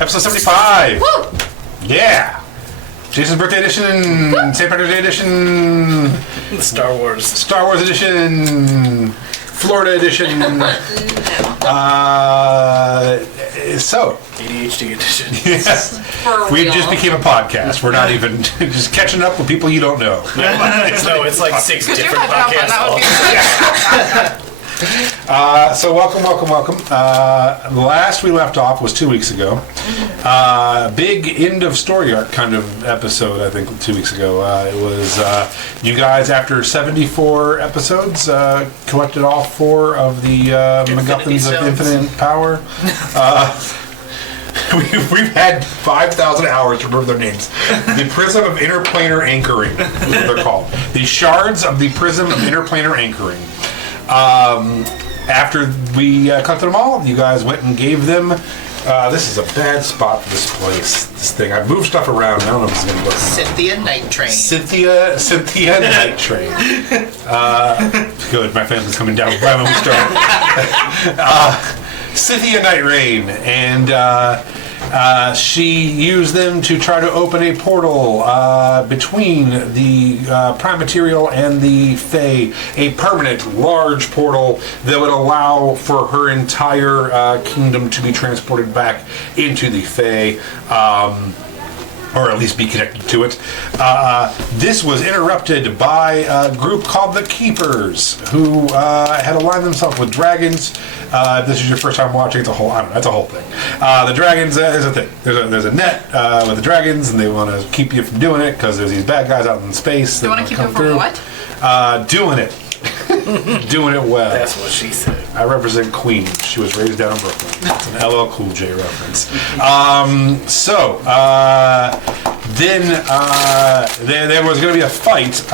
Episode 75. Woo! Yeah. Jason's birthday edition. St. Patrick's Day edition. Star Wars edition. Florida edition. So. ADHD edition. Yeah. We just became a podcast. We're not even just catching up with people you don't know. No, it's like 6 different podcasts. So welcome. Last we left off was 2 weeks ago. Big end of story arc kind of episode, I think, 2 weeks ago. It was you guys, after 74 episodes, collected all 4 of the MacGuffins of infinite power. We've had 5,000 hours to remember their names. The Prism of Interplanar Anchoring is what they're called. The Shards of the Prism of Interplanar Anchoring. After we collected them all, you guys went and gave them. This is a bad spot for this place. This thing. I moved stuff around. I don't know if it's going to work. Cynthia Night Train. Cynthia Night Train. Good. My family's coming down right when we start. Cynthia Night Rain, and she used them to try to open a portal between the Prime Material and the Fae, a permanent, large portal that would allow for her entire kingdom to be transported back into the Fae. Or at least be connected to it. This was interrupted by a group called the Keepers, who had aligned themselves with dragons. If this is your first time watching, it's a whole, I don't know, that's a whole thing. The dragons, there's a thing. There's a net with the dragons, and they want to keep you from doing it because there's these bad guys out in space. They want to keep you from what? Doing it. Doing it well. That's what she said. I represent Queens. She was raised down in Brooklyn. It's an LL Cool J reference. Then there was going to be a fight.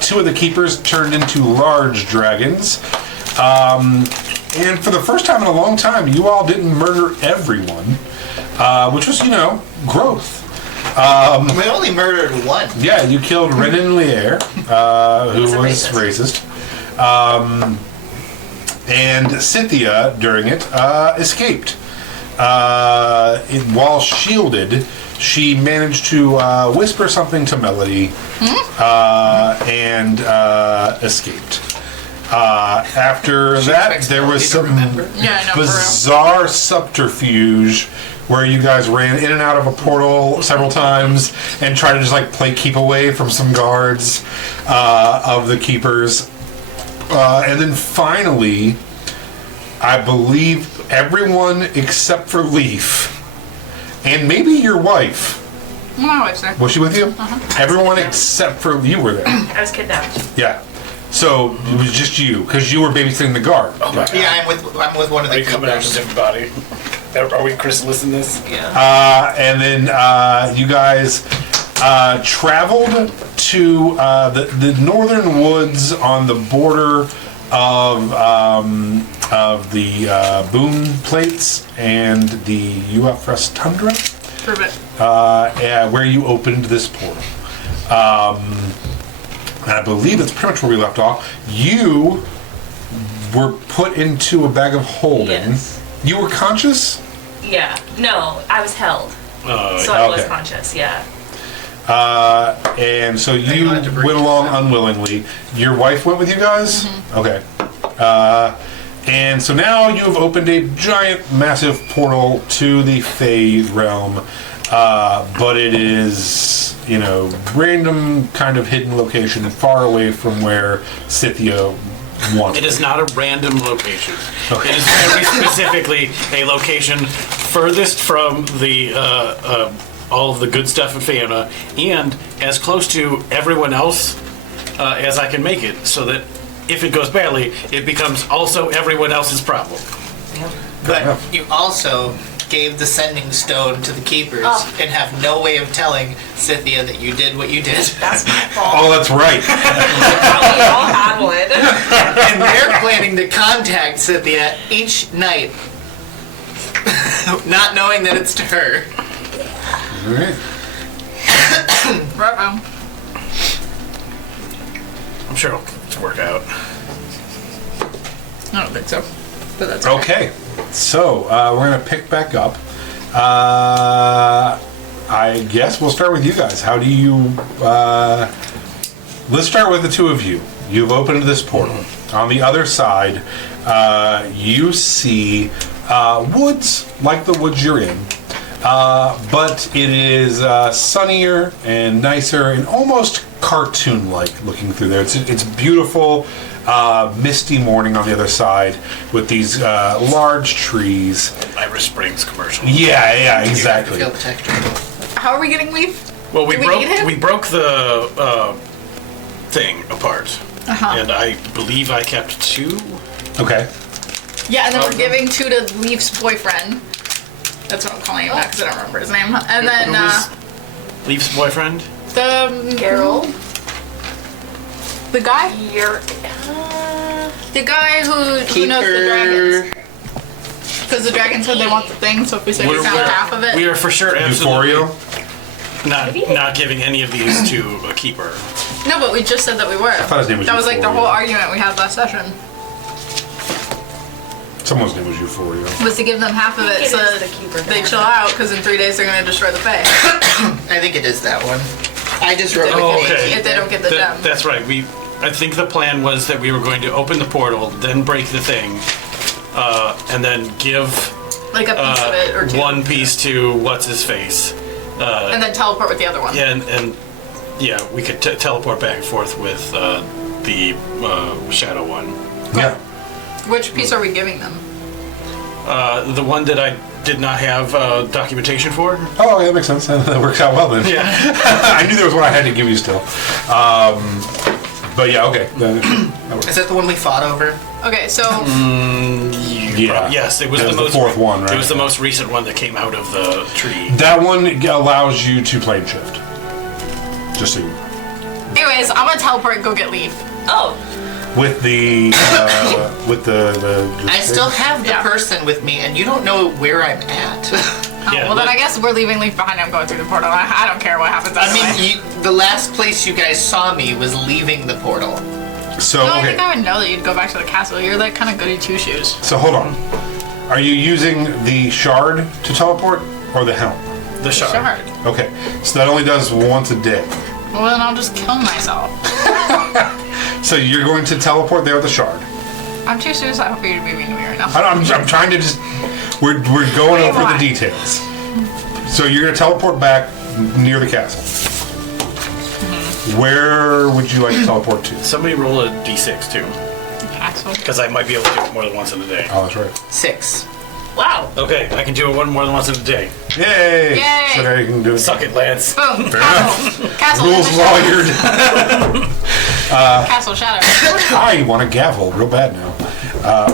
2 of the Keepers turned into large dragons. And for the first time in a long time, you all didn't murder everyone, which was, growth. We only murdered 1. Yeah, you killed Renan Lier, who was racist. And Cynthia, during it, escaped. While shielded, she managed to whisper something to Melody and escaped. After that, there was some bizarre subterfuge where you guys ran in and out of a portal several times and tried to just play keep away from some guards of the Keepers. And then finally, I believe everyone except for Leaf, and maybe your wife. My wife's there. Was she with you? Uh-huh. Everyone except for you were there. I was kidnapped. Yeah. So it was just you, because you were babysitting the guard. Oh my God. Yeah, I'm with one of the Are you coming out Keepers. with everybody? Are we Chrysalis in this? Yeah. And then you guys traveled to the northern woods on the border of the Boone Plates and the UFS Tundra. Prove it. Where you opened this portal. And I believe that's pretty much where we left off. You were put into a bag of holding. Yes. You were conscious? Yeah. No, I was held. So I was conscious, yeah. And so you went along unwillingly. Your wife went with you guys? Mm-hmm. Okay. And so now you have opened a giant, massive portal to the Fae realm. But it is, random kind of hidden location far away from where Scythia wanted. It is not a random location. Okay. It is very specifically a location furthest from the all of the good stuff in Aona, and as close to everyone else as I can make it, so that if it goes badly, it becomes also everyone else's problem. But you also gave the sending stone to the Keepers and have no way of telling Cynthia that you did what you did. That's my fault. Oh, that's right. We all had one. And they're planning to contact Cynthia each night, not knowing that it's to her. All right. Right. I'm sure it'll work out. I don't think so. But that's Okay. So, we're going to pick back up. I guess we'll start with you guys. How do you... let's start with the two of you. You've opened this portal. On the other side, you see woods, like the woods you're in. But it is sunnier and nicer and almost cartoon-like looking through there. It's beautiful, misty morning on the other side with these large trees. Irish Springs commercial. Yeah, exactly. Feel the texture. How are we getting leaf? Well, Do we need him? we broke the thing apart, Uh-huh. and I believe I kept 2. Okay. Yeah, and then we're giving 2 to Leaf's boyfriend. That's what I'm calling him now because I don't remember his name. And then Who was Leaf's boyfriend? the Carol. the guy, You're. the guy who knows the dragons. Because the dragons said they want the thing, so if we say we found half of it. We are for sure absolutely Euphoria? not giving any of these to a keeper. No, but we just said that we were. I thought his name was that was like the Euphoria. whole argument we had last session. Someone's name was Euphoria. Was to give them half of it It so is that the keeper. they chill out, because in 3 days they're going to destroy the Fae. I think it is that one. I just wrote Oh, it. okay. If they don't get the gem. That's right. I think the plan was that we were going to open the portal, then break the thing, and then give Like a piece of it or 2. one piece to what's his face. And then teleport with the other one. And yeah, we could teleport back and forth with the shadow one. Yeah. Which piece are we giving them? The one that I did not have documentation for. Oh, yeah, that makes sense. That works out well then. Yeah. I knew there was one I had to give you still. But yeah, okay. Is that the one we fought over? Okay, so Yeah. Yes, it was That the was the most fourth one, right? It was the most recent one that came out of the tree. That one allows you to plane shift. Just so you... anyways, I'm going to teleport and go get Leaf. Oh, With the... with the I still have the Yeah. person with me, and you don't know where I'm at. Yeah, Well, then let- I guess we're leaving Leaf behind. I'm going through the portal. I don't care what happens. I Anyway. mean, the last place you guys saw me was leaving the portal. So, No, I okay. think I would know that you'd go back to the castle. You're like kind of goody two shoes. So hold on. Are you using the shard to teleport or the helm? the shard. Shard. Okay. So that only does once a day. Well, then I'll just kill myself. So you're going to teleport there with the shard. I'm too suicidal for you to be mean to me right now. I'm trying to just... We're going over the Why? details. So you're going to teleport back near the castle. Where would you like to teleport to? Somebody roll a d6 too, Castle. because I might be able to do it more than once in a day. Oh, that's right. 6. wow. Okay, I can do it more than once in a day. Yay! Yay! So now you can do it. Suck it, Lance. Boom. Fair Castle. Castle. Rules in the shadow. lawyered. Castle shadow. I want a gavel real bad now.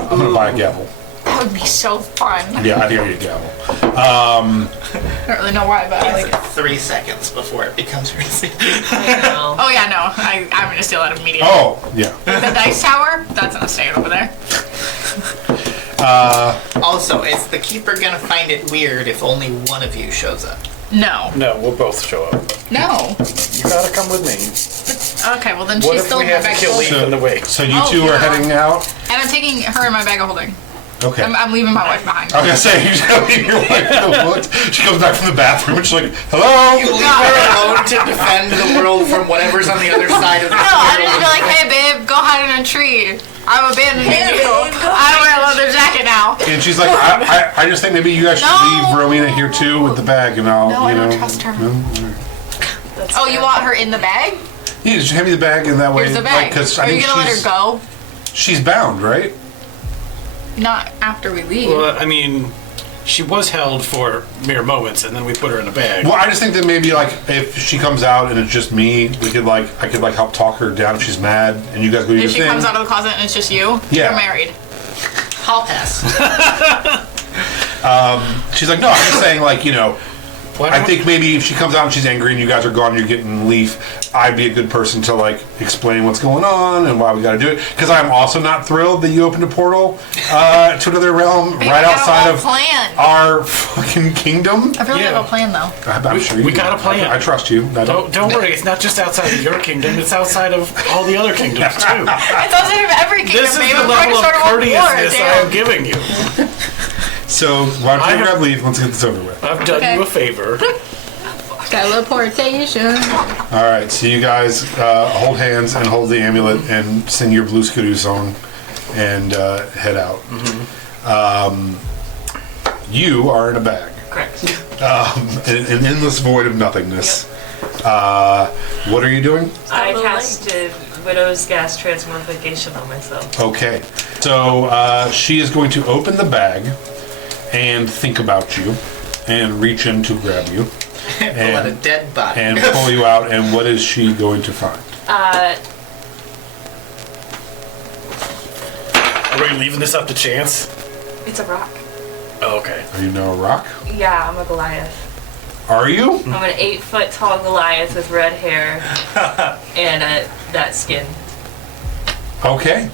I'm going to buy a gavel. That would be so fun. Yeah, I think I need a gavel. I don't really know why, but I like it. 3 seconds before it becomes racing. No. Oh yeah, no. I'm gonna steal that immediately. Oh, yeah. The dice tower? That's gonna stay over there. Also, is the keeper gonna find it weird if only one of you shows up? No. No, we'll both show up. No. You gotta come with me. Okay, well then What she's if still we in my have to bag of kill holding. Leaf in the wake? So you Oh, two are yeah. heading out? And I'm taking her in my bag of holding. Okay. I'm leaving my wife behind. I was gonna say, you're gonna leave your wife in the woods. She comes back from the bathroom and she's like, hello? You leave her alone to defend the world from whatever's on the other side of the No, I world. just be like, hey babe, go hide in a tree. I'm abandoning Hey, you. babe, go I wear a leather jacket now. And she's like, I just think maybe you guys should No. leave Rowena here too with the bag and I'll, No, I you know. don't trust her. No? That's Oh, you fair. want her in the bag? Yeah, just hand me the bag and that way. Here's the bag. Because I Are you think gonna let her go? she's bound, right? Not after we leave. Well, I mean, she was held for mere moments, and then we put her in a bag. Well, I just think that maybe like if she comes out and it's just me, I could help talk her down if she's mad, and you guys go do your if she thing. comes out of the closet and it's just you, Yeah. you're married. Hall pass. She's like, no, I'm just saying, like, you know, Why I don't think maybe if she comes out and she's angry and you guys are gone and you're getting Leaf, I'd be a good person to, like, explain what's going on and why we got to do it. Because I'm also not thrilled that you opened a portal to another realm We right got a outside whole of plan. our fucking kingdom. I feel like we Yeah. have a plan though. I'm sure you we do. got a plan. I trust you. I Don't worry, it's not just outside of your kingdom, it's outside of all the other kingdoms, too. It's outside of every kingdom, This is babe. the We're going to level of start a world war, courteousness I am damn. giving you. So why don't you grab leave? Let's get this over with. I've done you a favor. Teleportation. All right. So you guys hold hands and hold the amulet and sing your Blue Skidoo song and head out. You are in a bag. Correct. An endless void of nothingness. What are you doing? I casted Widow's Gas Transmogrification on myself. Okay. So she is going to open the bag and think about you and reach in to grab you Pull out a dead body. and pull you out. And what is she going to find? Are we leaving this up to chance? It's a rock. Oh, okay. Are you now a rock? Yeah, I'm a Goliath. Are you? I'm an 8-foot tall Goliath with red hair and that skin. Okay.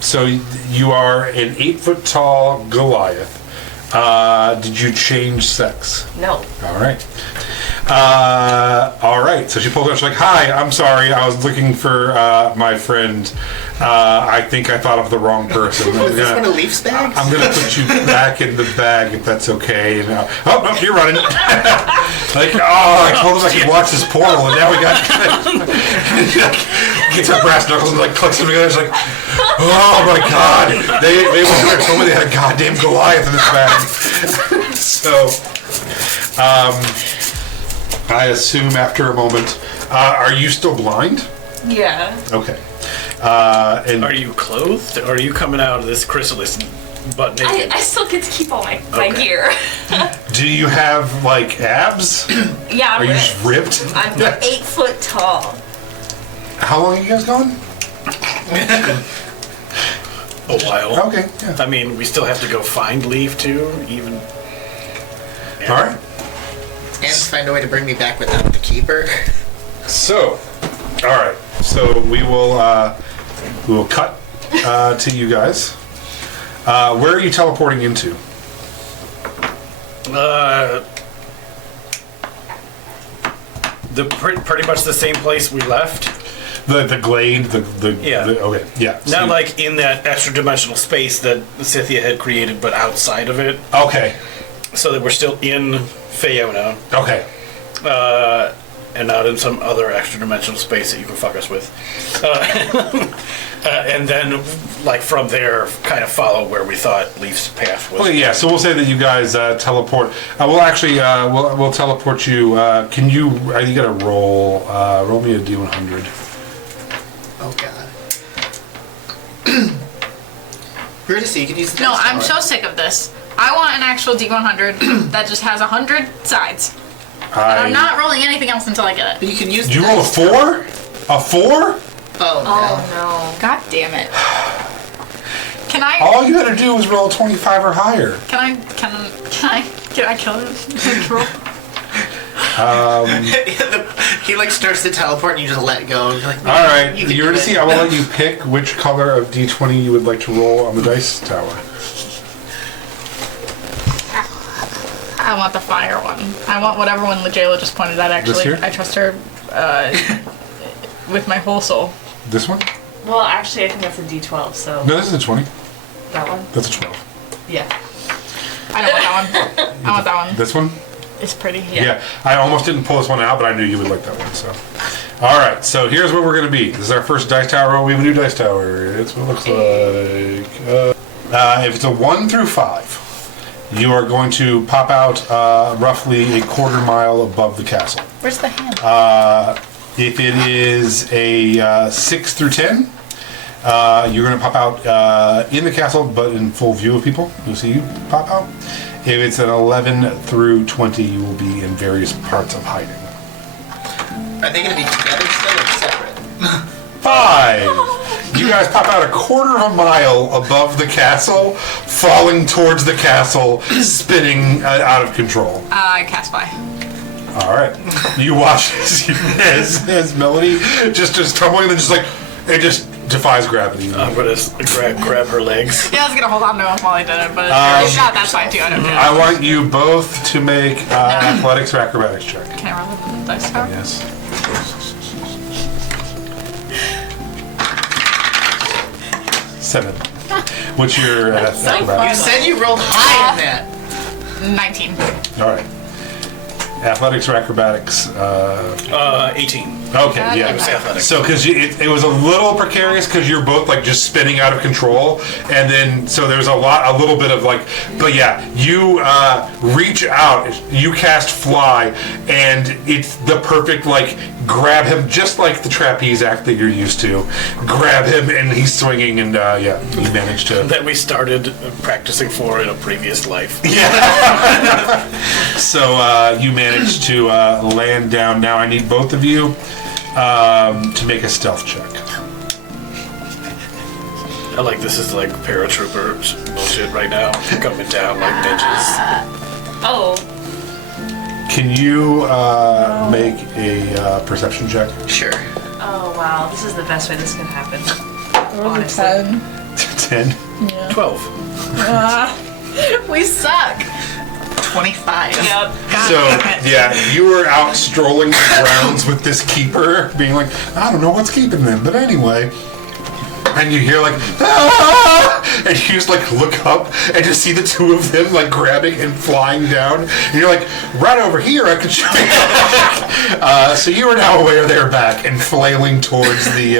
So you are an 8-foot tall Goliath. Did you change sex? No. All right. All right. So she pulls out. She's like, "Hi, I'm sorry. I was looking for my friend. I think I thought of the wrong person. Is this one of Leaf's bags? I'm gonna put you back in the bag if that's okay." And oh no, you're running. Like, I told him I could watch this portal, and now we got. Gets her brass knuckles and like clicks them together. She's like, "Oh my god! They told me they had a goddamn Goliath in this bag." So, I assume after a moment, are you still blind? Yeah. Okay. And Are you clothed? Or are you coming out of this chrysalis butt naked? I still get to keep all my gear. do you have like abs? Yeah, I'm Are you ripped. just ripped? I'm 8 foot tall. How long are you guys going? A while. Okay. Yeah. I mean, we still have to go find Leaf too, even. All right. And find a way to bring me back without the keeper. So, all right. So we will cut to you guys. Where are you teleporting into? Pretty much the same place we left. The glade. Yeah. Okay. Yeah. So Not you- like in that extra dimensional space that Scythia had created, but outside of it, Okay. so that we're still in Aona, Okay. and not in some other extra dimensional space that you can fuck us with. And then, like from there, kind of follow where we thought Leaf's path was. Okay. Yeah. So we'll say that you guys teleport. We'll actually we'll teleport you. Can you? You got to roll. Roll me a D100. Oh god. Courtesy, you could use the No, dice I'm tower. so sick of this. I want an actual D100 that just has 100 sides. And I'm not rolling anything else until I get it. But you can use Did the you roll a dice tower. 4? A 4? Oh Oh no. God damn it. Can I All you had to do was roll 25 or higher. can I kill him? Roll. no. He like starts to teleport and you just let go. You're like, All right, you can you're do to it. see. I will let you pick which color of D20 you would like to roll on the dice tower. I want the fire one. I want whatever one LaJayla just pointed at, actually. This here? I trust her with my whole soul. This one? Well, actually, I think that's a D12. So No, this is a 20. that one. That's a 12. Yeah. I don't want that one. I want that one. This one? It's pretty. Yeah. I almost didn't pull this one out, but I knew you would like that one. So, all right. So here's what we're gonna be. This is our first dice tower roll. We have a new dice tower. It's what it looks like. If it's a 1 through 5, you are going to pop out roughly a quarter mile above the castle. Where's the hand? If it is a 6 through 10, you're going to pop out in the castle, but in full view of people. You'll see you pop out. If it's an 11 through 20, you will be in various parts of hiding. Are they going to be together still or separate? 5. You guys pop out a quarter of a mile above the castle, falling towards the castle, spinning out of control. I cast by. All right. You watch as Melody just tumbling and just like it just defies gravity. I'm gonna grab her legs. Yeah, I was gonna hold on to him while he did it, but if not, that's fine too. I don't care. I want you both to make an athletics or acrobatics check. Can I roll the dice tower? Yes. 7. What's your You acrobatics? said you rolled high in that. 19. All right. Athletics or acrobatics? 18. Okay, It yeah. was athletics. So, because it was a little precarious because you're both like just spinning out of control, and then so there's a little bit of like, but yeah, you reach out, you cast fly, and it's the perfect like grab him just like the trapeze act that you're used to. Grab him, and he's swinging, and yeah, you manage to. That we started practicing for in a previous life. So you manage to land down. Now I need both of you to make a stealth check. I like this is like paratrooper bullshit right now. Coming down like bitches. Oh, Can you make a perception check? Sure. oh wow, this is the best way this can happen. Honestly. 10. 12. We suck. 25. Yep. So, yeah, you were out strolling the grounds with this keeper, being like, I don't know what's keeping them, but anyway. And you hear like, ah! And you just like look up and just see the two of them like grabbing and flying down. And you're like, right over here, I could show you. So you are now aware they're back and flailing towards the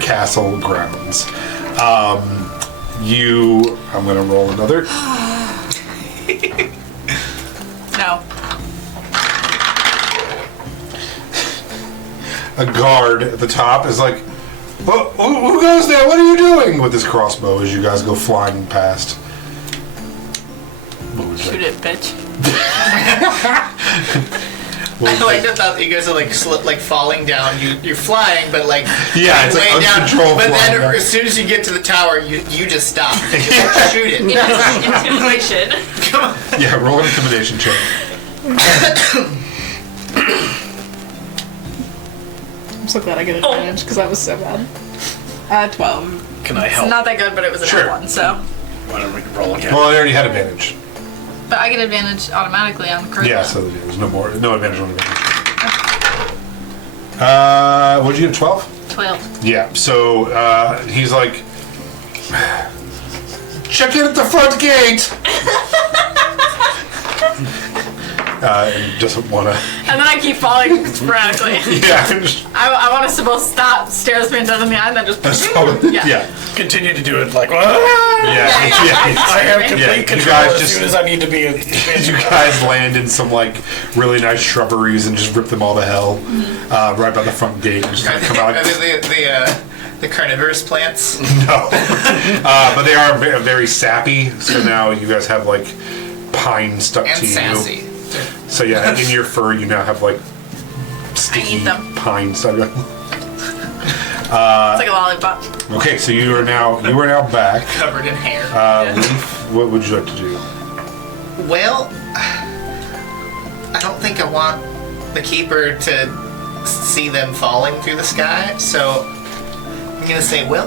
castle grounds. I'm gonna roll another. No. A guard at the top is like, who goes there? What are you doing with this crossbow as you guys go flying past? What was Shoot that? it, bitch. What was I like that? that you guys are like like falling down. You're flying, but like Yeah, it's like way down. uncontrolled But flying then down. as soon as you get to the tower, you just stop. You just shoot it. Intimidation. Yeah, roll an intimidation check. I'm so glad I get advantage because that was so bad. 12. Can I It's help? not that good, but it was a Sure. good one, so. Want to roll again? Well, I already had advantage. But I get advantage automatically on the charisma. Yeah, so there's no advantage on advantage. What did you get, 12? 12. Yeah, so he's like, check in at the front gate! And doesn't want to. And then I keep falling sporadically. Yeah, just, I want us to both stop, stare us dead in the eye, and then just. yeah. Continue to do it like, "Wah!" Yeah. I have complete you control guys as just- soon as I need to be. You guys land in some like really nice shrubberies and just rip them all to hell right by the front gate. And just like, come out. Are they the carnivorous plants? No, but they are very sappy. So now you guys have like pine stuck And to sassy. you. So yeah, in your fur you now have like sticky eat them. pine stuff. It's like a lollipop. Okay, so you are now back. Covered in hair. Leaf, what would you like to do? Well, I don't think I want the keeper to see them falling through the sky, so I'm gonna say, well,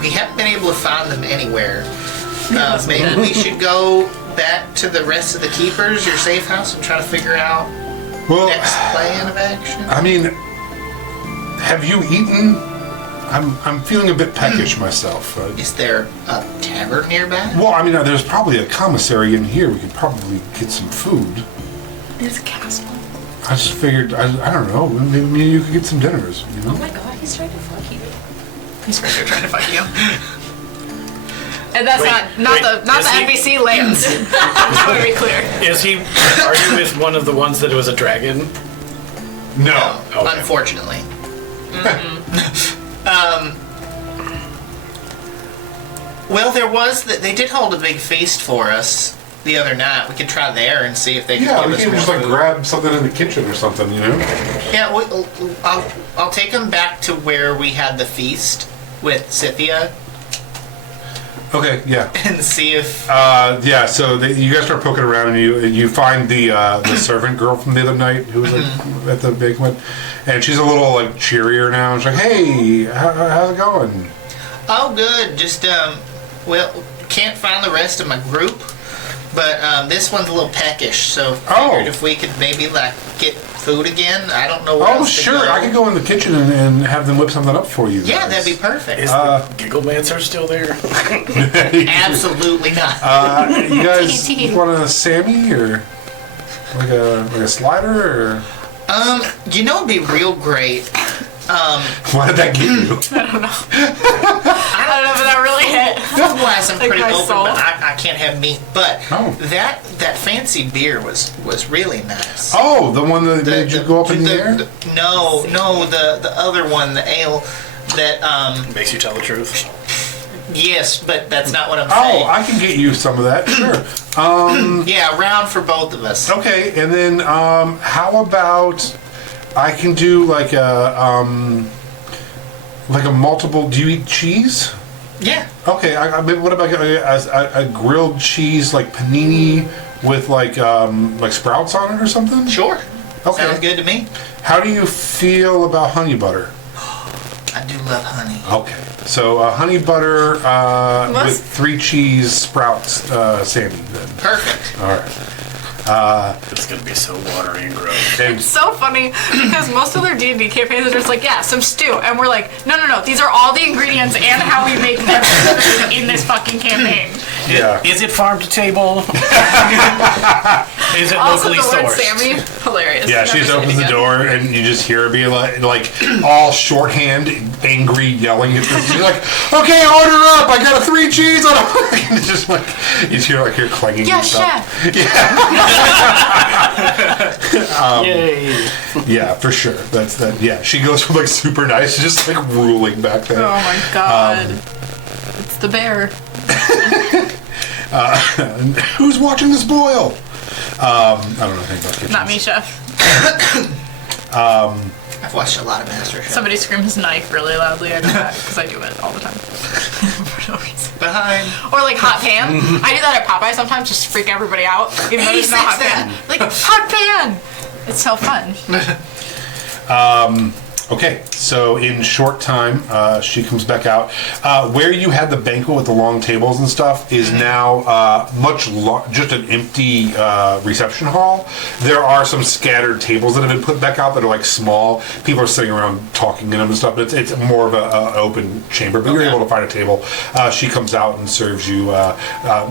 we haven't been able to find them anywhere. Maybe we should go back to the rest of the keepers, your safe house, and try to figure out Well, next plan of action. I mean, have you eaten? I'm feeling a bit peckish myself. Is there a tavern nearby? Well, I mean, there's probably a commissary in here. We could probably get some food. It's a castle. I just figured, I don't know, maybe you could get some dinners, you Oh know? my god, he's trying to fuck you. He's for sure trying to fuck you. And that's Wait, not the is he- NPC lands. Just want to be clear. Is he? Are you with one of the ones that was a dragon? No. Okay. Unfortunately. Well, there was they did hold a big feast for us the other night. We could try there and see if they could Yeah, give we us can more just like food. grab something in the kitchen or something, you know? Yeah, I'll take them back to where we had the feast with Scythia Okay, yeah. and see if Yeah, so you guys start poking around and you find the servant girl from the other night who was like at the banquet, and she's a little like cheerier now. She's like, "Hey, how's it going?" oh good, just well, can't find the rest of my group, but this one's a little peckish, so Oh. figured if we could maybe like get food again. I don't know where Oh, else to sure. go. I could go in the kitchen and have them whip something up for you. Yeah, guys. that'd be perfect. Is the Gigglemancer still there? Absolutely not. You guys TNT. want a Sammy or like a slider or You know, it'd be real great. what did that give you? I don't know if that really hit. Otherwise, I'm Like pretty my open, soul. but I can't have meat. But Oh. that fancy beer was really nice. Oh, the one that made you go up in the air? No, the other one, the ale that Makes you tell the truth. yes, but that's not what I'm Oh, saying. I can get you some of that. Sure. Yeah, round for both of us. Okay, and then how about I can do like a multiple. Do you eat cheese? Yeah. Okay, I mean, what about a grilled cheese like panini with like sprouts on it or something? Sure. Okay. Sounds good to me. How do you feel about honey butter? I do love honey. Okay, so honey butter with 3 cheese sprouts, Sammy. Then. Perfect. All right. It's gonna be so watery and gross. And So funny because most of their D&D campaigns are just like, yeah, some stew, and we're like, no, these are all the ingredients and how we make them in this fucking campaign. yeah. Is it farm to table? Is it Also, locally the word sourced? Sammy, hilarious. Yeah, she just opens the door and you just hear her be like all shorthand, angry, yelling at this. She's like, "Okay, order up! I got a 3 cheese on a." And it's just like you just hear her clanging. Yeah, and stuff. chef. Yay! Yeah, for sure. That's that. Yeah, she goes from like super nice to just like ruling back there. Oh my god. It's the bear. Who's watching this boil? I don't know anything about kitchens. Not me, chef. I've watched a lot of MasterChef. Somebody screams knife really loudly. I do that because I do it all the time. For no reason. Behind. Or like hot pan. I do that at Popeye sometimes just to freak everybody out. Even though there's no hot pan. Like, hot pan! It's so fun. Okay, so in short time, she comes back out. Where you had the banquet with the long tables and stuff is now just an empty reception hall. There are some scattered tables that have been put back out that are like small. People are sitting around talking in them and stuff. But it's more of an open chamber. But you're able to find a table. She comes out and serves you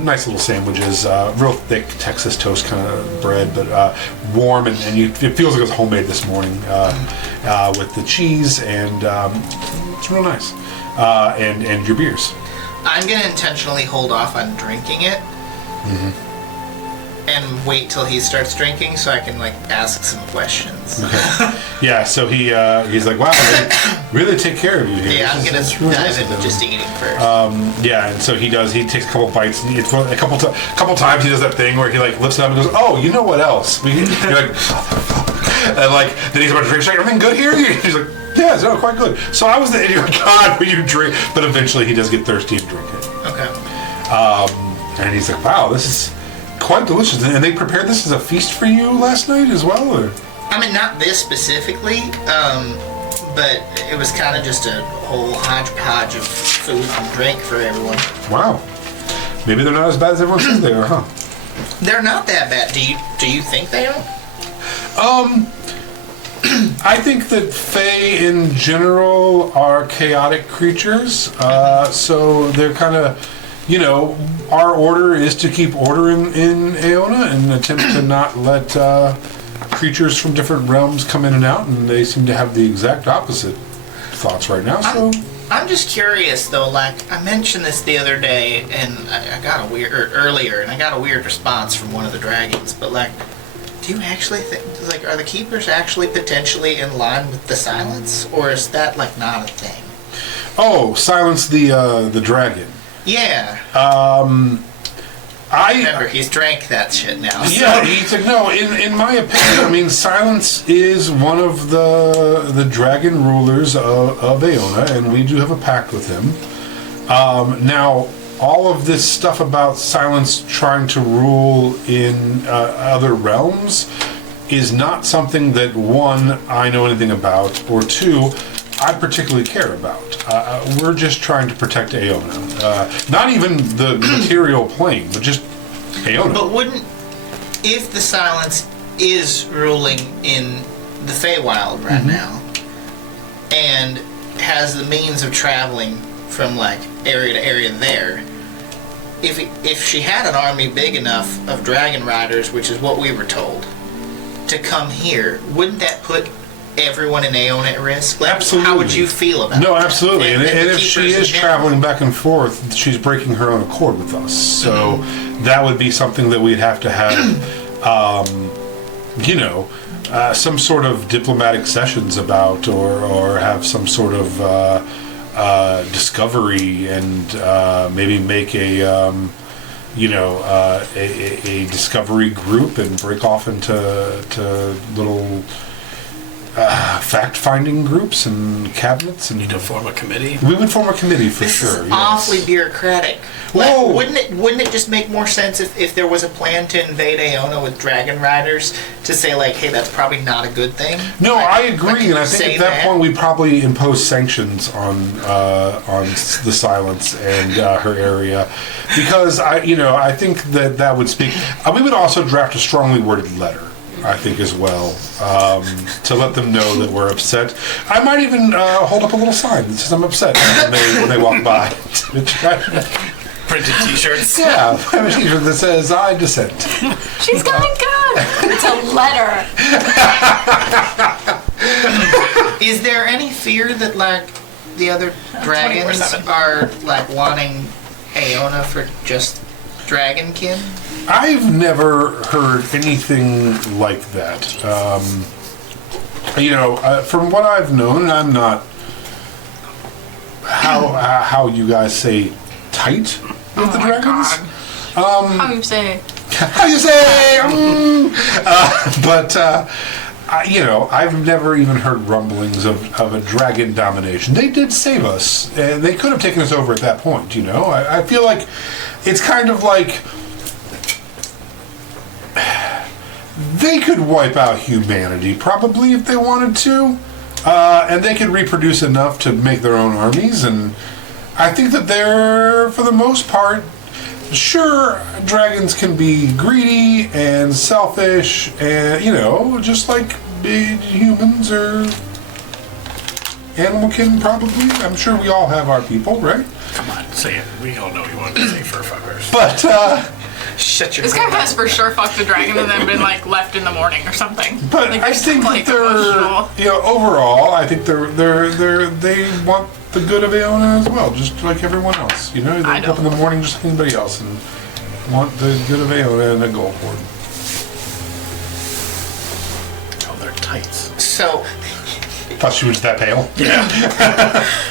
nice little sandwiches, real thick Texas toast kind of bread, but warm and it feels like it was homemade this morning with the cheese and it's real nice. And your beers. I'm gonna intentionally hold off on drinking it. And wait till he starts drinking so I can like ask some questions. Yeah, so he's like, wow, they really take care of you here. Yeah, I'm gonna It's really dive nice of into them. just eating first. Yeah, and so he does. He takes a couple bites. A couple times he does that thing where he like lifts it up and goes, "Oh, you know what else?" You're like, and like then he's about to drink. She's like, "Everything good here?" He's like, "Yeah, it's quite good." So I was the idiot. God, will you drink? But eventually he does get thirsty and drink it. Okay. And he's like, "Wow, this is quite delicious." And they prepared this as a feast for you last night as well, or? I mean, not this specifically, but it was kind of just a whole hodgepodge of food and drink for everyone. Wow. Maybe they're not as bad as everyone says they are, huh? They're not that bad. Do you think they are? I think that Fae in general are chaotic creatures, so they're kind of, our order is to keep order in Aona and attempt to not let creatures from different realms come in and out, and they seem to have the exact opposite thoughts right now, so... I'm just curious though. Like I mentioned this the other day, and I got a weird response from one of the dragons. But like, do you actually think are the keepers actually potentially in line with the silence, or is that like not a thing? Oh, silence the dragon. Yeah. Remember, he's drank that shit now. So. Yeah, he's like, no, in my opinion, I mean, Silence is one of the dragon rulers of Aona, and we do have a pact with him. Now, all of this stuff about Silence trying to rule in other realms is not something that, one, I know anything about, or two, I particularly care about. We're just trying to protect Aona. Not even the material plane, but just Aona. But if the silence is ruling in the Feywild right now, and has the means of traveling from like area to area there. If she had an army big enough of dragon riders, which is what we were told, to come here, wouldn't that put everyone in Aona at risk? Like, Absolutely. How would you feel about No, it? absolutely. And the if she keepers is in general. traveling back and forth, she's breaking her own accord with us. So that would be something that we'd have to have, some sort of diplomatic sessions about, or have some sort of discovery, and maybe make a discovery group and break off into little fact-finding groups and cabinets, and Need to form a committee. we would form a committee for This sure. is yes. awfully bureaucratic. Like, Whoa. wouldn't it just make more sense if there was a plan to invade Aona with dragon riders to say like, hey, that's probably not a good thing? No, Like, I agree, like, and I think say at that point we probably impose sanctions on the Silence and her area, because I think that would speak. We would also draft a strongly worded letter, I think, as well, to let them know that we're upset. I might even hold up a little sign that says I'm upset when they walk by. Printed T-shirts. Yeah, I have a t-shirt that says I dissent. She's going good. It's a letter. Is there any fear that like the other dragons 24/7. are like wanting Aona for just dragonkin? I've never heard anything like that. From what I've known, and I'm not how you guys say tight with the dragons. How you say? How you say? I've never even heard rumblings of a dragon domination. They did save us. They could have taken us over at that point. I feel like it's kind of like they could wipe out humanity probably if they wanted to, and they could reproduce enough to make their own armies. And I think that they're, for the most part, sure, dragons can be greedy and selfish, and just like big humans or animalkin probably. I'm sure we all have our people, right? Come on, say it. We all know you want to say fur fuckers. But Shut your This guy mouth. has for sure fucked a dragon and then been like left in the morning or something. But like, I there's think some, that they're, overall, I think they want the good of Aona as well, just like everyone else. They wake up in the morning just like anybody else and want the good of Aona and a goal for it. Oh, they're tights. So Thought she was that pale. Yeah.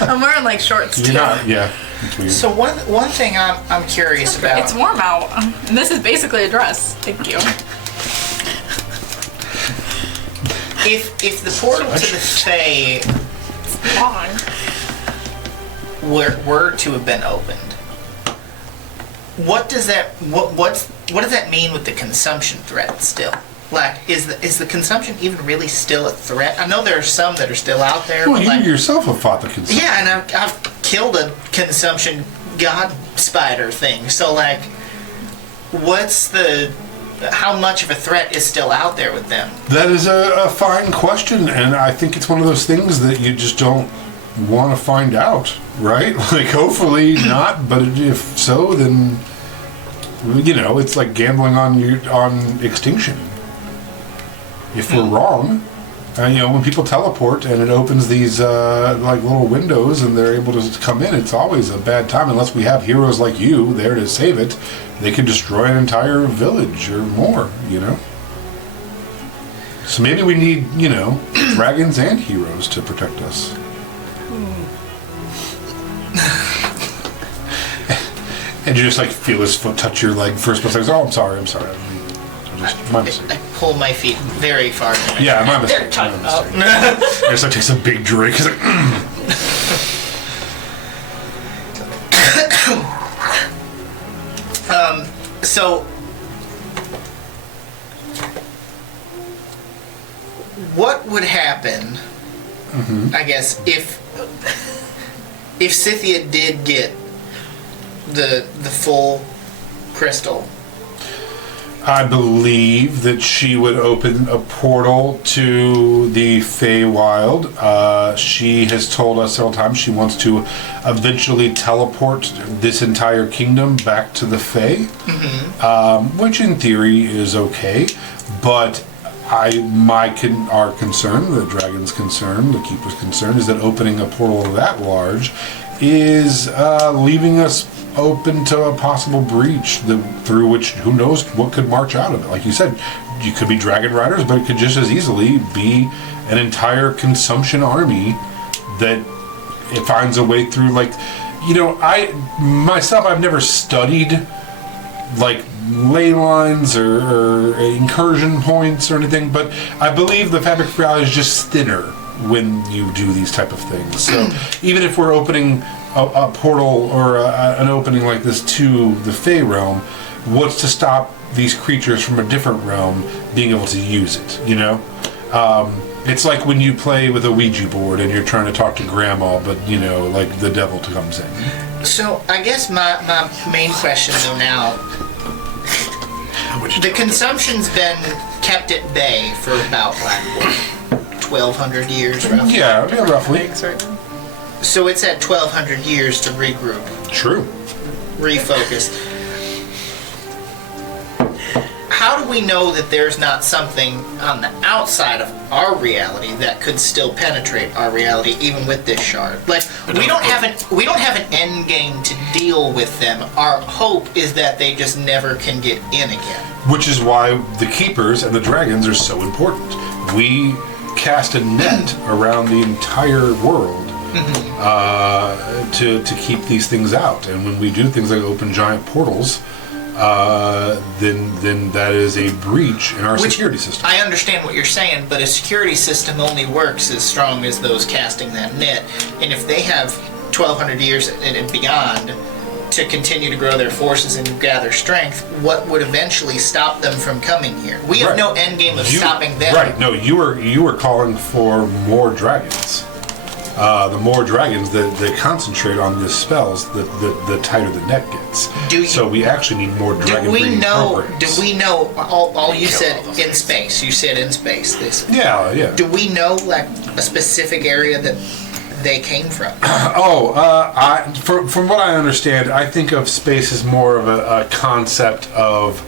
I'm wearing like shorts too. You're not, yeah. It's weird. So one thing I'm curious about. It's warm out. And this is basically a dress. Thank you. If the portal to the Fae Long. were to have been opened, what does that what does that mean with the consumption threat still? Like, is the consumption even really still a threat? I know there are some that are still out there. Well, but you like, yourself have fought the consumption. yeah, and I've killed a consumption god spider thing. So like, how much of a threat is still out there with them? That is a fine question, and I think it's one of those things that you just don't want to find out, right? Like, hopefully not, but if so, then it's like gambling on extinction. If we're wrong, and when people teleport and it opens these like little windows and they're able to come in, it's always a bad time unless we have heroes like you there to save it. They can destroy an entire village or more, So maybe we need, dragons and heroes to protect us. And you just like feel his foot touch your leg first, but like, oh, I'm sorry. My mistake. I pull my feet very far. Yeah, my mistake. They're My mistake. I just like takes a big drink. He's like, So, what would happen? I guess if Scythia did get the full crystal. I believe that she would open a portal to the Feywild. She has told us several times she wants to eventually teleport this entire kingdom back to the Fey, which in theory is okay. But our concern, the dragon's concern, the keeper's concern, is that opening a portal that large is leaving us open to a possible breach through which who knows what could march out of it. Like you said, you could be dragon riders, but it could just as easily be an entire consumption army that it finds a way through. Like, I've never studied like ley lines or incursion points or anything, but I believe the fabric of reality is just thinner when you do these type of things. So even if we're opening a portal or an opening like this to the Fey realm, what's to stop these creatures from a different realm being able to use it, It's like when you play with a Ouija board and you're trying to talk to grandma, but, like the devil comes in. So I guess my main question though now, the consumption's been kept at bay for about 1,200 years roughly? Yeah, roughly. So it's at 1,200 years to regroup. True. Refocus. How do we know that there's not something on the outside of our reality that could still penetrate our reality, even with this shard? Like, we don't have an end game to deal with them. Our hope is that they just never can get in again. Which is why the keepers and the dragons are so important. We cast a net around the entire world to keep these things out. And when we do things like open giant portals, then that is a breach in our security system. I understand what you're saying, but a security system only works as strong as those casting that net. And if they have 1,200 years and beyond to continue to grow their forces and gather strength, what would eventually stop them from coming here? We have no end game of stopping them. Right. No, you were calling for more dragons. The more dragons that concentrate on these spells, the tighter the net gets. So we actually need more dragon breeding programs. Do we know? All you said in space. You said in space. Yeah. Do we know like a specific area that they came from? From what I understand, I think of space as more of a concept of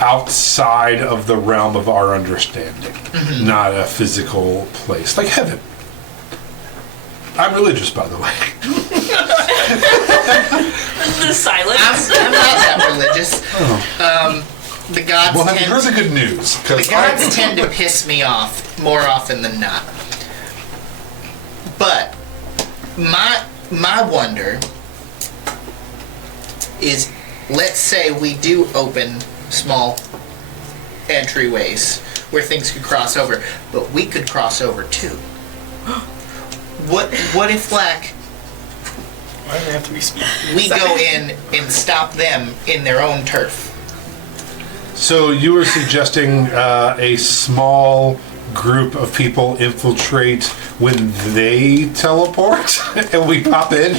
outside of the realm of our understanding, not a physical place like heaven. I'm religious, by the way. The silence. I'm not that religious. The gods. Well, have you heard the good news? The gods tend to piss me off more often than not. But my wonder is, let's say we do open small entryways where things could cross over, but we could cross over too. What if, like, Why do they have to be small? we go in and stop them in their own turf? So you were suggesting a small group of people infiltrate when they teleport and we pop in?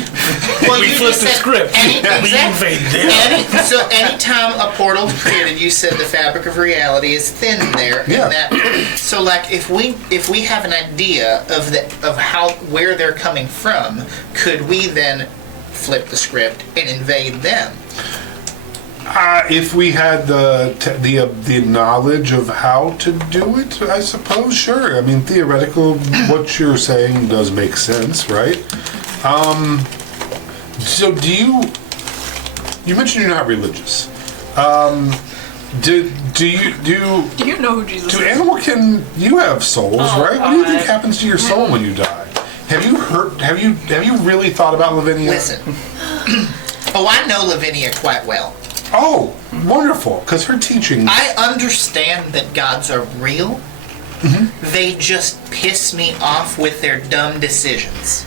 Well, We you flip just the said script. We invade them. So anytime a portal's created, you said the fabric of reality is thin there. Yeah. So like if we have an idea of where they're coming from, could we then flip the script and invade them? If we had the knowledge of how to do it, I suppose, sure. I mean, theoretical, what you're saying does make sense, right? So you mentioned you're not religious. Do you know who Jesus is? You have souls, right? What do you think happens to your soul when you die? Have you really thought about Lavinia? Listen. I know Lavinia quite well. Oh, wonderful! Because her teachings. I understand that gods are real. They just piss me off with their dumb decisions.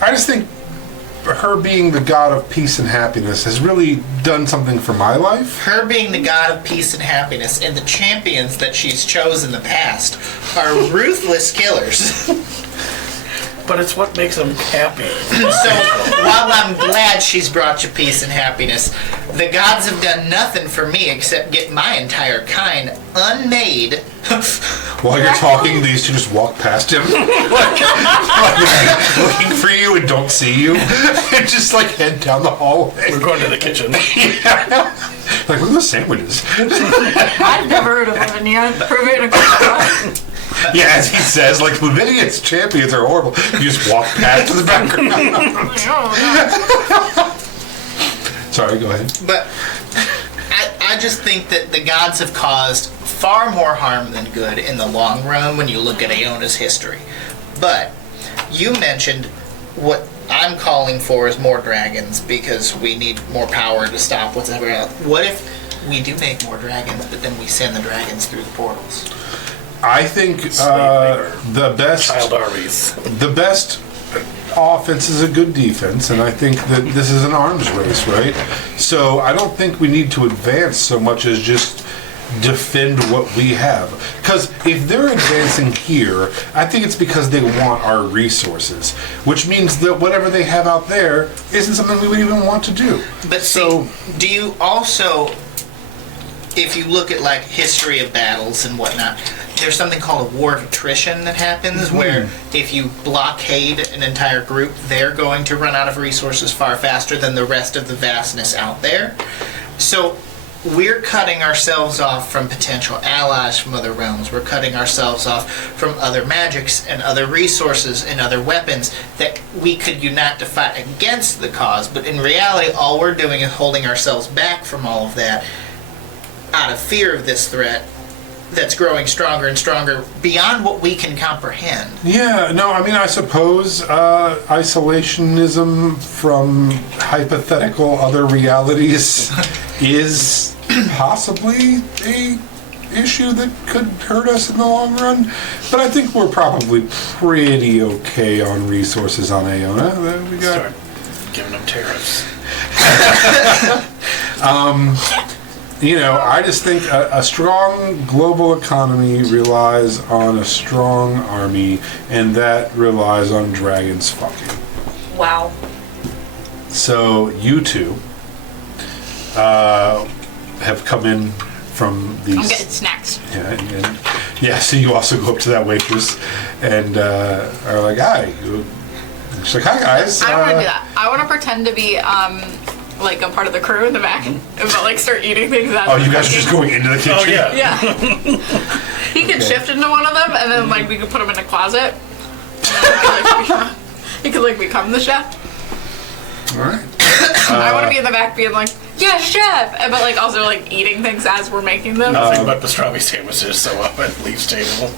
I just think her being the god of peace and happiness has really done something for my life. Her being the god of peace and happiness, and the champions that she's chosen in the past are ruthless killers. But it's what makes them happy. So, while I'm glad she's brought you peace and happiness, The gods have done nothing for me except get my entire kind unmade. While you're talking, these two just walk past him, like, looking for you and don't see you, and just like head down the hallway. We're going to the kitchen. Yeah. Like, look at those sandwiches. I've never heard of Lavinia. Prove it in a quick. Yeah, as he says, like, Lavinia's champions are horrible. You just walk past to the background. Sorry, go ahead. But I just think that the gods have caused far more harm than good in the long run when you look at Aona's history. But you mentioned what I'm calling for is more dragons because we need more power to stop what's ever else. What if we do make more dragons, but then we send the dragons through the portals? I think the best Child armies. the best offense is a good defense, and I think that this is an arms race, right? So I don't think we need to advance so much as just defend what we have. Because if they're advancing here, I think it's because they want our resources, which means that whatever they have out there isn't something we would even want to do. But So- see, do you also, if you look at like history of battles and whatnot, there's something called a war of attrition that happens where if you blockade an entire group, they're going to run out of resources far faster than the rest of the vastness out there. So we're cutting ourselves off from potential allies from other realms. We're cutting ourselves off from other magics and other resources and other weapons that we could unite to fight against the cause. But in reality, all we're doing is holding ourselves back from all of that out of fear of this threat that's growing stronger and stronger beyond what we can comprehend. Yeah, no, I mean, I suppose isolationism from hypothetical other realities is possibly a issue that could hurt us in the long run. But I think we're probably pretty okay on resources on Aona. We got Start giving them tariffs. You know, I just think a strong global economy relies on a strong army, and that relies on dragons fucking. Wow. So you two have come in from these. I'm getting snacks. Yeah, so you also go up to that waitress and are like, "Hi." She's like, "Hi, guys." I don't want to do that. I want to pretend to be like a part of the crew in the back, but like start eating things. Oh, you guys are just going into the kitchen? Oh, yeah. Yeah. He could shift into one of them, and then like we could put him in a closet. He could like become the chef. All right. I want to be in the back, being like, "Yeah, chef," but like also like eating things as we're making them. Nothing but pastrami sandwiches, so up at Leaf's table.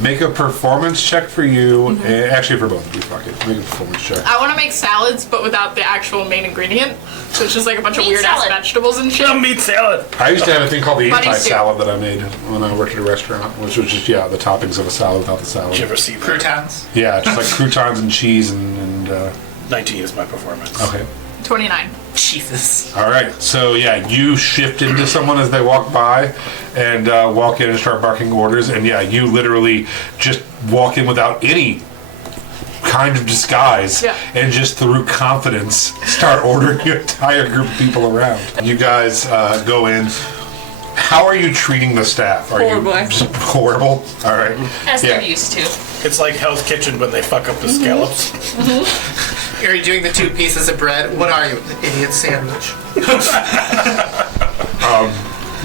Make a performance check for you. Actually, for both of you, fuck it. Make a performance check. I want to make salads, but without the actual main ingredient. So it's just like a bunch of Meat weird ass salad. vegetables and shit. Meat salad. I used to have a thing called the Buddy soup. anti-salad that I made when I worked at a restaurant, which was just, the toppings of a salad without the salad. Did you ever see that? Croutons. Yeah, just like croutons and cheese and 19 is my performance. okay. 29. Jesus. All right. So, you shift into someone as they walk by and walk in and start barking orders. And, you literally just walk in without any kind of disguise and just through confidence start ordering your entire group of people around. You guys go in. How are you treating the staff? Are Horrible. you just horrible? All right. As they're used to. It's like Hell's Kitchen when they fuck up the scallops. Are you doing the 2 pieces of bread? What are you? An idiot sandwich.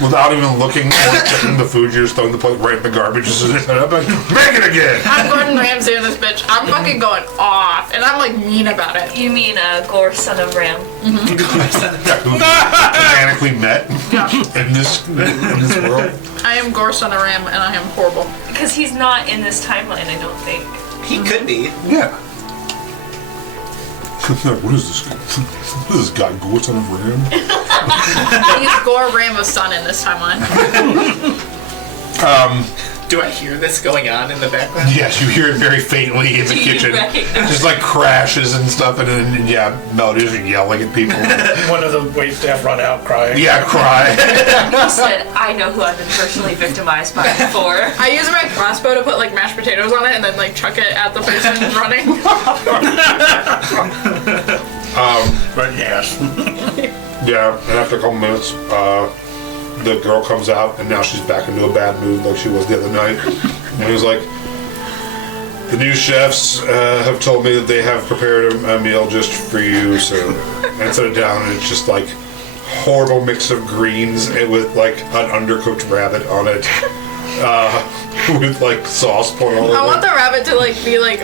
Without even looking or checking the food, you're just throwing the plate right in the garbage. Just I'm like, make it again. I'm Gordon Ramsay in this bitch. I'm fucking going off, and I'm like mean about it. You mean Gore, son of Ram. Who organically met in this world. I am Gore son of Ram, and I am horrible. Because he's not in this timeline, I don't think. He could be. Yeah. What is this? What is this guy, Gore son of Ram? He's Gore Rambo's son in this timeline. Do I hear this going on in the background? Yes, you hear it very faintly in the Do you kitchen. recognize? Just like crashes and stuff, and then, Melody's yelling at people. One of the waitstaff run out crying. Yeah, cry. He said, I know who I've been personally victimized by before. I use my crossbow to put like mashed potatoes on it, and then like chuck it at the person running. But yes. Yeah, and after a couple minutes, the girl comes out, and now she's back into a bad mood like she was the other night. And he was like, the new chefs have told me that they have prepared a meal just for you, sir. And set it down, and it's just like horrible mix of greens with like an undercooked rabbit on it. With like sauce poured all over. I want the rabbit to like be like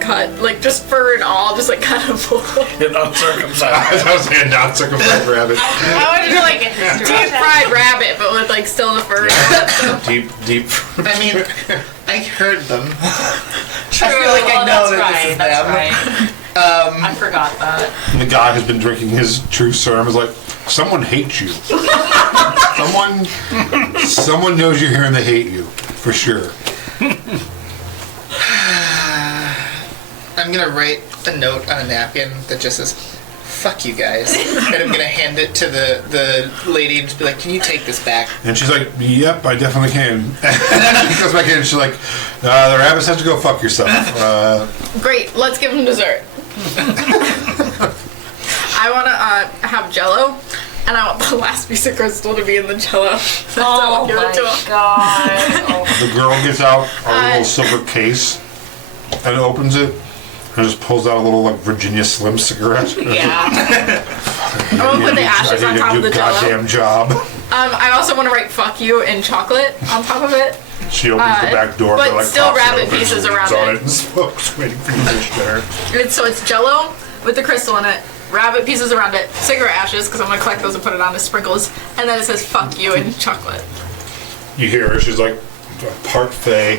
cut, like just fur and all, just like kind of full. An uncircumcised. I was saying not circumcised rabbit. I want to do like deep fried rabbit, but with like still the fur. Deep. I mean, I heard them. True. I feel like I know that's that right. this is That's them. right. I forgot that. And the guy who's been drinking his true serum is like, someone hates you. Someone knows you're here and they hate you. For sure. I'm gonna write a note on a napkin that just says, fuck you guys. And I'm gonna hand it to the lady and just be like, can you take this back? And she's like, yep, I definitely can. And then she comes back in and she's like, the rabbits have to go fuck yourself. Great, let's give them dessert. I want to have Jello, and I want the last piece of crystal to be in the Jello. That's how I'll give it to him. God. The girl gets out a little silver case and opens it and just pulls out a little like Virginia Slim cigarette. Yeah. I'm gonna put the ashes on top of the Jello. Goddamn job. I also want to write "fuck you" in chocolate on top of it. She opens the back door, but like, still pops it rabbit open, pieces leans around on it. and smokes, waiting for you to dish there. So it's Jello with the crystal in it, rabbit pieces around it, cigarette ashes because I'm gonna collect those and put it on as sprinkles, and then it says "fuck you" in chocolate. You hear her, she's like, part fae,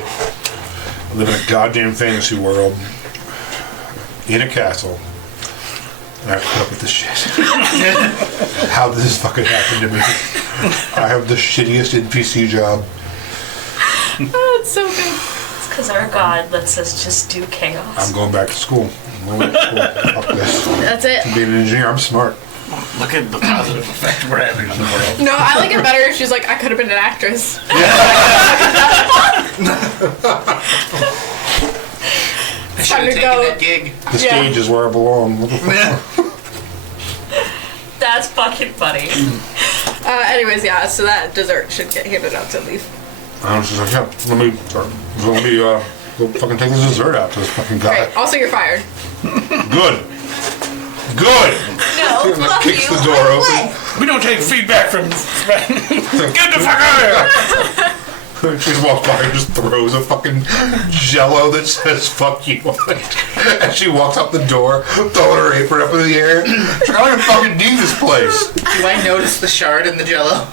live in a goddamn fantasy world, in a castle, and I have to put up with this shit. How did this fucking happen to me? I have the shittiest NPC job. Oh, it's so good. It's because our God lets us just do chaos. I'm going back to school. I'm going back to school. Fuck this. That's it. Being an engineer, I'm smart. Look at the positive effect we're having on the world. No, I like it better if she's like, I could have been an actress. I should Time have to taken go. that gig. The stage is where I belong. What the fuck? That's fucking funny. Anyways, yeah, so that dessert should get handed out to Leaf. I was just like, yeah, let me go fucking take this dessert out to this fucking guy. Great. Also, you're fired. Good. No, And, like, fuck kicks you. the door open. We don't take feedback from. Get the fuck out of here! She just walks by and just throws a fucking Jello that says "fuck you" on it. And she walks out the door, throwing her apron up in the air. She's like, I'm gonna fucking need this place. Do I notice the shard in the Jello?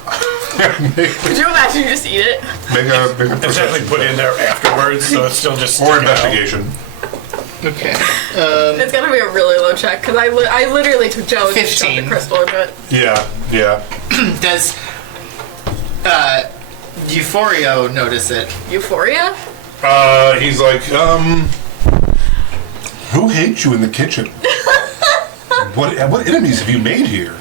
Could you imagine you just eat it? Make a It's definitely put in there afterwards, so it's still just. or sticking out. investigation. Okay. It's gonna be a really low check because I literally took Jello and just shoved 15. the crystal into it. Yeah. Does Euphorio notice it? Euphoria? He's like, who hates you in the kitchen? What enemies have you made here?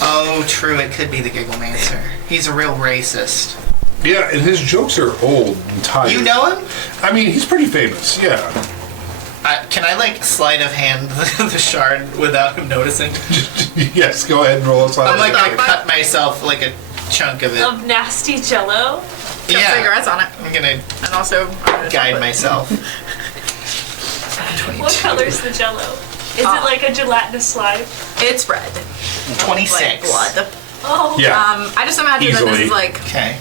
Oh, true. It could be the Gigglemancer. He's a real racist. Yeah, and his jokes are old and tired. You know him? I mean, he's pretty famous. Yeah. Can I like sleight of hand the shard without him noticing? Yes, go ahead and roll a slide. I'm like gonna cut myself like a chunk of it. Of nasty Jello. Got Yeah. cigarettes on it. I'm gonna And also guide myself. What color's the Jello? Is it like a gelatinous slime? It's red. 26. Like blood. Oh. Yeah. I just imagine that this Easily. is like, Okay.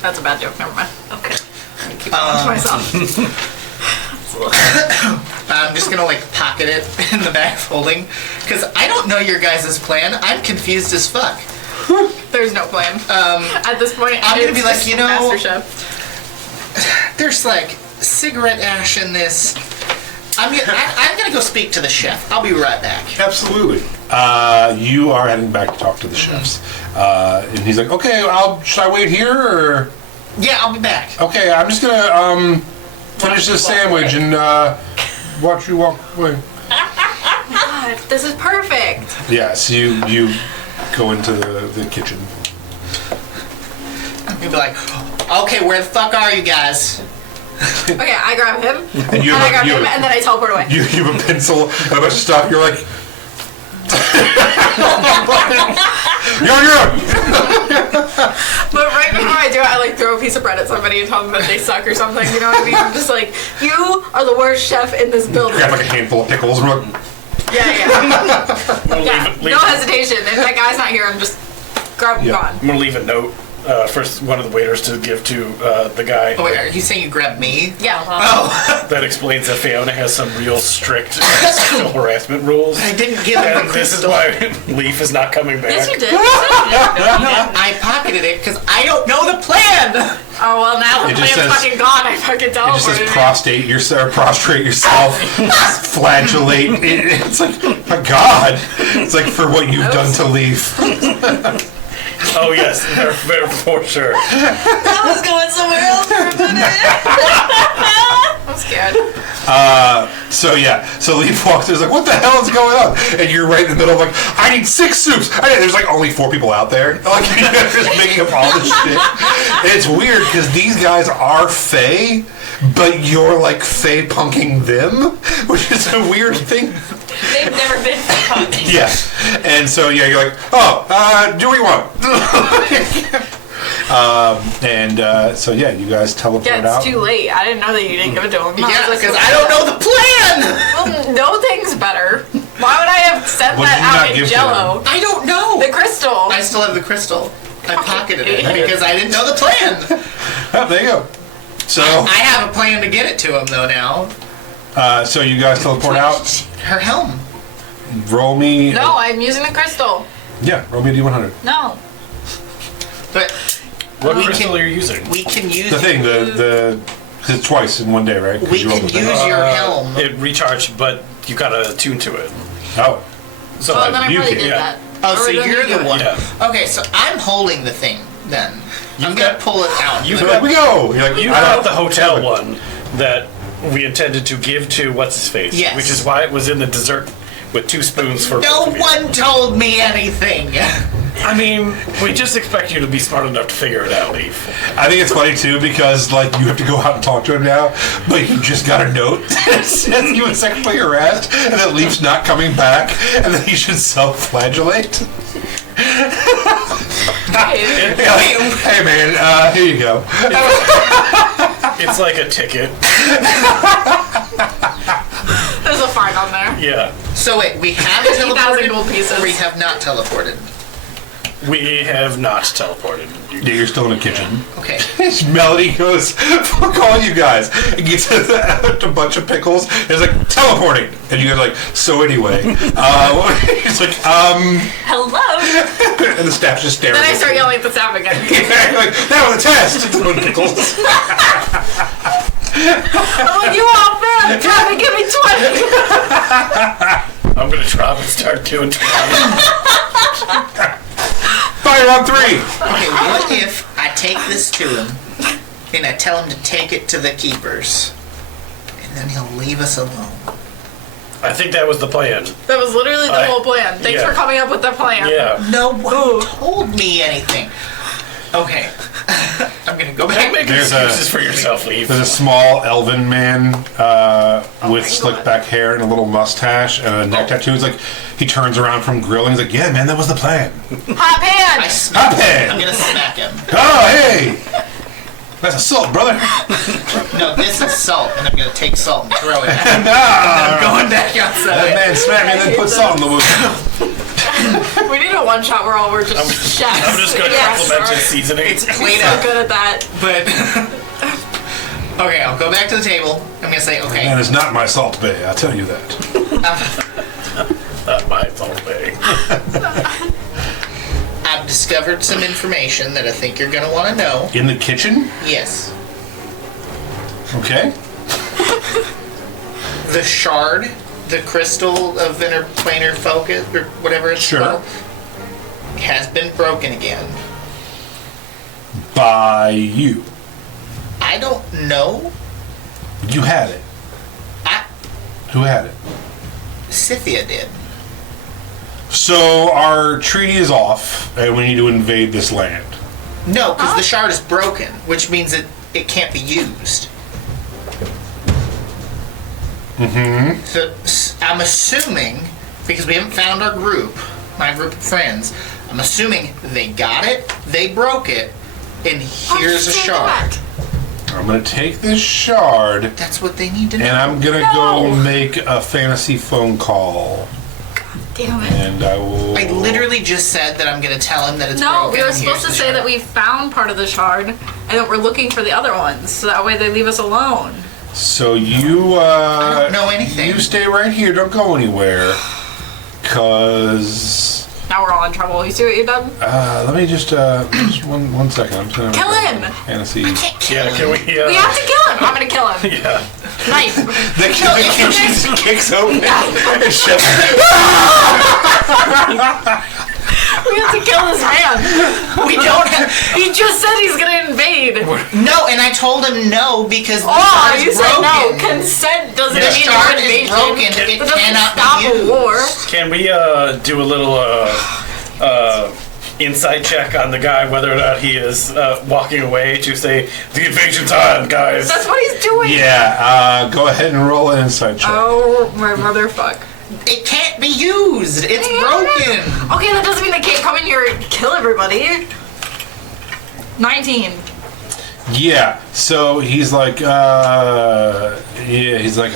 that's a bad joke, never mind. Okay. Keep that to myself. I'm just gonna like pocket it in the back folding because I don't know your guys' plan. I'm confused as fuck. There's no plan. At this point, I'm gonna it's be like, just you know- MasterChef. There's like cigarette ash in this. I'm gonna go speak to the chef. I'll be right back. Absolutely. You are heading back to talk to the chefs. And he's like, okay, should I wait here or? Yeah, I'll be back. Okay, I'm just gonna finish this sandwich and watch you walk away. God, this is perfect. Yes, you go into the kitchen. I'm gonna be like, okay, where the fuck are you guys? Okay, I grab him, And you and have I grab you him, have- and then I teleport away. You have a pencil and a bunch of stuff. You're like, you're on. But right before I do it, I like throw a piece of bread at somebody and tell them that they suck or something. You know what I mean? I'm just like, you are the worst chef in this building. Grab like a handful of pickles. And we're like, Yeah. Leave No hesitation. If that guy's not here, I'm just grab Yeah. gone. I'm gonna leave a note for one of the waiters to give to the guy Oh, wait, are you saying you grabbed me? Yeah. that explains that Fiona has some real strict sexual harassment rules. I didn't give him And a this is crystal. why Leaf is not coming back. Yes, you did. No, I pocketed it because I don't know the plan. Oh well, now the It just plan's says- fucking gone. I fucking it just says teleported. prostrate yourself, flagellate. It's like, my God. It's like for what you've done to Leaf. Oh yes, they're for sure. I was going somewhere else for a minute. I'm scared. So Leaf walks. There's like, what the hell is going on? And you're right in the middle of like, I need 6 soups. There's like only 4 people out there. Like you're just making up all this shit. And it's weird because these guys are Fae, but you're like Fae punking them, which is a weird thing. They've never been fucked. Yeah. And so you're like, do what you want. So you guys teleport Yeah, out. it's too late. I didn't know that you didn't give it to him. Yeah, because I don't know the plan. Well, no thing's better. Why would I have sent What that did you not out in give to Jello? I don't know. The crystal. I still have the crystal. I pocketed it idiot. because I didn't know the plan. Oh, there you go. So, I have a plan to get it to him though now. so you guys teleport out. Her helm. Roll me. No, I'm using the crystal. Yeah, roll me a D100. No. But What We crystal can- are you using? we can use The thing, the 'cause it's twice in one day, right? 'Cause we you rolled can the thing. use your helm. It recharged, but you gotta tune to it. Oh, So Well, then I you probably can- did yeah. that. Oh, Or so we don't you're need to the do one. it. Yeah. Okay, so I'm holding the thing then. I'm You've gonna got- pull it out. you've so there we go. You're like, You I got don't- the hotel one that we intended to give to what's his face. Yes. Which is why it was in the dessert with 2 spoons for No both of you. one told me anything. I mean, we just expect you to be smart enough to figure it out, Leaf. I think it's funny too because like you have to go out and talk to him now, but you just got a note that says he was sexually harassed and that Leaf's not coming back and that he should self-flagellate. Hey, Hey man, here you go. It's like a ticket. there's a fine on there. Yeah. So wait, we have 50,000 teleported gold pieces. or we have not teleported. We have not teleported. Yeah, you're still in the kitchen. Okay. Melody goes, fuck all you guys. And gets a bunch of pickles. And it's like, teleporting. And you guys are like, so anyway. He's like, Hello. and the staff's just staring. Then I at start you. yelling at the staff again. Like, that was a test. Throwing pickles. I'm like, you want them? Try to give me 20. I'm gonna drop and start doing 20. Fire on 3. Okay, what if I take this to him and I tell him to take it to the keepers and then he'll leave us alone? I think that was the plan. That was literally the whole plan. Thanks yeah. for coming up with the plan. Yeah. No one told me anything. Okay. I'm gonna go back. Don't make There's excuses for yourself, Leaf. There's a small elven man with slick back hair and a little mustache and a neck tattoo. He's like, he turns around from grilling. He's like, yeah, man, that was the plan. Hot I pan! smack Hot him. I'm pan. gonna smack him. Oh, hey. That's assault, brother. No, this is salt, and I'm gonna take salt and throw it at him. I'm going back That outside. man smacked me and then put salt in the wound. We need a one shot where all we're just chefs. I'm just gonna compliment his seasoning. It's So Play-Doh, good at that. but okay, I'll go back to the table. I'm gonna say, That okay, is not my salt bay, I'll tell you that. Not my fault, babe. I've discovered some information that I think you're gonna want to know. In the kitchen? Yes, Okay. the shard, the crystal of interplanar focus, or whatever it's Sure. called, has been broken again. By you. I don't know. You had it. I, Who had it? Scythia did. So our treaty is off, and we need to invade this land. No, because the shard is broken, which means it can't be used. Mm-hmm. So I'm assuming, because we haven't found our group, my group of friends, I'm assuming they got it, they broke it, and here's a shard. I'm gonna take this shard, That's what they need to know. and I'm gonna go make a fantasy phone call. Damn it. And I will. I literally just said that I'm going to tell him that it's No, broken. we were and supposed to here's the say that shard. we found part of the shard and that we're looking for the other ones, so that way they leave us alone. So you. I don't know anything. You stay right here. Don't go anywhere. Cause. Now we're all in trouble. You see what you've done? Let me just one second. I'm just gonna Kill him! Fantasy. Yeah, can we? We have to kill him! I'm gonna kill him. Yeah. Knife. The kitchen just kicks open and shuts. We have to kill this man. We don't have... He just said he's gonna invade. No, and I told him no because the Oh, shard you is said no. broken. Consent doesn't The mean shard an is invasion. broken. It That doesn't cannot stop be a used. war. Can we do a little insight check on the guy, whether or not he is walking away to say the invasion's on, guys? That's what he's doing. Yeah. Go ahead and roll an insight check. Oh, my motherfuck. It can't be used. It's broken. Okay, that doesn't mean they can't come in here and kill everybody. 19. Yeah. So he's like, he's like,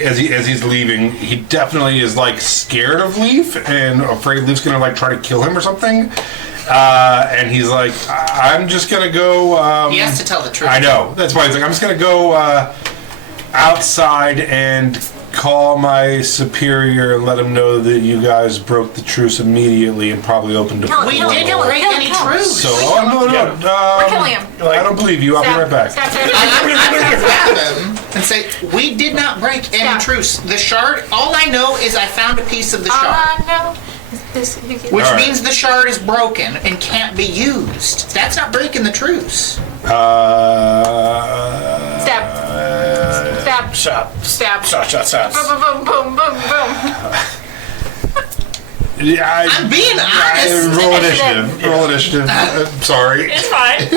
as he's leaving, he definitely is like scared of Leaf and afraid Leaf's gonna like try to kill him or something. And he's like, I'm just gonna go. He has to tell the truth. I know. That's why he's like, I'm just gonna go outside and call my superior and let him know that you guys broke the truce immediately and probably opened a Kill him, We kill him, didn't kill him, break kill him, any kill him. truce. So, oh, no. We're killing him. I don't believe you. I'll be right back. Stab, stab, I'm stab. going to grab him and say, we did not break any Yeah. truce. The shard, all I know is I found a piece of the All shard. I know is this. Which All right. means the shard is broken and can't be used. That's not breaking the truce. Stab. Stab. Shot. Stab. Boom, boom, boom, boom, boom. Yeah, I'm being honest. roll initiative. Roll initiative. Sorry. It's fine.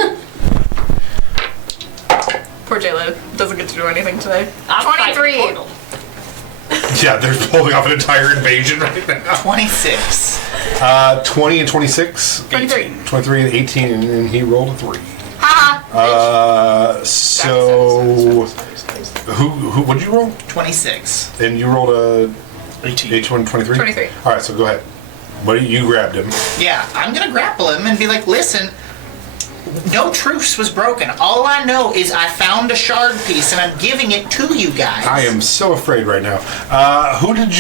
Poor J-Lo doesn't get to do anything today. I'm fighting 23. Portal. Yeah, they're pulling off an entire invasion right now. 26. 20 and 26. 23. 23 and 18, and he rolled a 3. Haha. So who what'd you roll? 26. And you rolled a 18. H1 23? 23. All right, so go ahead. What you grabbed him? Yeah, I'm gonna grapple him and be like, listen, no truce was broken. All I know is I found a shard piece and I'm giving it to you guys. I am so afraid right now. Who gave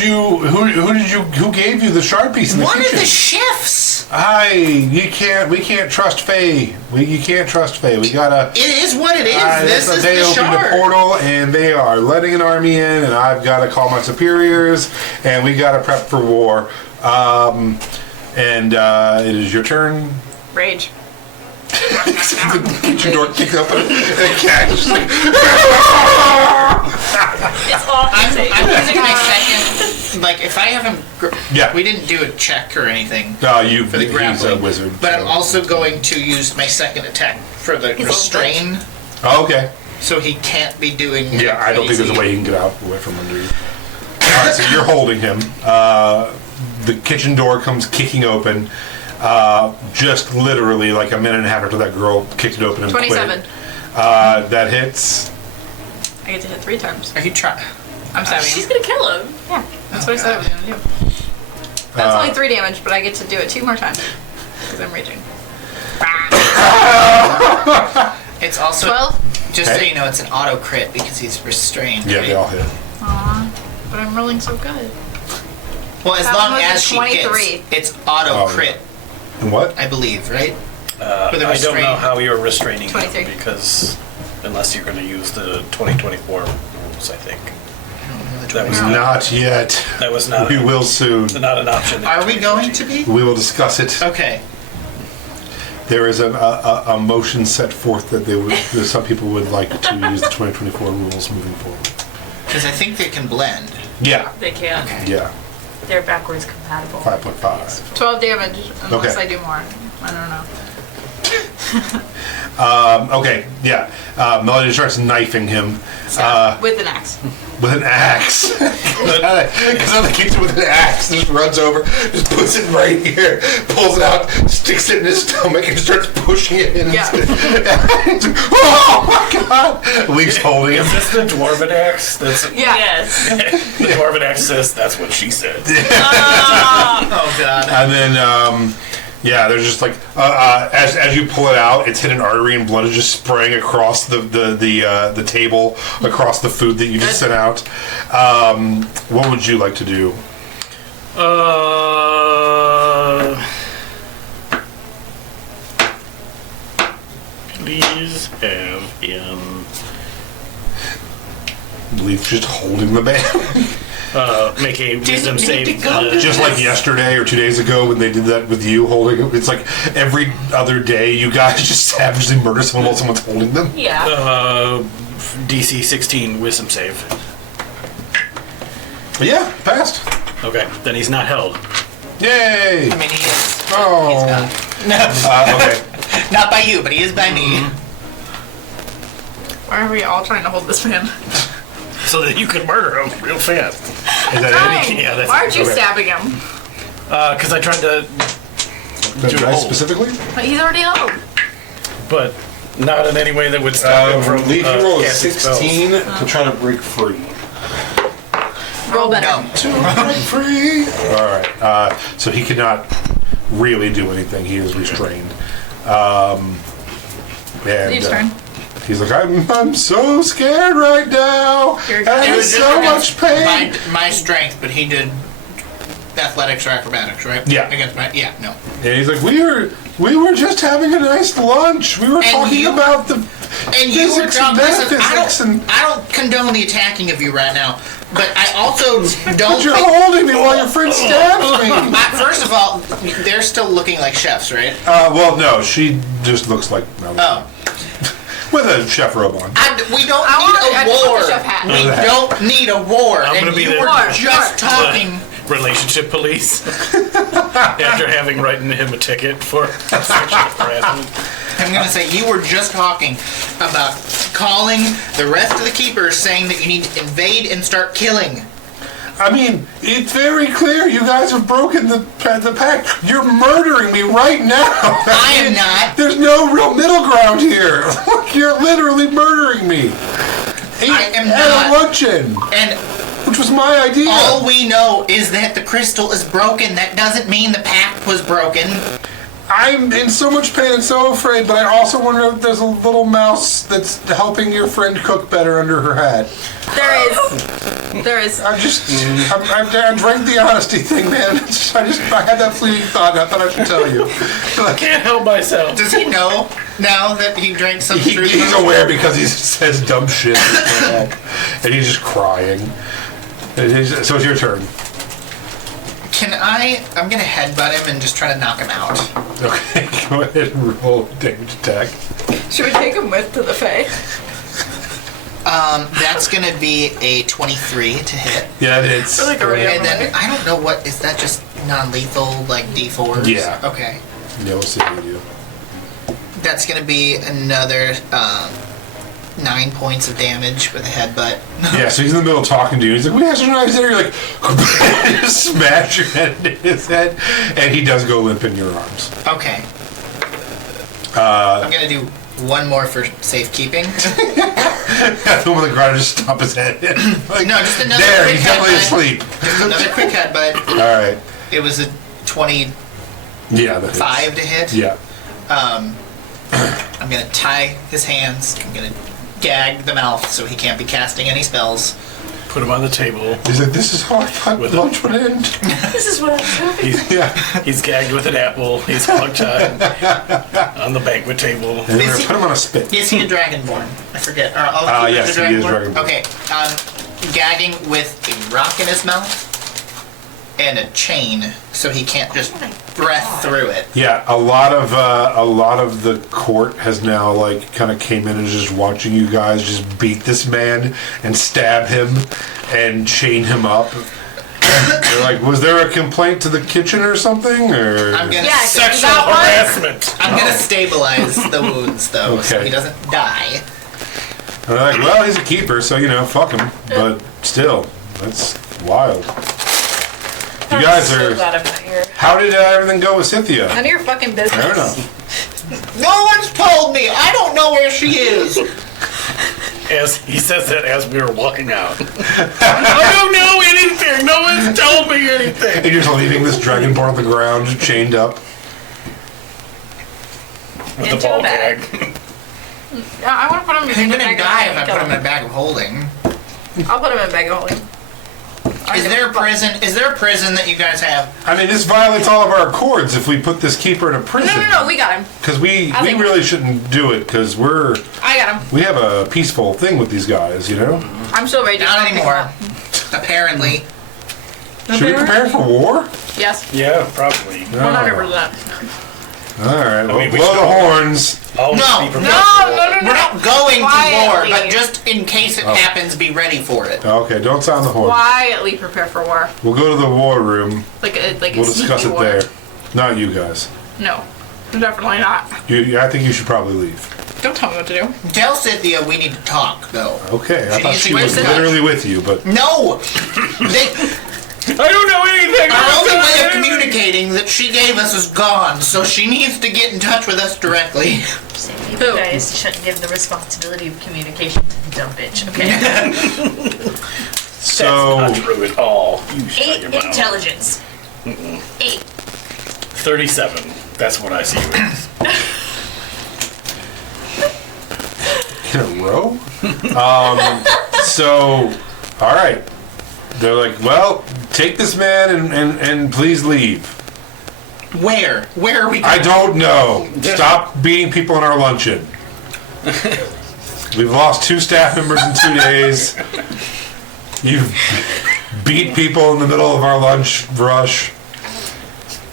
you the shard piece in the One kitchen? of the chefs. We can't trust Faye. You can't trust Faye. We gotta. It is what it is. This is they the opened shard. a portal and they are letting an army in, and I've got to call my superiors, and we got to prep for war. It is your turn. Rage. The kitchen door kicks open, and the cat just like, It's off. I'm using my second. Like, if I haven't. Yeah. We didn't do a check or anything. no, you. For the He's grappling. a wizard. But I'm also going to use my second attack for the restrain, Oh, okay. so he can't be doing. Yeah, I don't think there's a way he can get out away from under you. All right, so you're holding him. The kitchen door comes kicking open. Just literally like a minute and a half after that girl kicked it open and 27. quit. That hits. I get to hit 3 times. Are you trying? I'm stabbing She's him. gonna kill him. Yeah, that's what I said I was gonna do. That's only 3 damage, but I get to do it 2 more times. Because I'm raging. It's also 12? just so Okay. you know, it's an auto crit because he's restrained. Yeah, right? they all hit. Aww. But I'm rolling so good. Well, as That long one was as a she 23. hits, it's auto Oh. crit, And what? I believe, right? For the I don't know restraint. how you're restraining 23. him because unless you're going to use the 2024 rules, I think that was Not yet. that was not We will soon. not an option. in Are we going to be? We will discuss it. Okay. There is a motion set forth that that some people would like to use the 2024 rules moving forward. Because I think they can blend. Yeah. They can't. Yeah. They're backwards compatible. 5.5. 12 damage, unless Okay. I do more. I don't know. Okay, yeah. Melody starts knifing him With an axe. with an axe. Because other kids with an axe just runs over, just puts it right here, pulls it out, sticks it in his stomach, and starts pushing it in. Yeah. Oh my god! Leaf's holding him. Is this the dwarven axe? That's Yeah. Yes. the dwarven axe says. That's what she said. Oh god. And then, yeah, there's just like as you pull it out, it's hit an artery and blood is just spraying across the table, across the food that you just sent out. What would you like to do? Please have him Leaf just holding the man, make a wisdom need save. to go to just like yesterday or 2 days ago when they did that with you holding it. It's like every other day you guys just savagely murder someone while someone's holding them. Yeah. DC 16 wisdom save. Yeah, passed. Okay, then he's not held. Yay! I mean, he is. Oh. He's not. No, Okay. not by you, but he is by me. Why are we all trying to hold this man? So that you can murder him real fast. Is that Fine. Yeah, that's- Why aren't you okay. stabbing him? Because I tried to, it? Do Dice hold. specifically? But he's already held. but not in any way that would stop him from Leaf, you roll a casting spells. 16 to try to break free. Roll better. No. To break free. All right. So he cannot really do anything. He is restrained. And Leaf's turn. he's like, I'm so scared right now. You're I'm good. in so much pain. My strength, but he did athletics or acrobatics, right? Yeah. Against my no. And he's like, we were just having a nice lunch. We were talking you- about the And you were physics talking. and Listen, metaphysics and. I don't condone the attacking of you right now, but I also don't. But you're think, holding me while your friend stabs me. First of all, they're still looking like chefs, right? Well, no, she just looks like Melody. Oh, With a chef robe on. we don't I want need I a just want war. the chef hat. We don't need a war. I'm and gonna be you there. were War. just talking. Relationship police. After having written him a ticket for sexual harassment. I'm gonna say you were just talking about calling the rest of the keepers, saying that you need to invade and start killing. I mean, it's very clear you guys have broken the pact. You're murdering me right now. I am not. There's no real middle ground here. You're literally murdering me. I am At not. a luncheon, And which was my idea. all we know is that the crystal is broken. That doesn't mean the pact was broken. I'm in so much pain and so afraid, but I also wonder if there's a little mouse that's helping your friend cook better under her hat. There is. I drank the honesty thing, man. I had that fleeting thought. I thought I should tell you. Like, Can't help myself. Does he know now that he drank some truth? he's aware because he says dumb shit, and he's just crying. So it's your turn. Can I'm gonna headbutt him and just try to knock him out. Okay, go ahead and roll a damage attack. Should we take him with to the Fae? That's gonna be a 23 to hit. Yeah, it's. Like already on And the then way. I don't know what is that just non-lethal like D4s? Yeah. Okay. Yeah, we'll see what you do. That's gonna be another 9 points of damage with a headbutt. Yeah, so he's in the middle of talking to you. He's like, "We have some nice dinner." You're like, just smash your head into his head, and he does go limp in your arms. Okay. I'm gonna do one more for safekeeping. The one with the ground just stomp his head in. Like, No, just another there, quick he's definitely headbutt. asleep. Just another quick headbutt. All right. It was a 25 Yeah, that hits. to hit. Yeah. I'm gonna tie his hands. I'm gonna gag the mouth so he can't be casting any spells. Put him on the table. He's like, "This is how I thought With lunch would end." This is what I'm doing. He's, Yeah. he's gagged with an apple. He's hogtied on the banquet table. And then we're Is gonna he- put him on a spit. Is he a dragonborn? I forget. Keep yes, the he is dragonborn. dragonborn. Okay. Gagging with a rock in his mouth and a chain so he can't just breath through it. Yeah, a lot of the court has now like kind of came in and is just watching you guys just beat this man and stab him and chain him up. They're like, was there a complaint to the kitchen or something? Or I'm gonna Yes. Sexual That one? harassment. I'm gonna stabilize the wounds though, so Okay. he doesn't die. And they're like, well, he's a keeper, so fuck him. But still, that's wild. You guys I'm so are. glad I'm not here. How did everything go with Cynthia? None of your fucking business. I don't know. No one's told me. I don't know where she is. As he says that as we were walking out. I don't know anything. No one's told me anything. And you're just leaving this dragonborn on the ground, chained up. With the Into a ball bag. gag. Yeah, I want to put him He's in a gonna bag of die if I holding. put him in a bag of holding. I'll put him in a bag of holding. Is there a prison? Is there a prison that you guys have? I mean, this violates all of our accords if we put this keeper in a prison. No, we got him. Because we I think- really shouldn't do it, because I got him. we have a peaceful thing with these guys, I'm still ready to Not pick him anymore. up. Apparently. Should we prepare for war? Yes. Yeah, probably. 100%. Alright, well, mean, we blow the should- horns. Always No, be no, prepared No, for war. no, no, We're no. not going to war, Quietly. but just in case it happens, be ready for it. Okay, don't sound the horn. Quietly prepare for war. We'll go to the war room. Like a We'll discuss sneaky it war. there. Not you guys. No, definitely not. I think you should probably leave. Don't tell me what to do. Tell Cynthia we need to talk, though. Okay, I She thought needs she to was get in literally with you, but No! They, I don't know anything. our only way of communicating that she gave us is gone, so she needs to get in touch with us directly. Maybe you guys shouldn't give the responsibility of communication to the dumb bitch, okay? so That's not true at all. You shut 8 your mouth. intelligence. 8. 37. That's what I see. in a row. So, all right. They're like, well, take this man and please leave. Where? Where are we I going? don't know. Stop beating people in our luncheon. We've lost 2 staff members in 2 days. You've beat people in the middle of our lunch rush.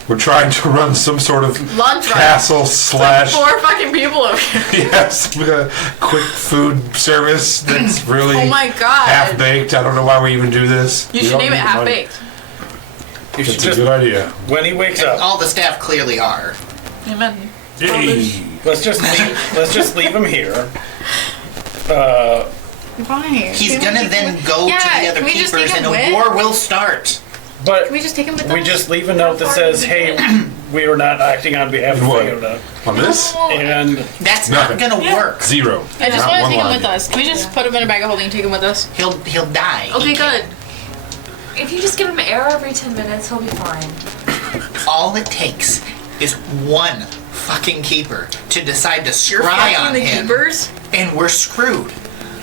We're trying to run some sort of Lunch rush. castle slash 4 fucking people over here. yes, with a quick food service that's really Oh my god. half baked. I don't know why we even do this. You We should don't name it need the half money. baked. You should It's a just, good idea. when he wakes up, All the staff clearly are. Amen. Hey. let's just leave him here. Fine. He's Can we gonna take then him with- go Yeah, to the other can we just keepers take and him a with? war will start. But Can we just take him with we us? just leave a note that says, "Hey, we were not acting on behalf of What? Aona," On this? and That's Nothing. not gonna work. 0. I just Not want to one take him line. with us. Can we just put him in a bag of holding and take him with us? He'll die. Okay, good. If you just give him air every 10 minutes, he'll be fine. All it takes is one fucking keeper to decide to You're scry fucking on the him, keepers? and we're screwed.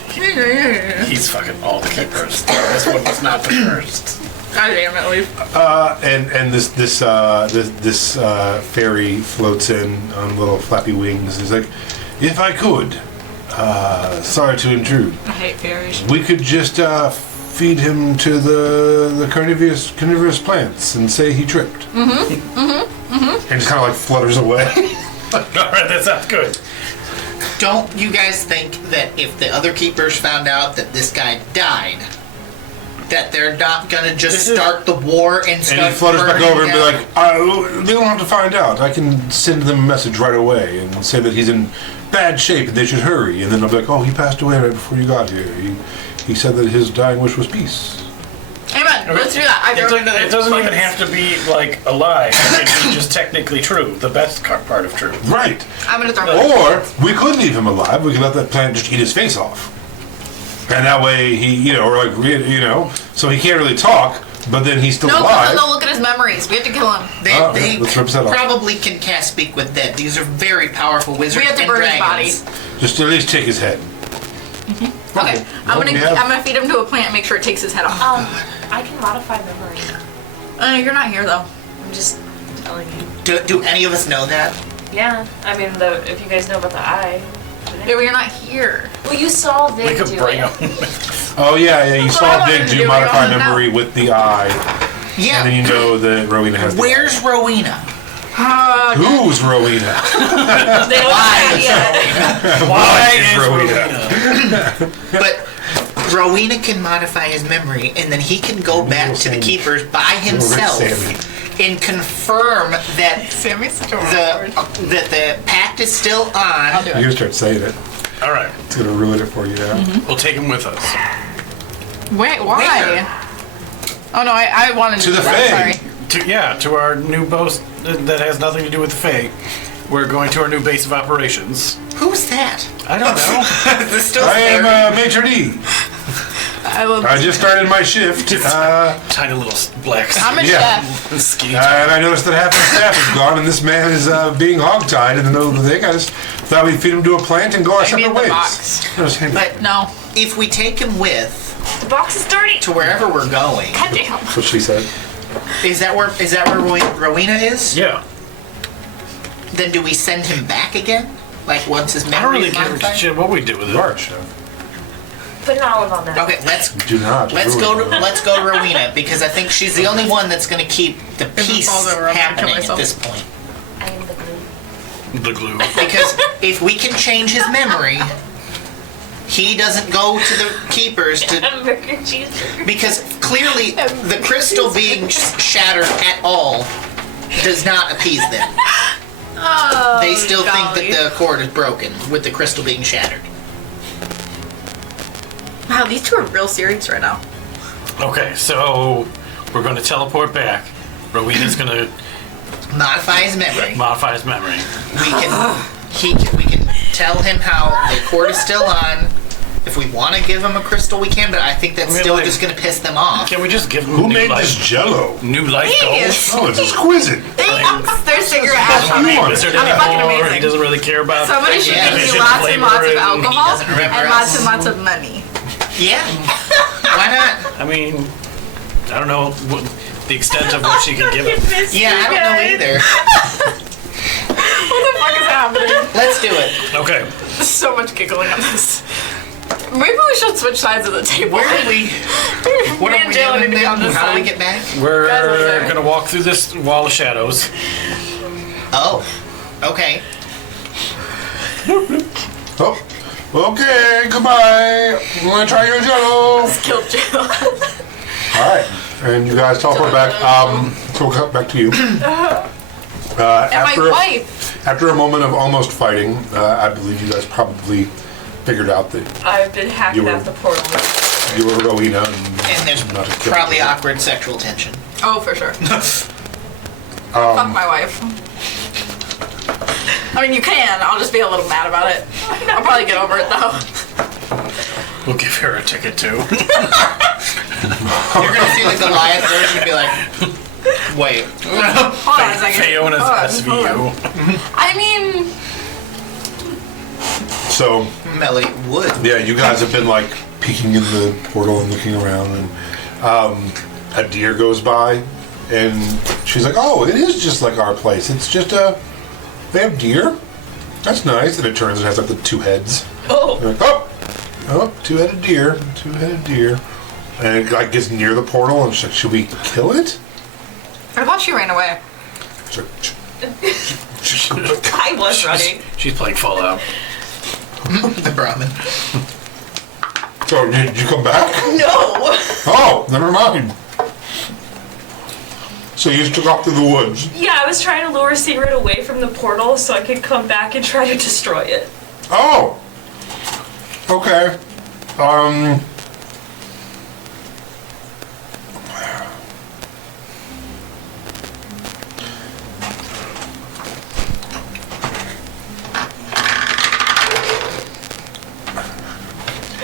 he's fucking all the keepers. This one was not the first. God damn it, leave. And this fairy floats in on little flappy wings. He's like, if I could, sorry to intrude. I hate fairies. We could just feed him to the carnivorous plants and say he tripped. And just kind of like flutters away. All right, that sounds good. Don't you guys think that if the other keepers found out that this guy died, that they're not gonna just This is- start the war and And start he flutters back burning over and be down? like, they don't have to find out. I can send them a message right away and say that he's in bad shape and they should hurry. And then I'll be like, oh, he passed away right before you got here. He said that his dying wish was peace. Amen. Let's do that. It doesn't even have to be like a lie. It can be just technically true. The best part of truth. Right. I'm gonna throw him. Or we could leave him alive. We could let that plant just eat his face off. And that way he, so he can't really talk, but then he's still No, alive. no, look at his memories. We have to kill him. They let's rip his head off. probably can cast Speak with Dead. These are very powerful wizards We have to and burn his dragons. Just at least take his head. Okay, I'm Well, gonna feed him to a plant and make sure it takes his head off. I can modify memory. You're not here though. I'm just telling you. Do any of us know that? Yeah, I mean, if you guys know about the eye. Yeah, but you're not here. Well, you saw We Vic could do bring it. him. Oh, yeah, you That's what I saw wanted Big to do do, modify we don't memory with the eye. Yeah. And then you know that Rowena has the Where's Rowena? eye. Who's Rowena? They don't have it yet. Why is is Rowena? But Rowena can modify his memory, and then he can go back to the keepers by himself and confirm that Sammy's such a that the pact is still on. You're gonna start saying it. All right. It's gonna ruin it for you now. We'll take him with us. Wait, why? Where? Oh no, I wanted To the that, Fae. sorry. To our new post that has nothing to do with the Fae. We're going to our new base of operations. Who's that? I don't know. This still I am Maitre D. I love I just started my shift. Tiny little black I'm a Yeah. chef. skinny. And I noticed that half the staff is gone, and this man is being hogtied in the middle of the thing. I just thought we'd feed him to a plant and go our I separate mean the ways. box. That was handy. But No. if we take him with The box is dirty. to wherever we're going, God damn. That's what she said. is that where Rowena is? Yeah. Then do we send him back again? Like once his I don't memory really is give a modified? shit what we do with it. Large. Put an olive on that. Okay, let's Do not. let's ruin go to it. let's go to Rowena because I think she's the only one that's going to keep the peace falls over, I'm gonna kill happening at myself. this point. I am the glue. The glue. Because if we can change his memory, he doesn't go to the keepers to Hamburger cheeseburger. because clearly the crystal being shattered at all does not appease them. Oh, They still golly. think that the cord is broken with the crystal being shattered. Wow, these two are real serious right now. Okay, so we're going to teleport back. Rowena's going to Modify his memory. modify his memory. We can tell him how the cord is still on. If we want to give him a crystal, we can, but I think that's I mean, still like- just going to piss them off. Can we just give him Who new made life, this Jello? new life goals? Oh, it's exquisite. Thanks. They're cigarette ash on You it. want Wizard it? I'm fucking anymore. amazing. He doesn't really care about Somebody should Yeah. give Efficient me lots and flavor lots of and- alcohol doesn't remember and us. lots and lots of money. Yeah. Why not? I mean, I don't know what, the extent of what she can give him. Yeah, I don't know either. What the fuck is happening? Let's do it. Okay, There's so much giggling on this. Maybe we should switch sides of the table. Where are we? What Me are and we Jalen doing need to be on then? this How do we side. get back? we're Guys, what's that? going to walk through this wall of shadows. Oh. Okay. Oh, okay, goodbye. I'm gonna try your Jello. Killed Jill. All right, and you guys teleport back. So we'll cut back to you. And my wife. After a moment of almost fighting, I believe you guys probably figured out that I've been hacking You were- out the portal. you were Rowena. And there's not a killer. probably awkward sexual tension. Oh, for sure. Fuck my wife. I mean, you can. I'll just be a little mad about it. I'll probably get over it though. We'll give her a ticket too. You're gonna see the Goliath version and be like, wait. Hold on a second. Fayona's Hold on. SVU. I mean, So Melly would. yeah, you guys have been like peeking in the portal and looking around, and a deer goes by, and she's like, "Oh, it is just like our place. It's just they have deer. That's nice." And it turns and has like the two heads. Oh. You're like, oh, two-headed deer, and it like gets near the portal, and she's like, "Should we kill it?" I thought she ran away. She's like, I was running. She's playing Fallout. The Brahmin. So did you come back? No. Oh, never mind. So you just took off through the woods. Yeah, I was trying to lure Secret away from the portal so I could come back and try to destroy it. Oh. Okay.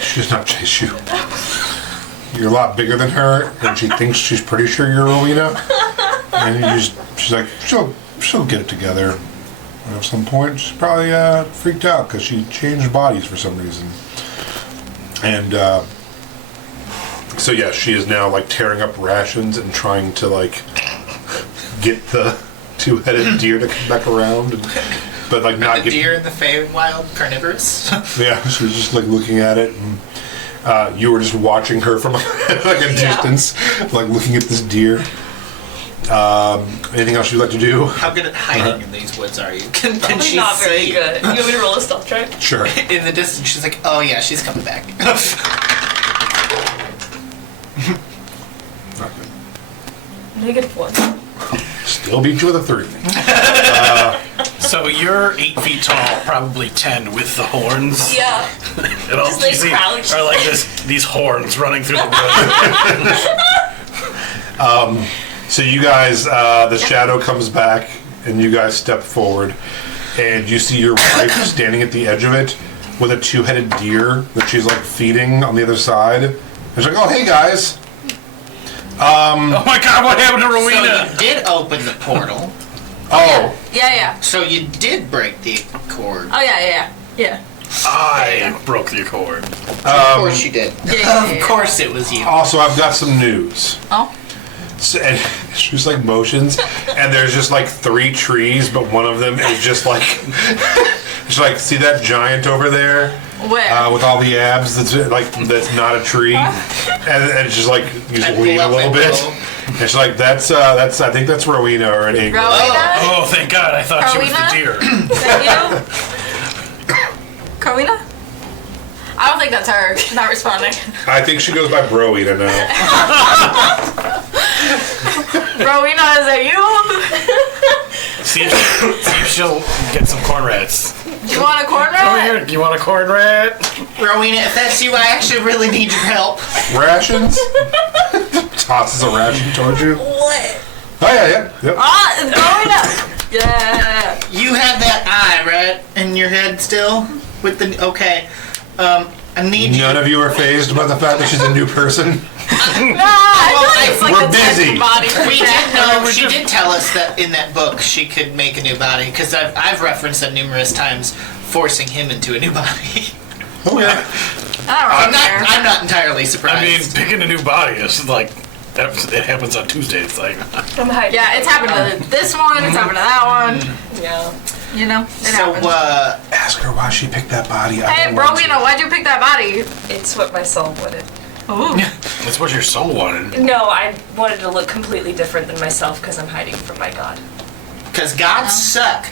She does not chase you. You're a lot bigger than her, and she thinks she's pretty sure you're Rowena. And you just, she's like, she'll get it together. And at some point, she's probably freaked out because she changed bodies for some reason. And so yeah, she is now like tearing up rations and trying to like get the two-headed deer to come back around, but like not The get. deer in the Feywild carnivorous. Yeah, she was just like looking at it, and you were just watching her from like a distance, like looking at this deer. Anything else you'd like to do? How good at hiding in these woods are you? Can Probably she not very see good. You want me to roll a stealth check? Sure. in the distance? She's like, oh yeah, she's coming back. -1. Still beat you with a 3. So you're 8 feet tall, probably 10 with the horns. Yeah. And all Just, like, you see crouched. are like these horns running through the wood. So you guys, the shadow comes back, and you guys step forward, and you see your wife standing at the edge of it with a 2-headed deer that she's like feeding on the other side. And she's like, "Oh, hey guys." Oh my god, what happened to So Rowena? you did open the portal. Oh, Yeah. So you did break the cord. Oh, yeah. I broke the accord. Of course you did. Yeah. Of course it was you. also I've got some news. Oh? So, and she just like motions, and there's just like 3 trees, but one of them is just like, she's like, see that giant over there? Where? With all the abs, that's not a tree, and it's just like you just lean a little bit, and she's like, that's I think that's Rowena or an eagle. Rowena? Oh, thank god, I thought she was the Rowena? deer. Is that you? Karina? I don't think that's her. She's not responding. I think she goes by Rowena now. Rowena, is that you? See if she'll get some corn rats. You want a corn Over rat? here, you want a corn rat? Rowena, if that's you, I actually really need your help. Rations? Tosses a ration towards you. What? Oh yeah. Yep. Ah, it's going up. Yeah. You have that eye, right? In your head still? With the... Okay. I need you... None of you are phased by the fact that she's a new person. We're busy. We did know, she did tell us that in that book she could make a new body, because I've referenced that numerous times, forcing him into a new body. Okay. I'm not entirely I surprised. mean, picking a new body is like, it happens on Tuesday. It's like, I'm hyped. Yeah, it's happened to this one, it's happened to that one. Yeah. You know, it so, happens. Ask her why she picked that body. Hey, Rowena, why'd you pick that body? It's what my soul wanted. Ooh. that's what your soul wanted. No, I wanted to look completely different than myself because I'm hiding from my god. because gods suck,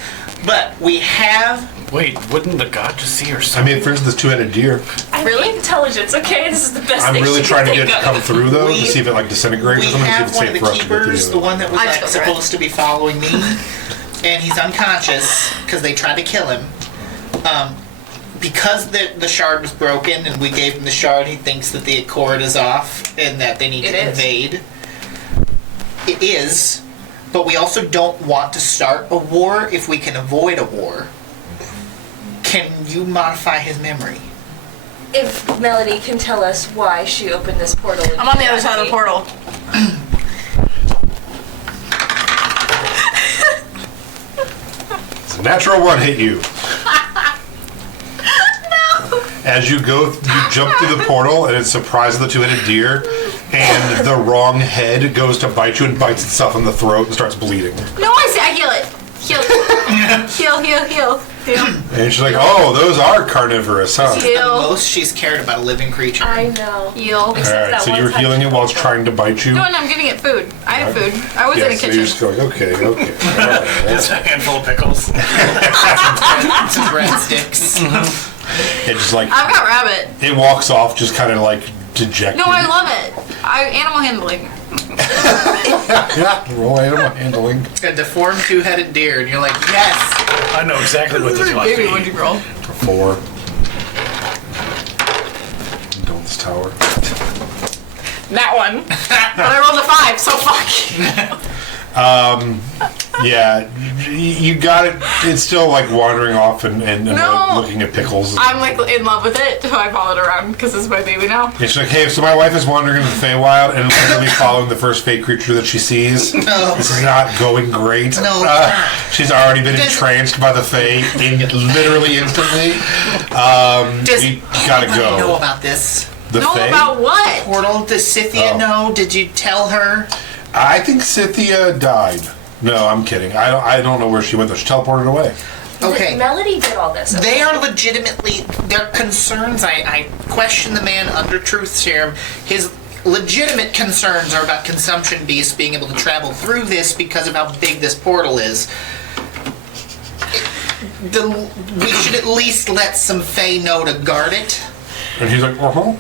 but we have... Wait, wouldn't the god just see her soul? I mean, for instance, this 2-headed deer. I really intelligence. Okay, this is the best I'm thing really she trying to can get it to think come of. through though, We- to see if it like disintegrates We or something. have See one if of it's the safe for us to go keepers, through. the one that was I like just go through it. supposed to be following me, and he's unconscious because they tried to kill him. Because the shard was broken and we gave him the shard, he thinks that the accord is off and that they need It to is. invade. It is, but we also don't want to start a war if we can avoid a war. Can you modify his memory? If Melody can tell us why she opened this portal. I'm on the other side of the portal. It's a natural one hit you. As you go, you jump through the portal, and it surprises the 2-headed deer, and the wrong head goes to bite you and bites itself in the throat and starts bleeding. No, I heal it. Heal. And she's like, "Oh, those are carnivorous, huh?" The Heal. most she's cared about a living creature. I know. Heal. All right, that so one you were time healing she it while it's told trying to bite you. No, and I'm giving it food. I have food. I was in a So you're kitchen. just going, okay. All right. Just a handful of pickles. Some breadsticks. It just like I've got rabbit. it walks off, just kind of like dejected. No, I love it. Animal handling. Yeah, roll animal handling. A deformed 2-headed deer, and you're like, yes! I know exactly what this must Baby, what'd be. you roll? 4. Dole's Tower. That one. But I rolled a 5, so fuck. Yeah, you got it. It's still like wandering off and No. like looking at pickles. I'm like in love with it, so I follow it around because it's my baby now. It's like, hey, so my wife is wandering in the Feywild and literally following the first fey creature that she sees. No. This is not going great. No. She's already been entranced by the Fey literally instantly. We gotta Anybody know go. about this? The Know Fey? about what? Portal? Does Scythia Oh. know? Did you tell her? I think Scythia died. No, I'm kidding. I don't know where she went though. She teleported away. Okay. Melody did all this. They are legitimately, their concerns, I question the man under truth serum. His legitimate concerns are about consumption beasts being able to travel through this because of how big this portal is. We should at least let some Fae know to guard it. And he's like, uh-huh.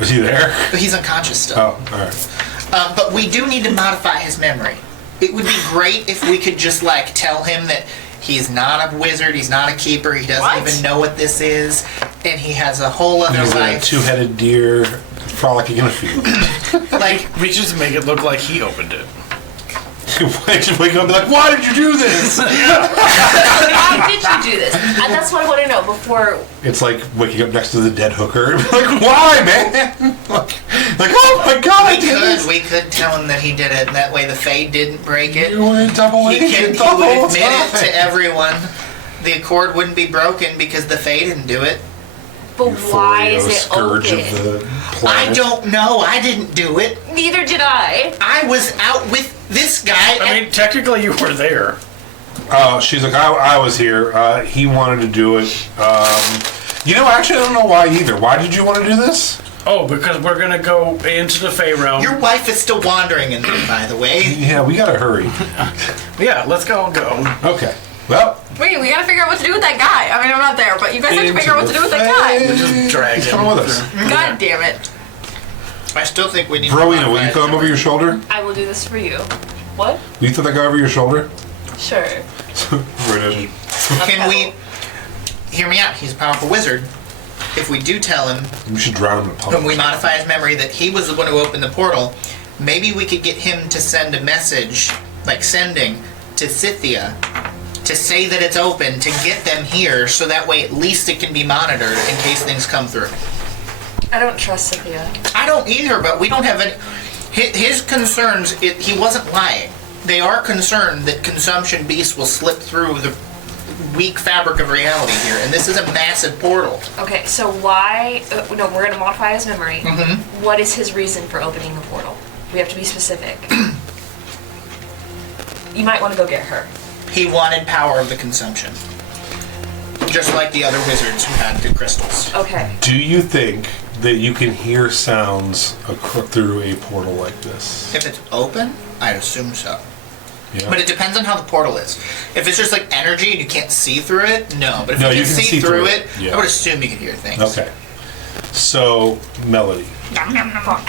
Is he there? But he's unconscious still. Oh, alright. But we do need to modify his memory. It would be great if we could just, like, tell him that he's not a wizard, he's not a keeper, he doesn't What? even know what this is, and he has a whole other He's a life. two-headed deer frolicking in a field. Like, We just make it look like he opened it. I should wake up and be like, why did you do this? How did you do this? And that's what I want to know before. It's like waking up next to the dead hooker. Like, why, man? Like, oh my god, I did this. we could tell him that he did it, and that way the Fae didn't break it. You were double He agent the would whole admit it time. to everyone. The accord wouldn't be broken because the Fae didn't do it. But why is Euphoria, it scourge open? of the I planet. don't know. I didn't do it. Neither did I. I was out with this guy. I mean, technically you were there. She's like, I was here. He wanted to do it. Actually, I don't know why either. Why did you want to do this? Oh, because we're gonna go into the Fey realm. Your wife is still wandering in there, by the way. Yeah, we gotta hurry. Yeah, let's go. Okay. Well, Wait, we gotta figure out what to do with that guy. I mean, I'm not there, but you guys have to figure out what to do with that guy. Just drag he's him. coming with us. God damn it. I still think we need to Rowena, will you modify come over your shoulder? I will do this for you. What? Will you throw that guy over your shoulder? Sure. British. Can we... Hear me out. He's a powerful wizard. If we do tell him, We should drown him in when we public. modify his memory, that he was the one who opened the portal, maybe we could get him to send a message, like sending, to Scythia, to say that it's open, to get them here, so that way at least it can be monitored in case things come through. I don't trust Cynthia. I don't either, but we don't have any... His concerns, he wasn't lying. They are concerned that consumption beasts will slip through the weak fabric of reality here, and this is a massive portal. Okay, so why? No, we're gonna modify his memory. Mm-hmm. What is his reason for opening the portal? We have to be specific. You might want to go get her. He wanted power of the consumption. Just like the other wizards who had the crystals. Okay. Do you think that you can hear sounds through a portal like this? If it's open, I'd assume so. Yeah. But it depends on how the portal is. If it's just like energy and you can't see through it, no. But if No, you you can can see through it, Yeah. I would assume you could hear things. Okay. So, Melody, Fuck.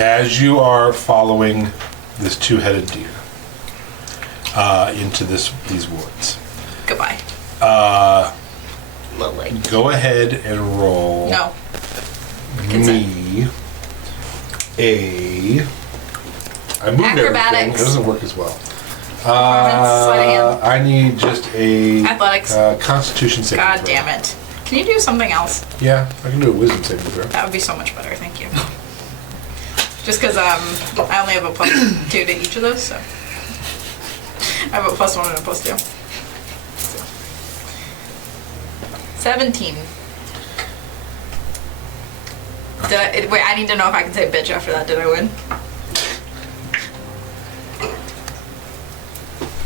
as you are following this two-headed deer into these woods, Goodbye. Lovely. go ahead and roll No. me a. I moved everything. It Acrobatics. doesn't work as well. Sleight of hand. I need just a Athletics. Constitution saving God throw. damn it. Can you do something else? Yeah, I can do a Wisdom saving throw. That would be so much better, thank you. Just because I only have a +2 to each of those, so. I have a +1 and a +2. So. 17. Wait, I need to know if I can say bitch after that. Did I win?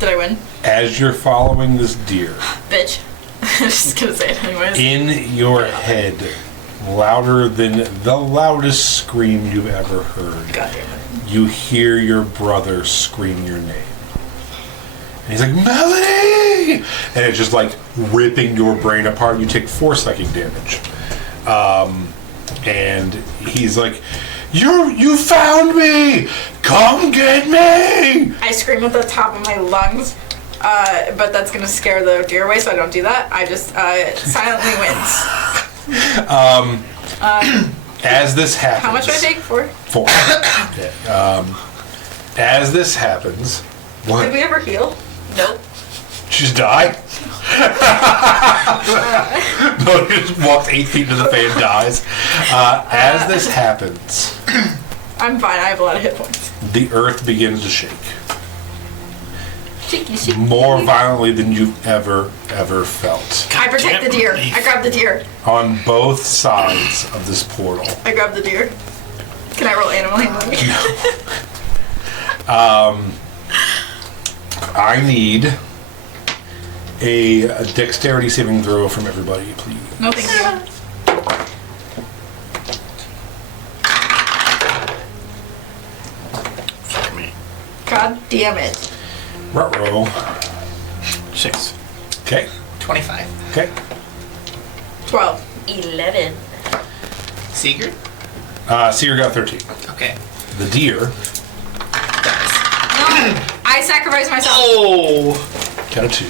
Did I win? As you're following this deer, Bitch. I'm just gonna say it anyways. in your head, louder than the loudest scream you've ever heard, God damn it. you hear your brother scream your name. And he's like, Melody! And it's just like ripping your brain apart. You take 4 psychic damage. And he's like, You found me! Come get me! I scream at the top of my lungs, but that's gonna scare the deer away, so I don't do that. I just silently wins. As this happens... How much do I take? 4? 4. Okay. As this happens... What? Did we ever heal? Nope. She just die? No, he just walks 8 feet to the fan and dies. As this happens, I'm fine. I have a lot of hit points. the earth begins to shake. Cheeky, cheeky. More violently than you've ever felt. I protect the deer. I grab the deer. On both sides of this portal. I grab the deer. Can I roll animal handling? I need a dexterity saving throw from everybody, please. No, thank you. Fuck me. God damn it. Ruh-roh. 6. Okay. 25. Okay. 12. 11. Sigurd? Seer got 13. Okay. The deer. No, I sacrificed myself. Oh! Got a 2.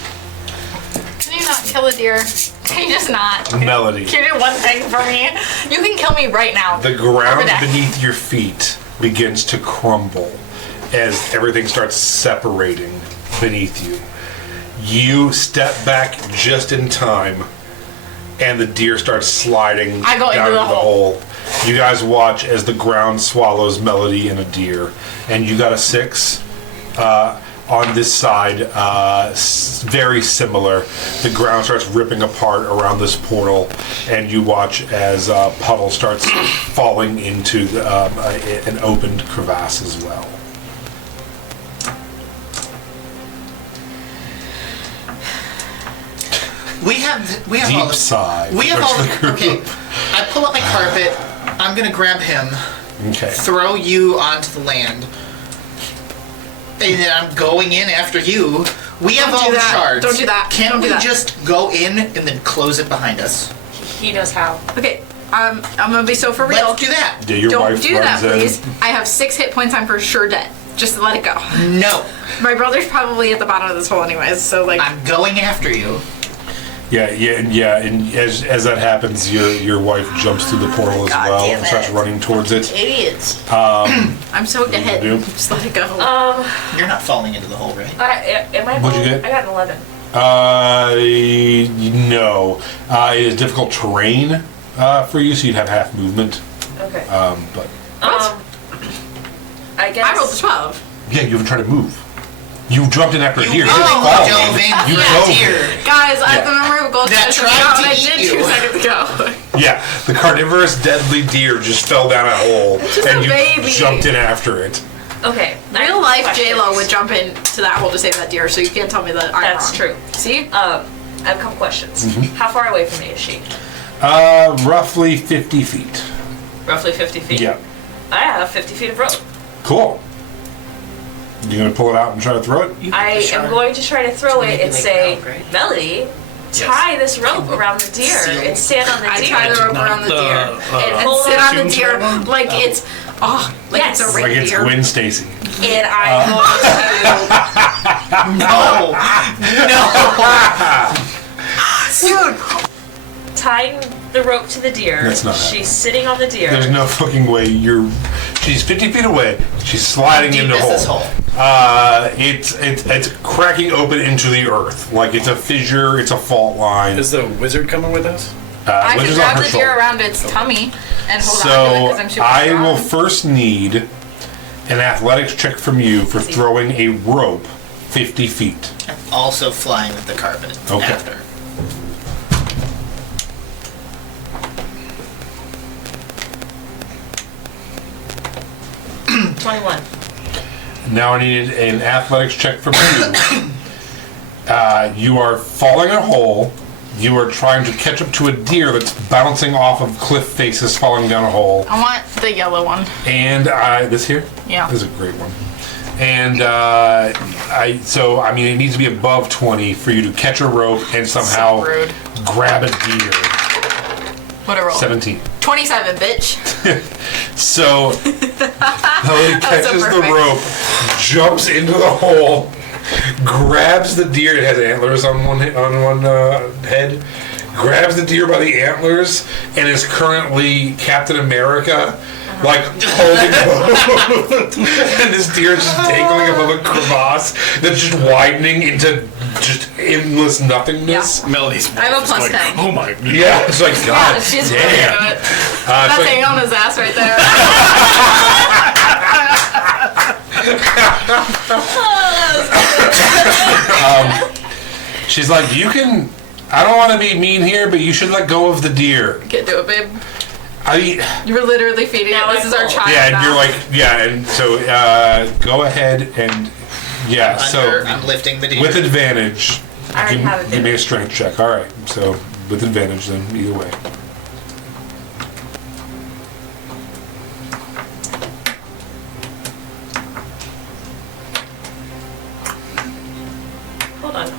Can you not kill a deer? Can you just not? Melody. Can you do one thing for me? You can kill me right now. The ground Over there. beneath your feet begins to crumble as everything starts separating beneath you. You step back just in time, and the deer starts sliding I go down into the hole. You guys watch as the ground swallows Melody and a deer, and you got a 6. On this side, very similar. The ground starts ripping apart around this portal, and you watch as Puddle starts falling into an opened crevasse as well. We have Deep all the sigh. We have all the the. group. Okay, I pull up my carpet. I'm gonna grab him, Okay. throw you onto the land, and then I'm going in after you. We have Don't all do the that. shards. Don't do that. Can't Don't do we that. just go in and then close it behind us? He knows how. Okay, I'm gonna be so for real. Let's do that. Yeah, your Don't wife do that, runs in. please. I have 6 hit points. I'm for sure dead. Just let it go. No, My brother's probably at the bottom of this hole anyways, so like. I'm going after you. Yeah. And as that happens, your wife jumps through the portal as God well damn and starts it. running towards it. Idiots. I'm so ahead. do? Just let it go. You're not falling into the hole, right? Am I? What'd you get? I got an 11. No. It is difficult terrain for you, so you'd have half movement. Okay. But I guess. I rolled a 12. yeah, you haven't tried to move. You jumped in after a deer. You You didn't really fall. dove in You for dove. a deer. Guys, I have Yeah. the memory of a gold That medal tried to and I eat did you. 2 seconds ago. Yeah, the carnivorous deadly deer just fell down a hole, just and a you baby. jumped in after it. Okay. I have Real life questions. J-Lo would jump into that hole to save that deer, so you can't tell me that I'm That's wrong. true. See? I have a couple questions. Mm-hmm. How far away from me is she? Roughly 50 feet. Roughly 50 feet. Yeah. I have 50 feet of rope. Cool. You gonna pull it out and try to throw it? I am going to try to throw it and say, manipulate round, right? Melody, tie this rope around the deer Seal. and stand on the I deer. tie the rope around the Not deer the, and hold sit on on the to deer one? like it's like Yes. it's a Like it's reindeer. Gwen Stacy. And I'm No. tying the rope to the deer. That's not She's sitting on the deer. There's no fucking way she's 50 feet away. She's sliding How deep into is this hole? It's cracking open into the earth. Like it's a fissure, it's a fault line. Is the wizard coming with us? I Which can is on grab her the deer shoulder. around its tummy and hold on to it So because I'm super I strong. will first need an athletics check from you for throwing a rope 50 feet. I'm also flying with the carpet Okay. after. Mm, 21. Now I need an athletics check from you. You are falling in a hole. You are trying to catch up to a deer that's bouncing off of cliff faces, falling down a hole. I want the yellow one. And this here? Yeah. This is a great one. And it needs to be above 20 for you to catch a rope and somehow So rude. grab a deer. What a roll. 17. 27, bitch. So Melody catches the perfect. rope, jumps into the hole, grabs the deer. It has antlers on one head. Grabs the deer by the antlers and is currently Captain America, like holding both. And this deer is just dangling above a crevasse that's just widening into just endless nothingness. Melody's. I have a plus like, 10. Oh my. Yeah, it's like God Yeah, she's damn. really good. That's It's like- Aona's ass right there. She's like, you can. I don't want to be mean here, but you should let go of the deer. Can't do it, babe. You're literally feeding Now it. This I is our fall. child. yeah, and now. you're like, yeah, and so go ahead and yeah, so I'm lifting the deer. with advantage, I already have give me a advantage. strength check. All right, so with advantage, then either way.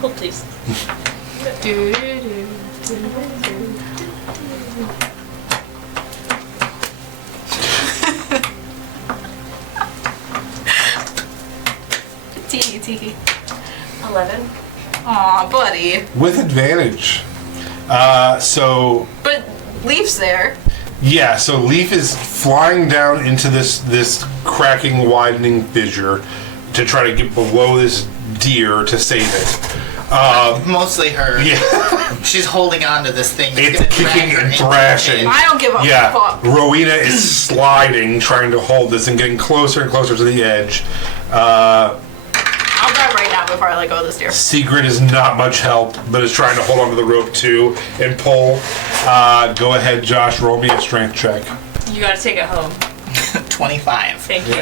Hold please. 11. Aw, buddy. With advantage. So But Leaf's there. yeah, so Leaf is flying down into this cracking, widening fissure to try to get below this deer to save it. Mostly her. Yeah, She's holding on to this thing. it's gonna drag kicking her and into the thrashing. cave. I don't give a Yeah, fuck. Rowena is sliding, trying to hold this and getting closer and closer to the edge. I'll grab right now before I let go of this deer. Secret is not much help, but is trying to hold onto the rope too and pull. Go ahead, Josh, roll me a strength check. You gotta take it home. 25. Thank you.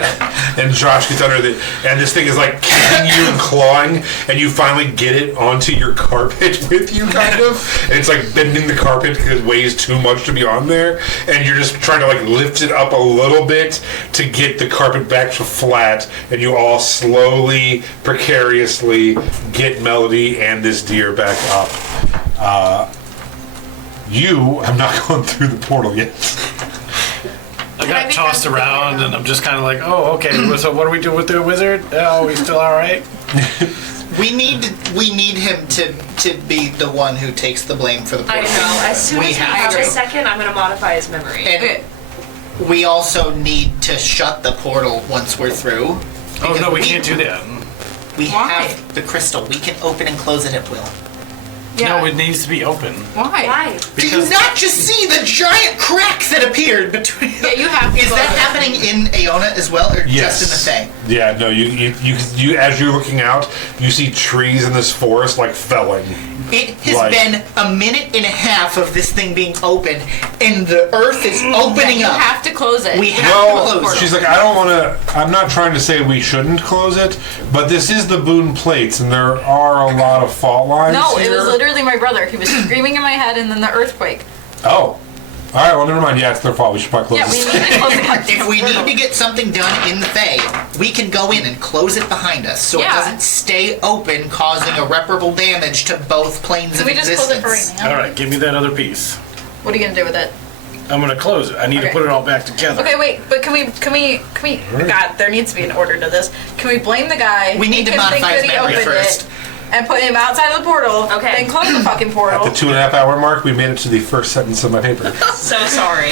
And Josh gets under the, and this thing is like kicking you and clawing, and you finally get it onto your carpet with you, kind of. And it's like bending the carpet because it weighs too much to be on there, and you're just trying to like lift it up a little bit to get the carpet back to flat, and you all slowly, precariously get Melody and this deer back up. You have not gone through the portal yet. I I got be tossed friends with around, you? and I'm just kind of like, oh, okay. So what do we do with the wizard? Oh, he's still all right. We need him to be the one who takes the blame for the I portal. know. As soon We as we have have to. a second, I'm gonna modify his memory. And Okay. we also need to shut the portal once we're through. Oh because no, we can't do that. We Why? have the crystal. We can open and close it at will. Yeah. No, it needs to be open. Why? Why? Do you not just see the giant cracks that appeared between? Yeah, you have to Is go that there. happening in Aona as well, or Yes. just in the Fae? Yeah, no, you as you're looking out, you see trees in this forest like felling. It has Like- been a minute and a half of this thing being open, and the earth is opening You up. have to close it. We have Well, to close she's it. like, I don't want to. I'm not trying to say we shouldn't close it, but this is the Boone Plates, and there are a lot of fault lines. No, it here. was literally my brother. He was screaming in my head, and then the earthquake. Oh, all right. Well, never mind. Yeah, it's their fault. We should probably close Yeah, we this. need to close the goddamn If we portal. need to get something done in the Fae, we can go in and close it behind us so Yeah. it doesn't stay open, causing irreparable damage to both planes Can of we just close existence. it for right now? All right, give me that other piece. What are you gonna do with it? I'm gonna close it. I need to Okay. put it all back together. Okay, wait, but can we? God, there needs to be an order to this. Can we blame the guy? We need make to him think modify that his he memory opened first. it, and put him outside of the portal. Okay. Then close the fucking At portal. the 2.5 hour mark, we made it to the first sentence of my paper. So sorry.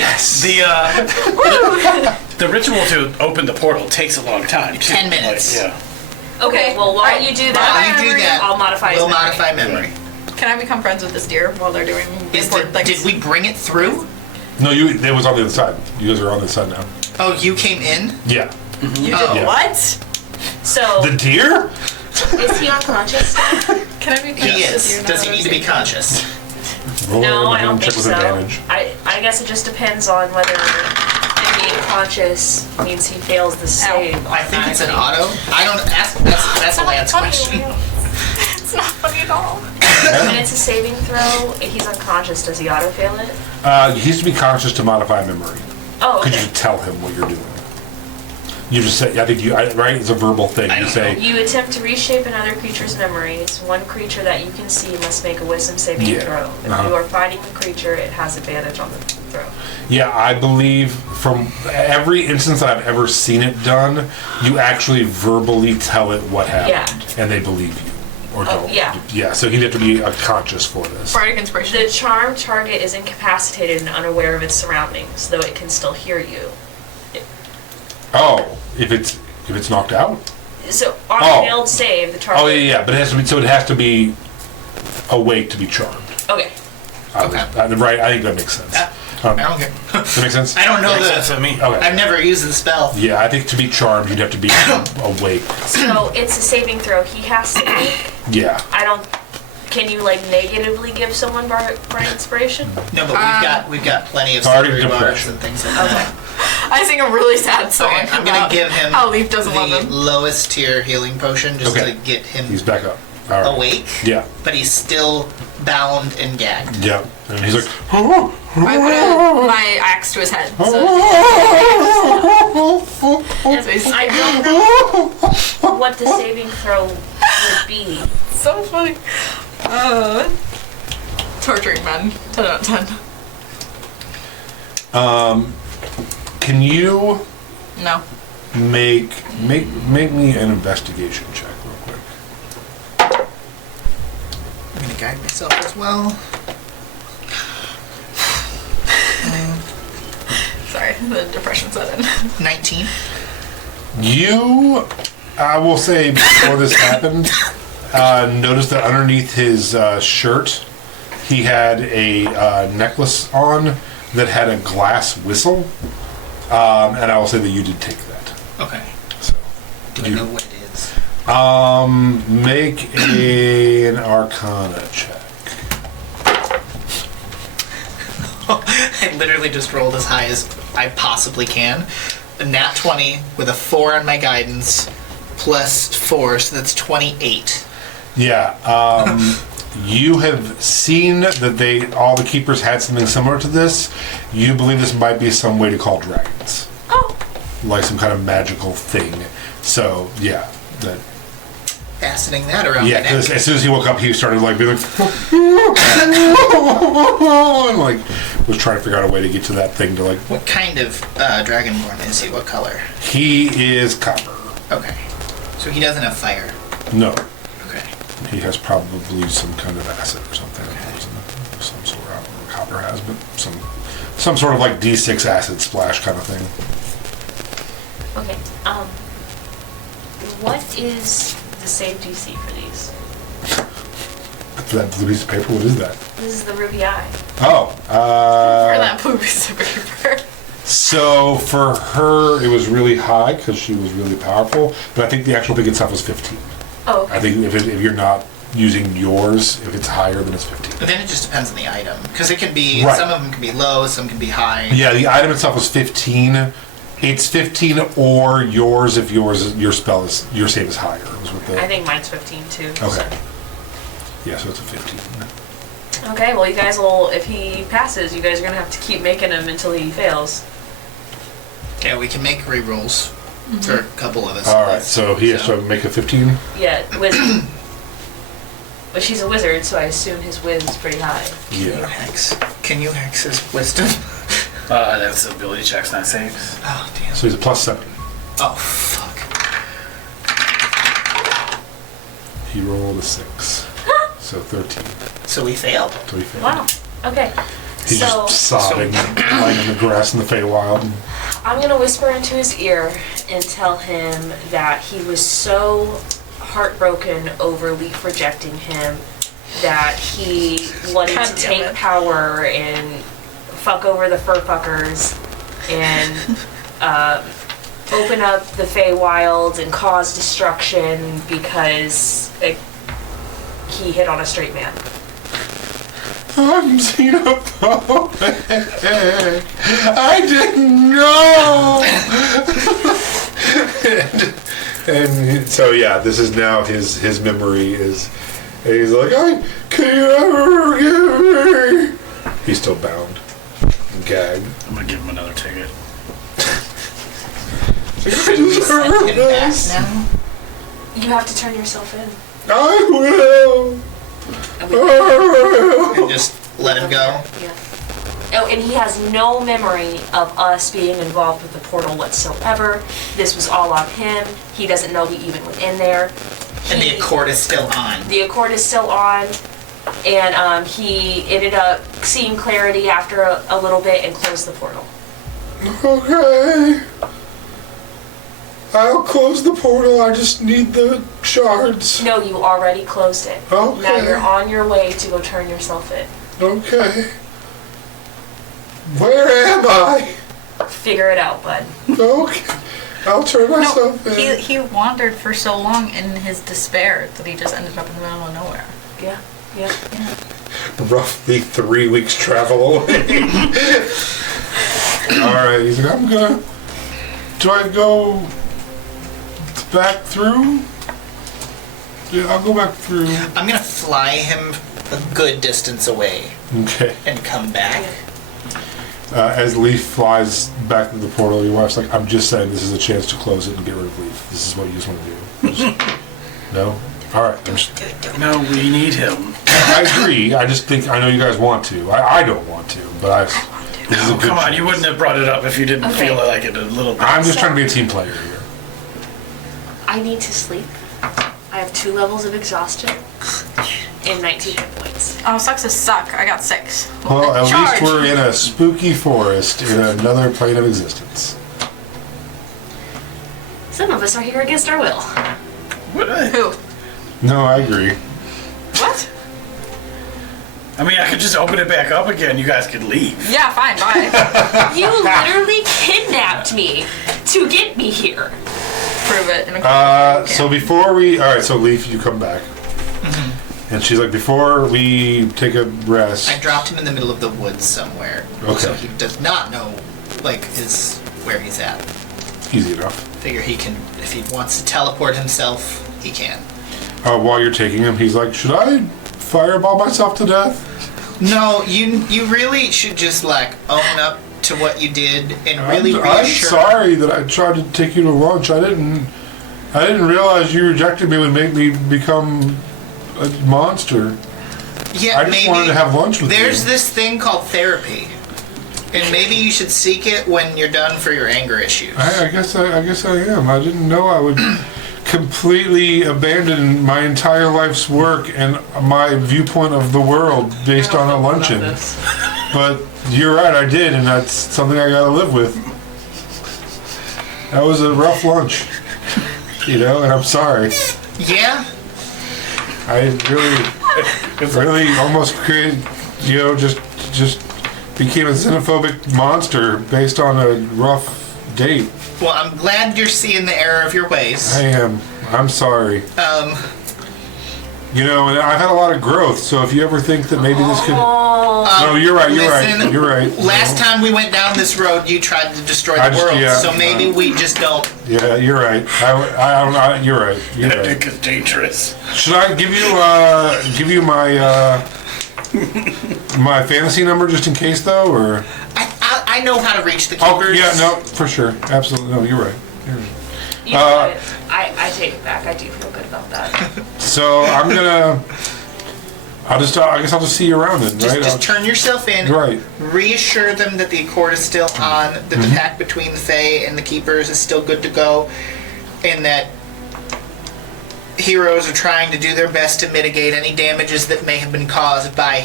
The ritual to open the portal takes a long time. Too. 10 minutes. Like, yeah. Okay, well, while Alright, you do While that, you do that, I'll modify his we'll memory. modify memory. Can I become friends with this deer while they're doing important things? Did we bring it through? No, it was on the other side. You guys are on the other side now. Oh, you came in? Yeah. You did Oh. what? So, The deer? is he unconscious? Can I be friends He with this is. deer now Does he that need to I've be seen conscious? Roll No, over I and don't check think with so. advantage. I guess it just depends on whether him being conscious means he fails the save. I think it's an automatically. auto. I don't ask. That's a Lance question. It's not funny at all. When it's a saving throw, if he's unconscious, does he auto fail it? He has to be conscious to modify memory. Oh, Could okay. you tell him what you're doing? You just say, I think right? It's a verbal thing. I You don't say, You attempt to reshape another creature's memories. One creature that you can see must make a wisdom saving Yeah. throw. If Uh-huh. you are fighting the creature, it has advantage on the throw. yeah, I believe from every instance that I've ever seen it done, you actually verbally tell it what happened. And they believe you. Or Oh, don't. yeah. Yeah, so he'd have to be conscious for this. Bardic inspiration. The charmed target is incapacitated and unaware of its surroundings, though it can still hear you. Oh, if it's knocked out? So on Oh. a failed save, the target. Oh yeah, but it has to be awake to be charmed. Okay. Okay. Right, I think that makes sense. I don't care. That makes sense? I don't know Makes sense the. to me. Okay. I've never used the spell. Yeah, I think to be charmed, you'd have to be awake. So it's a saving throw. He has to make. Yeah. I don't. Can you like negatively give someone bright inspiration? No, but we've got plenty of Bardic secret bars depression. and things like that. I sing a really sad song. Okay, I'm gonna about give him how Leaf doesn't love the him. lowest tier healing potion just Okay. to get him He's back up. All right. awake. Yeah. But he's still bound and gagged. Yeah. And he's like, I put my axe to his head. So I don't know what the saving throw would be. so funny. Torturing men. 10 out of 10. can you No. make me an investigation check real quick? guide myself as well. Sorry, the depression set in. 19. You, I will say, before this happened, noticed that underneath his shirt, he had a necklace on that had a glass whistle. And I will say that you did take that. Okay. So, Do I know what it is? make an Arcana check. I literally just rolled as high as I possibly can. A nat 20 with a 4 on my guidance, plus 4, so that's 28. Yeah. You have seen that all the keepers had something similar to this. You believe this might be some way to call dragons. Oh. Like some kind of magical thing. So, yeah. That. Fastening that around Yeah, my neck. because as soon as he woke up, he started like being like, and like was trying to figure out a way to get to that thing to like. What kind of dragonborn is he? What color? He is copper. Okay. So he doesn't have fire. No, Okay. he has probably some kind of acid or something. Some sort of, I don't know what copper has, but some sort of like D6 acid splash kind of thing. Okay. What is the save DC for these? That blue piece of paper. What is that? This is the ruby eye. Oh, Or that blue piece of paper. so for her, it was really high because she was really powerful. But I think the actual thing itself was 15. Oh, okay. I think if you're not using yours, if it's higher, then it's 15. But then it just depends on the item. Because it can be, Right. some of them can be low, some can be high. Yeah, the item itself was 15. It's 15 or yours if your spell is your save is higher. Was what I think mine's 15 too. Okay. Yeah, so it's a 15. Okay, well you guys will, if he passes, you guys are going to have to keep making him until he fails. Yeah, we can make re-rolls for a couple of us. All right, so he has to make a 15. Yeah, wizard. But she's a wizard, so I assume his wiz is pretty high. Can you Yeah. hex? Can you hex his wisdom? That's ability checks, not saves. Oh, damn. So he's a +7. Oh, fuck. He rolled a 6. So 13. So we failed. So he failed. Wow. Okay. He's So just sobbing, lying in the grass in the Feywild. I'm going to whisper into his ear and tell him that he was so heartbroken over Leaf rejecting him that he wanted God to damn take it. power and fuck over the furfuckers and open up the Feywild and cause destruction because he hit on a straight man. I'm xenophobic. I didn't know. and so yeah, this is now his memory is. And he's like, can you ever forgive me? He's still bound, and gagged. I'm gonna give him another ticket. I just Send heard him back this. now. You have to turn yourself in. I will. I will. And just let him go. Yeah. Oh, and he has no memory of us being involved with the portal whatsoever. This was all on him. He doesn't know we even went in there. And the accord is still on. The accord is still on, and he ended up seeing clarity after a little bit and closed the portal. Okay. I'll close the portal. I just need the shards. No, you already closed it. Okay. Now you're on your way to go turn yourself in. Okay. Where am I? Figure it out, bud. Okay. I'll turn myself No, in. he wandered for so long in his despair that he just ended up in the middle of nowhere. Yeah, yeah. Roughly 3 weeks travel away. Alright, he's like, do I go back through? Yeah, I'll go back through. I'm gonna fly him a good distance away Okay. and come back. As Leaf flies back to the portal, your wife's like, I'm just saying this is a chance to close it and get rid of Leaf. This is what you just want to do. No? Alright. No, we need him. I agree. I just think, I know you guys want to. I don't want to, but this is a Oh, good come on, chance. you wouldn't have brought it up if you didn't Okay. feel like it a little bit. I'm just trying to be a team player here. I need to sleep. I have 2 levels of exhaustion. and 19 hit points. Oh, sucks to suck. I got 6. Well, at Charge. least we're in a spooky forest in another plane of existence. Some of us are here against our will. Who? No, I agree. What? I mean, I could just open it back up again. You guys could leave. Yeah, fine, bye. You literally kidnapped me to get me here. Prove it. In a So before we, all right. So Leaf, you come back, and she's like, before we take a rest. I dropped him in the middle of the woods somewhere. Okay. So he does not know, like, where he's at. Easy enough. Figure he can, if he wants to teleport himself, he can. While you're taking him, he's like, should I fireball myself to death? No, you really should just, like, own up to what you did and really I'm reassure. sorry that I tried to take you to lunch. I didn't realize you rejecting me would make me become a monster. Yeah, I just wanted to have lunch with There's you. this thing called therapy, and maybe you should seek it when you're done for your anger issues. I guess I am. I didn't know I would completely abandon my entire life's work and my viewpoint of the world based on a luncheon. But you're right, I did, and that's something I gotta live with. That was a rough lunch, and I'm sorry. Yeah. I really almost created, just became a xenophobic monster based on a rough date. Well, I'm glad you're seeing the error of your ways. I am. I'm sorry. And I've had a lot of growth, so if you ever think that maybe this could... No, you're right, listen, you're right. Last time we went down this road, you tried to destroy I the just- world, yeah, so maybe we just don't. Yeah, you're right. I don't know. You're right. You're That right. dick is dangerous. Should I give you my my fantasy number just in case though, or? I know how to reach the Oh keepers. yeah, no, for sure, absolutely. No, you're right. You're right. You know what? I take it back. I do feel good about that. So I'm gonna. I guess I'll just see you around then, right? Just turn yourself in. Right. Reassure them that the Accord is still on, that the pact between the Fae and the Keepers is still good to go, and that heroes are trying to do their best to mitigate any damages that may have been caused by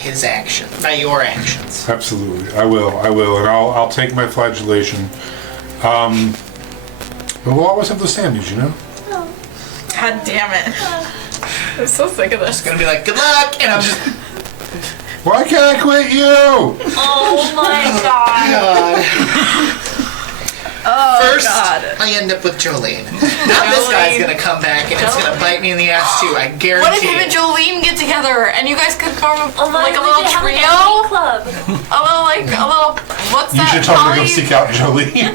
your actions. Absolutely, I will, and I'll take my flagellation. But we'll always have the Sammys, God damn it. I'm so sick of this. It's gonna be like, good luck, and I'm just. Why can't I quit you? Oh my god. First, God. I end up with Jolene. Now this guy's gonna come back and it's gonna bite me in the ass too. I guarantee What if him it. and Jolene get together and you guys could form Oh my like a god, little they have trio? an club. What's You that? should totally go Poly? seek out Jolene.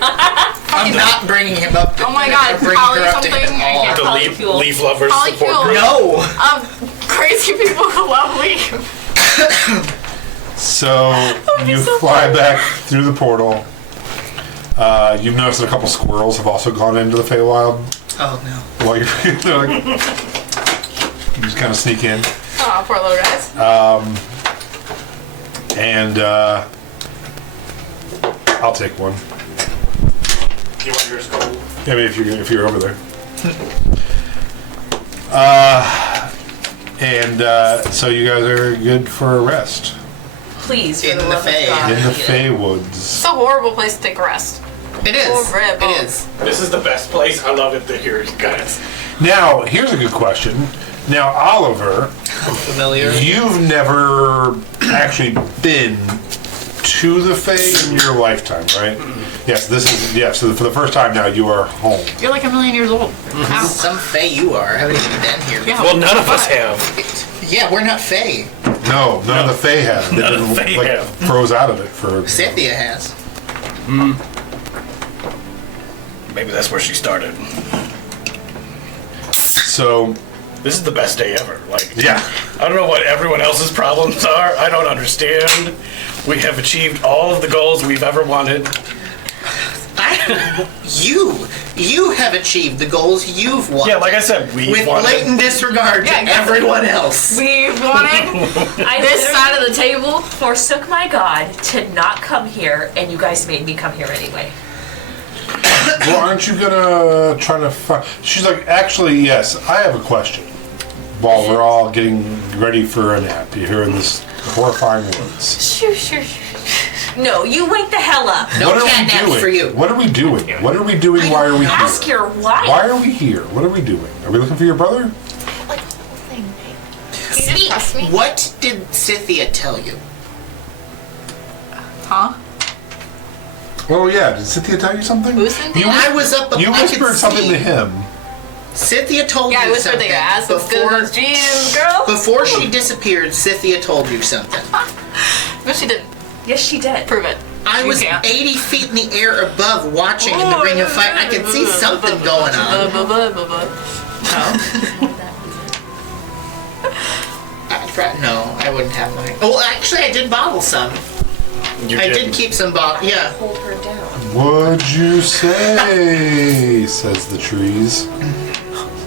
I'm not bringing him up. Oh my god, I'm bringing Poly her up to him something? at all. Yeah. The Polycule. leaf lovers Polycule. support group. No. Crazy people who love Leaf. So you so fly back through the portal. You've noticed that a couple squirrels have also gone into the Feywild Oh no. while you're they're like, you just kind of sneak in, Oh, poor little guys. and I'll take one. You want yours gold? I mean, if you're over there. So you guys are good for a rest Please, In for the the love of Fae. God. in the I need it. Feywoods. It's a horrible place to take a rest. It is. Oh, red It is. This is the best place. I love it here, guys. Now, here's a good question. Now, Oliver, Familiar. you've never actually been to the Fae in your lifetime, right? Yes, so for the first time now, you are home. You're like a million years old. Ow. Some Fae you are. I haven't even been here. Yeah. Well, none of us have. Yeah, we're not Fae. No, none of the Fae have. They've None of the been, Fae have. froze out of it for... Cynthia has. Maybe that's where she started. So, This is the best day ever. Like, yeah. I don't know what everyone else's problems are. I don't understand. We have achieved all of the goals we've ever wanted. You have achieved the goals you've wanted. Yeah, like I said, we with wanted. blatant disregard to Yeah, exactly. everyone else. We wanted I this literally side of the table. forsook my god to not come here, and you guys made me come here anyway. Well, aren't you gonna try to find... She's like, actually, yes, I have a question. while we're all getting ready for a nap. You're here in this horrifying woods. Sure. No, you wake the hell up. No What are we catnaps doing? for you. What are we doing? What are we doing? Why are we Ask here? your wife. Why are we here? What are we doing? Are we looking for your brother? Like the whole thing, babe. Speak. Trust me. What did Scythia tell you? Huh? Oh yeah, did Cynthia tell you something? Who's Cynthia? I was up. You I could whispered something see. to him. Cynthia told Yeah, I you whispered something that your ass is good before. as jeans, girl. Before she disappeared, Scythia told you something. But she didn't. Yes, she did. Prove it. I You was can't. 80 feet in the air above watching in the ring of fire. I could see something going on. No, I wouldn't have mine. Oh, actually, I did bottle some. I did keep some bottle. Yeah. Hold her down. What'd you say? Says the trees.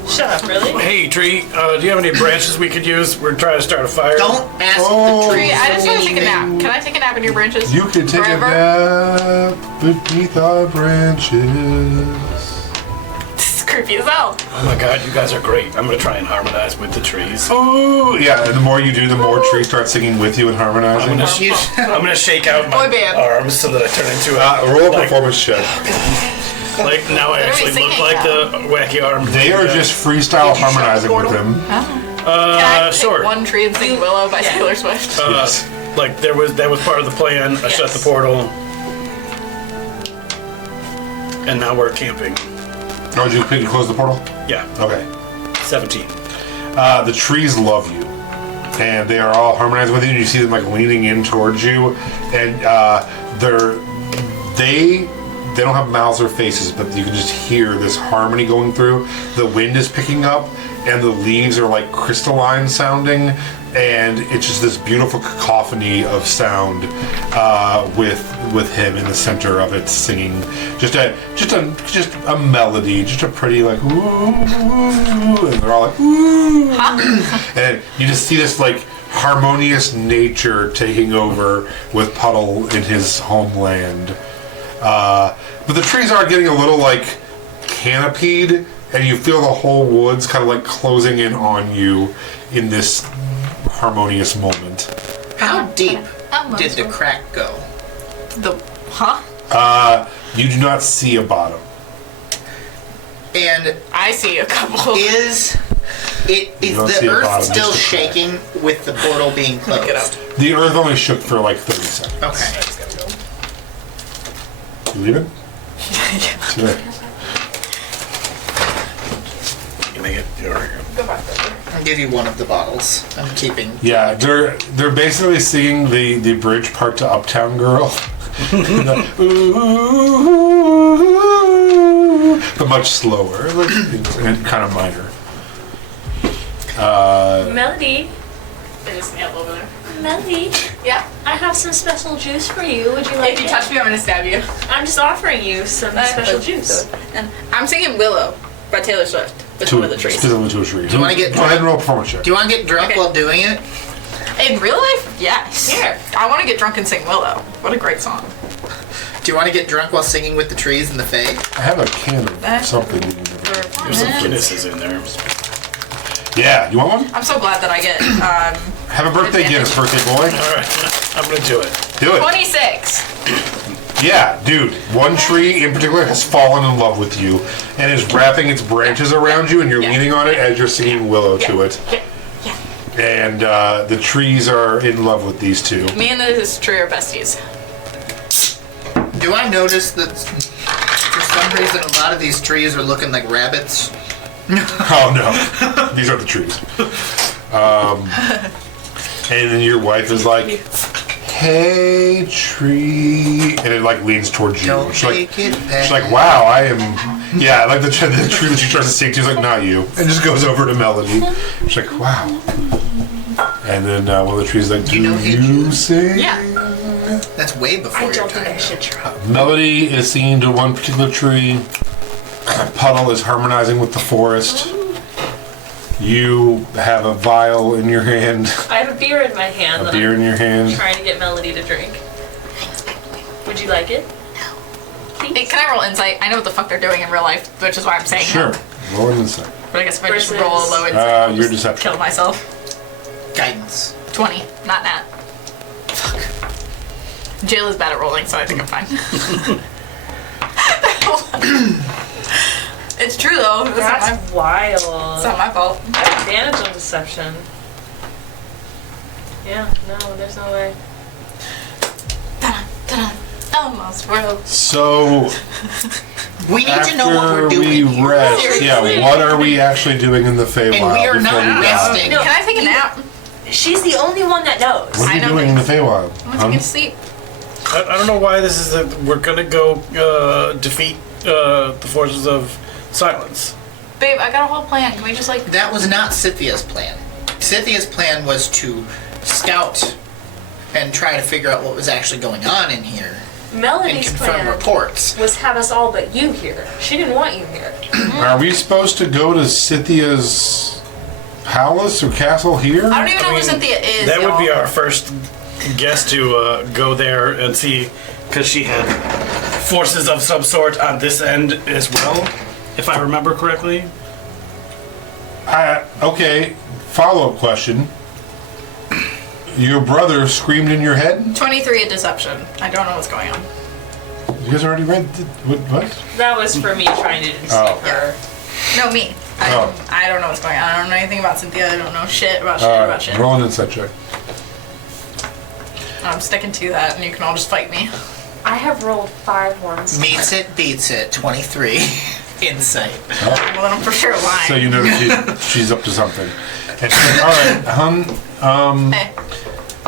Shut up, really? Hey, tree, do you have any branches we could use? We're trying to start a fire. Don't ask Oh. the Tree, trees I just for want to take a anything. nap. Can I take a nap in your branches? You can take Forever? a nap beneath our branches. This is creepy as hell. Oh my god, you guys are great. I'm gonna try and harmonize with the trees. Oh yeah, and the more you do, the more trees start singing with you and harmonizing. I'm gonna shake out my Boy band. arms so that I turn into Roll a like, performance check. like now I are we actually look singing like now? the wacky arm. They are just freestyle harmonizing with him. Can I take sure. one tree and sing Willow by Taylor Swift? Yes. Like that was part of the plan. I shut the portal, and now we're camping. Oh, did you close the portal? Yeah, Okay. 17. The trees love you, and they are all harmonized with you. And you see them like leaning in towards you, and they don't have mouths or faces, but you can just hear this harmony going through. The wind is picking up, and the leaves are like crystalline sounding, and it's just this beautiful cacophony of sound with him in the center of it singing just a melody, just a pretty like ooh, and they're all like ooh, and you just see this like harmonious nature taking over with Puddle in his homeland. But the trees are getting a little like canopied, and you feel the whole woods kind of like closing in on you in this harmonious moment. How deep did the crack go? You do not see a bottom. And I see a couple. is don't see the a earth bottom, still just a crack. shaking with the portal being closed? Get up. The earth only shook for like 30 seconds. Okay. You leaving? Too late. You make it. Here we go. Go back there. I'll give you one of the bottles. I'm keeping. Yeah, they're basically singing the bridge part to Uptown Girl. Ooh, but much slower, like, and kind of minor. Melody. I just nailed over there. Melody. Yeah. I have some special juice for you. Would you like If you it? touch me, I'm gonna stab you. I'm just offering you some special juice. And I'm singing Willow by Taylor Swift with one of the trees. Specifically to a tree. you wanna get Go ahead and drunk? roll a performance check. Do you want to get drunk Okay. while doing it? In real life, yes. Here. I want to get drunk and sing Willow. What a great song. Do you want to get drunk while singing with the trees and the fae? I have a can of something. You can never- There's some Guinnesses in there. Yeah, you want one? I'm so glad that I get Have a birthday, Guinness, birthday boy. All right, I'm gonna do it. Do it. 26. Yeah, dude. One tree in particular has fallen in love with you and is wrapping its branches around you, and you're leaning on it as you're singing Willow to it. And the trees are in love with these two. Me and this tree are besties. Do I notice that for some reason a lot of these trees are looking like rabbits? Oh no, these are the trees. And then your wife is like, "Hey, tree," and it like leans towards you. Don't She's like, make it bad. she's like, "Wow, I am." Yeah, like the tree that she tries to sing to is like, "Not you," and just goes over to Melody. She's like, "Wow." And then one of the trees is like, "Do You know you sing?" Yeah. That's way before I your don't think time. I should try. Melody is singing to one particular tree. Puddle is harmonizing with the forest. You have a vial in your hand, I have a beer in my hand a that beer in your I'm hand. trying to get Melody to drink. Would you like it? Hey, can I roll insight? I know what the fuck they're doing in real life, which is why I'm saying Sure. no. Roll an insight. But I guess if I just Versus- roll a low, it's Your deception. kill myself. Guidance. 20, not nat. Fuck. Jail is bad at rolling, so I think I'm fine. It's true though. That's wild. It's not my fault. I have advantage on deception. Yeah, no, there's no way. Ta-da, almost world. So We need to know what after we're doing we here. rest, Seriously. yeah, what are we actually doing in the Feywild? And we are before not we die? resting. No. Can I take a nap? She's the only one that knows. What are I you know doing in the Feywild? I'm gonna take a sleep. I don't know why this is. We're gonna go defeat the forces of silence. Babe, I got a whole plan. Can we just like... That was not Scythia's plan. Scythia's plan was to scout and try to figure out what was actually going on in here and Melanie's confirm plan reports. was have us all but you here. She didn't want you here. Are we supposed to go to Scythia's palace or castle here? I don't even know who Cynthia is, That would be y'all. our first guess to go there and see, because she had forces of some sort on this end as well, if I remember correctly. Okay, follow-up question. Your brother screamed in your head? 23 at deception. I don't know what's going on. You guys already read what? That was for me trying to deceive Oh. her. No, me. Oh. I don't know what's going on. I don't know anything about Cynthia. I don't know shit about shit. Roll an insight check. I'm sticking to that, and you can all just fight me. I have rolled 5 ones. Meets it, beats it, 23. Insight. Well, then I'm for sure lying. So you know she's up to something. And she's like, all right, hun, Hey.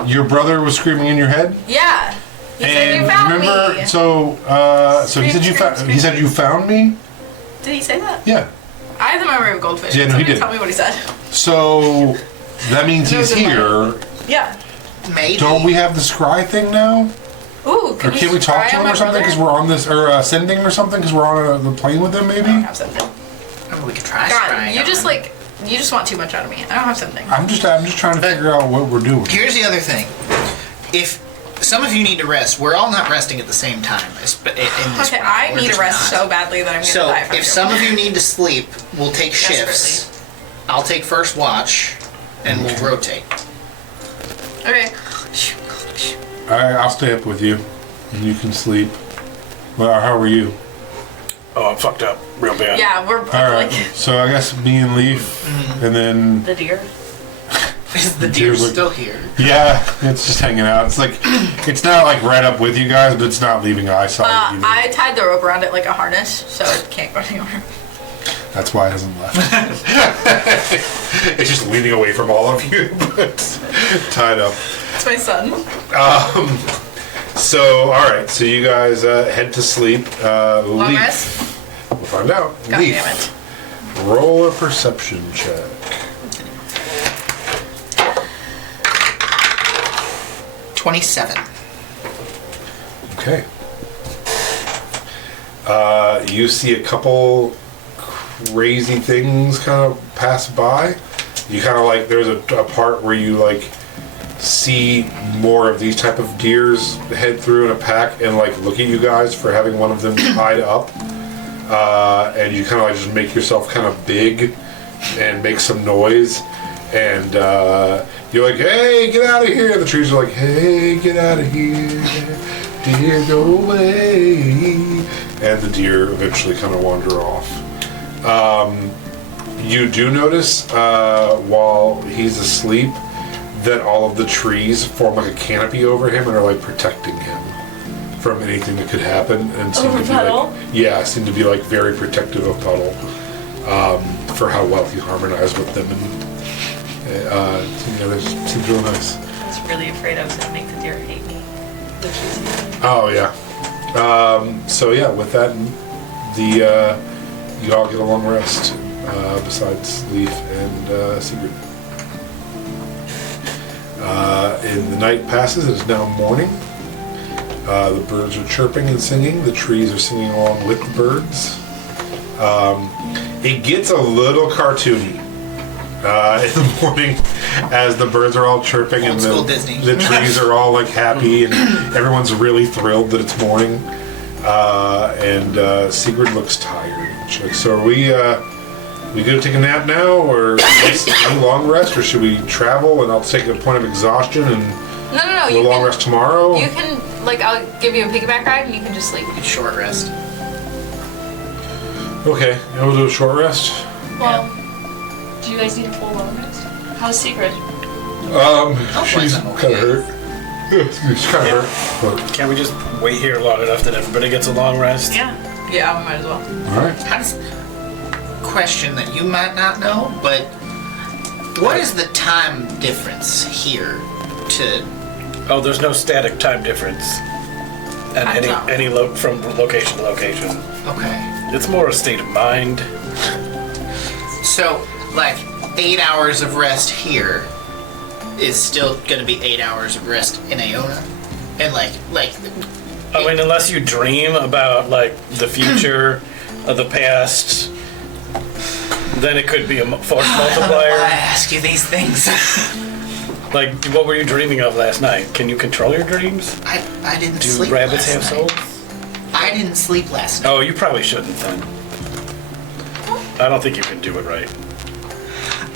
your brother was screaming in your head? Yeah. He said And you found remember, me. so he said he said you found me? Did he say that? Yeah. I have the memory of a goldfish. Yeah, no, he Somebody did. tell me what he said. So that means No, he's it's in here. Yeah. Maybe. Don't we have the scry thing now? Ooh, Or can we talk scry to on him my or something? Because brother? we're on this, or sending or something? Because we're on the plane with him, I don't maybe? have something. I mean, we could try God, scrying you on just him. you just want too much out of me. I don't have something. I'm just trying to figure out what we're doing. Here's the other thing. If some of you need to rest, we're all not resting at the same time. In this Okay, round. I We're need just to rest not. so badly that I'm gonna So die. if some of you need to sleep, we'll take shifts. I'll take first watch, and we'll rotate. Okay. I'll stay up with you, and you can sleep. Well, how are you? Oh, I'm fucked up real bad. Yeah, we're All right. like. So I guess me and Leaf, and then The deer. Is the Deer's deer like- still here? yeah, it's just hanging out. It's like it's not like right up with you guys, but it's not leaving eyesight. either. I tied the rope around it like a harness, so it can't go anywhere. That's why it hasn't left. It's just leaning away from all of you, but tied up. It's my son. So, all right. So you guys head to sleep. Long Leaf. rest. We'll find out. God Leaf. damn it. Roll a perception check. 27. Okay. You see a couple crazy things kind of pass by. You kind of like, there's a part where you like see more of these type of deers head through in a pack and like look at you guys for having one of them tied up. And you kind of like just make yourself kind of big and make some noise. And you're like, hey, get out of here. The trees are like, hey, get out of here. Deer, go away. And the deer eventually kind of wander off. You do notice while he's asleep that all of the trees form like a canopy over him and are like protecting him from anything that could happen. And seem to be Puddle? like, yeah, seem to be like very protective of Puddle for how well he harmonized with them. And yeah, they just seems real nice. I was really afraid I was going to make the deer hate me. Which is Oh yeah. So yeah, with that, you all get a long rest. Besides Leaf and Sigurd. And the night passes. It is now morning. The birds are chirping and singing. The trees are singing along with the birds. It gets a little cartoony in the morning as the birds are all chirping and Old school Disney. the trees are all like happy and everyone's really thrilled that it's morning. And Sigurd looks tired. She's like, so are we We gonna take a nap now, or a long rest, or should we travel and I'll take a point of exhaustion and No. do a long rest tomorrow? You can, like, I'll give you a piggyback ride and you can just sleep. Short rest. Okay, and we'll do a short rest. Well, do you guys need a full long rest? How's Secret? She's I'm kind of okay. hurt. She's kind of hurt, but Can't we just wait here long enough that everybody gets a long rest? Yeah. Yeah, we might as well. all right. How does... Question that you might not know, but what is the time difference here to... Oh, there's no static time difference at I know. from location to location. Okay. It's more a state of mind. So, like, 8 hours of rest here is still gonna be 8 hours of rest in Aona? And like, I mean, unless you dream about like the future of the past, then it could be a force I multiplier. ask you these things. Like, what were you dreaming of last night? Can you control your dreams? I didn't Do sleep rabbits last have night. souls? I didn't sleep last night. Oh, you probably shouldn't then. I don't think you can do it right.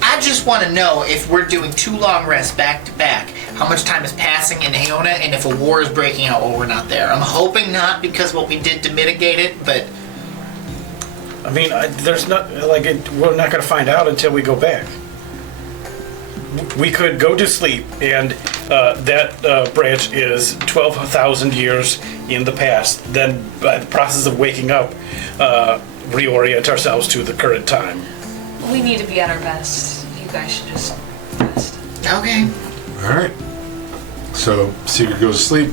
I just want to know if we're doing 2 long rests back to back, how much time is passing in Aona, and if a war is breaking out while we're not there. I'm hoping not, because what we did to mitigate it, but I mean, there's not like we're not going to find out until we go back. We could go to sleep, and that branch is 12,000 years in the past. Then, by the process of waking up, reorient ourselves to the current time. We need to be at our best. You guys should just rest. okay. All right. So Secret goes to sleep.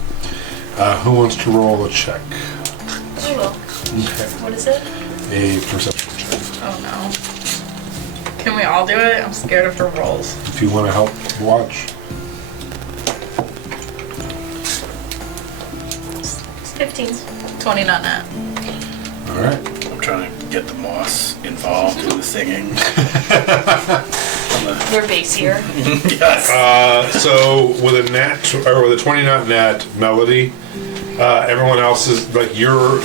Who wants to roll a check? I will. Okay. What is it? A perception check. Oh no. Can we all do it? I'm scared of the rolls. If you want to help watch. 15. 20 not net. All right. I'm trying to get the moss involved in the singing. They're basier. Yes. So with a nat or with a 20 not nat melody, everyone else is like you're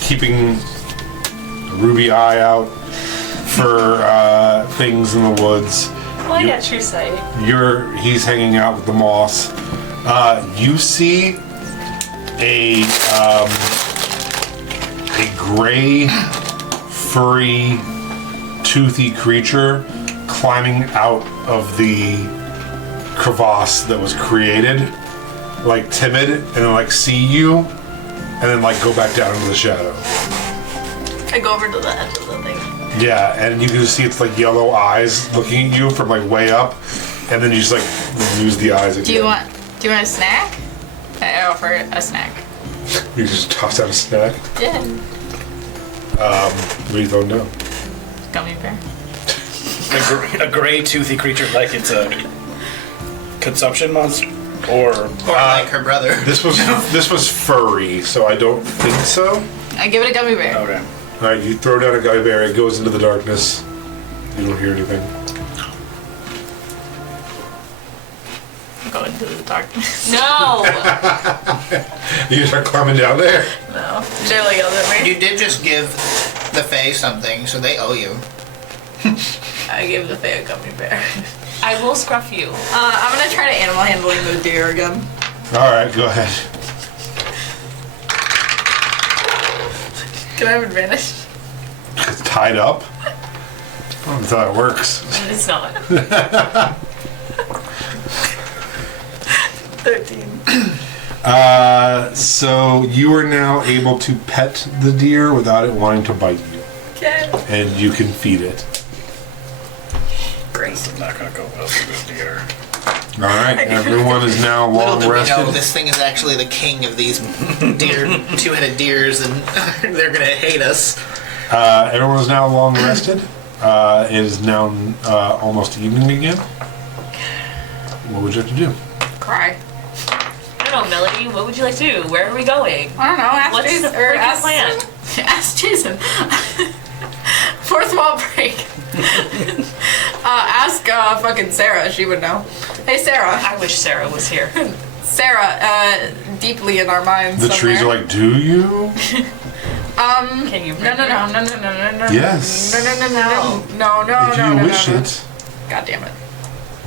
keeping a ruby eye out for things in the woods. Well, I got true sight. He's hanging out with the moss. You see a gray, furry, toothy creature climbing out of the crevasse that was created, like timid, and then like see you, and then like go back down into the shadow. I go over to the edge of the thing. Yeah, and you can just see it's like yellow eyes looking at you from like way up, and then you just like lose the eyes again. Do you want a snack? I offer a snack. You just toss out a snack. Yeah. What do you throw down? Gummy bear. A gray toothy creature, like it's a consumption monster, or Or like her brother. This was furry, so I don't think so. I give it a gummy bear. okay. All right, you throw down a gummy bear. It goes into the darkness. You don't hear anything. Go into the darkness. No! You start climbing down there. No. Jayla yelled at me. You did just give the Fae something, so they owe you. I give the Fae a gummy bear. I will scruff you. I'm gonna try to animal handling the deer again. All right, go ahead. Can I have advantage? It's tied up. That's how it works. It's not. 13. So you are now able to pet the deer without it wanting to bite you, Okay. and you can feed it. Great. I'm not gonna go well with this deer. All right, everyone is now Little long did we know, rested. this thing is actually the king of these deer, two-headed deers, and they're gonna hate us. Everyone is now long rested. It is now almost evening again. What would you like to do? Cry. I don't know, Melody. What would you like to do? Where are we going? I don't know. Ask What's Jason. the Or freaking ask, plan? ask Jason. Fourth wall break. Ask fucking Sarah. She would know. Hey, Sarah. I wish Sarah was here. Sarah, deeply in our minds The trees are somewhere. like, do you? Can you bring No. Yes. No. If you wish it, God damn it.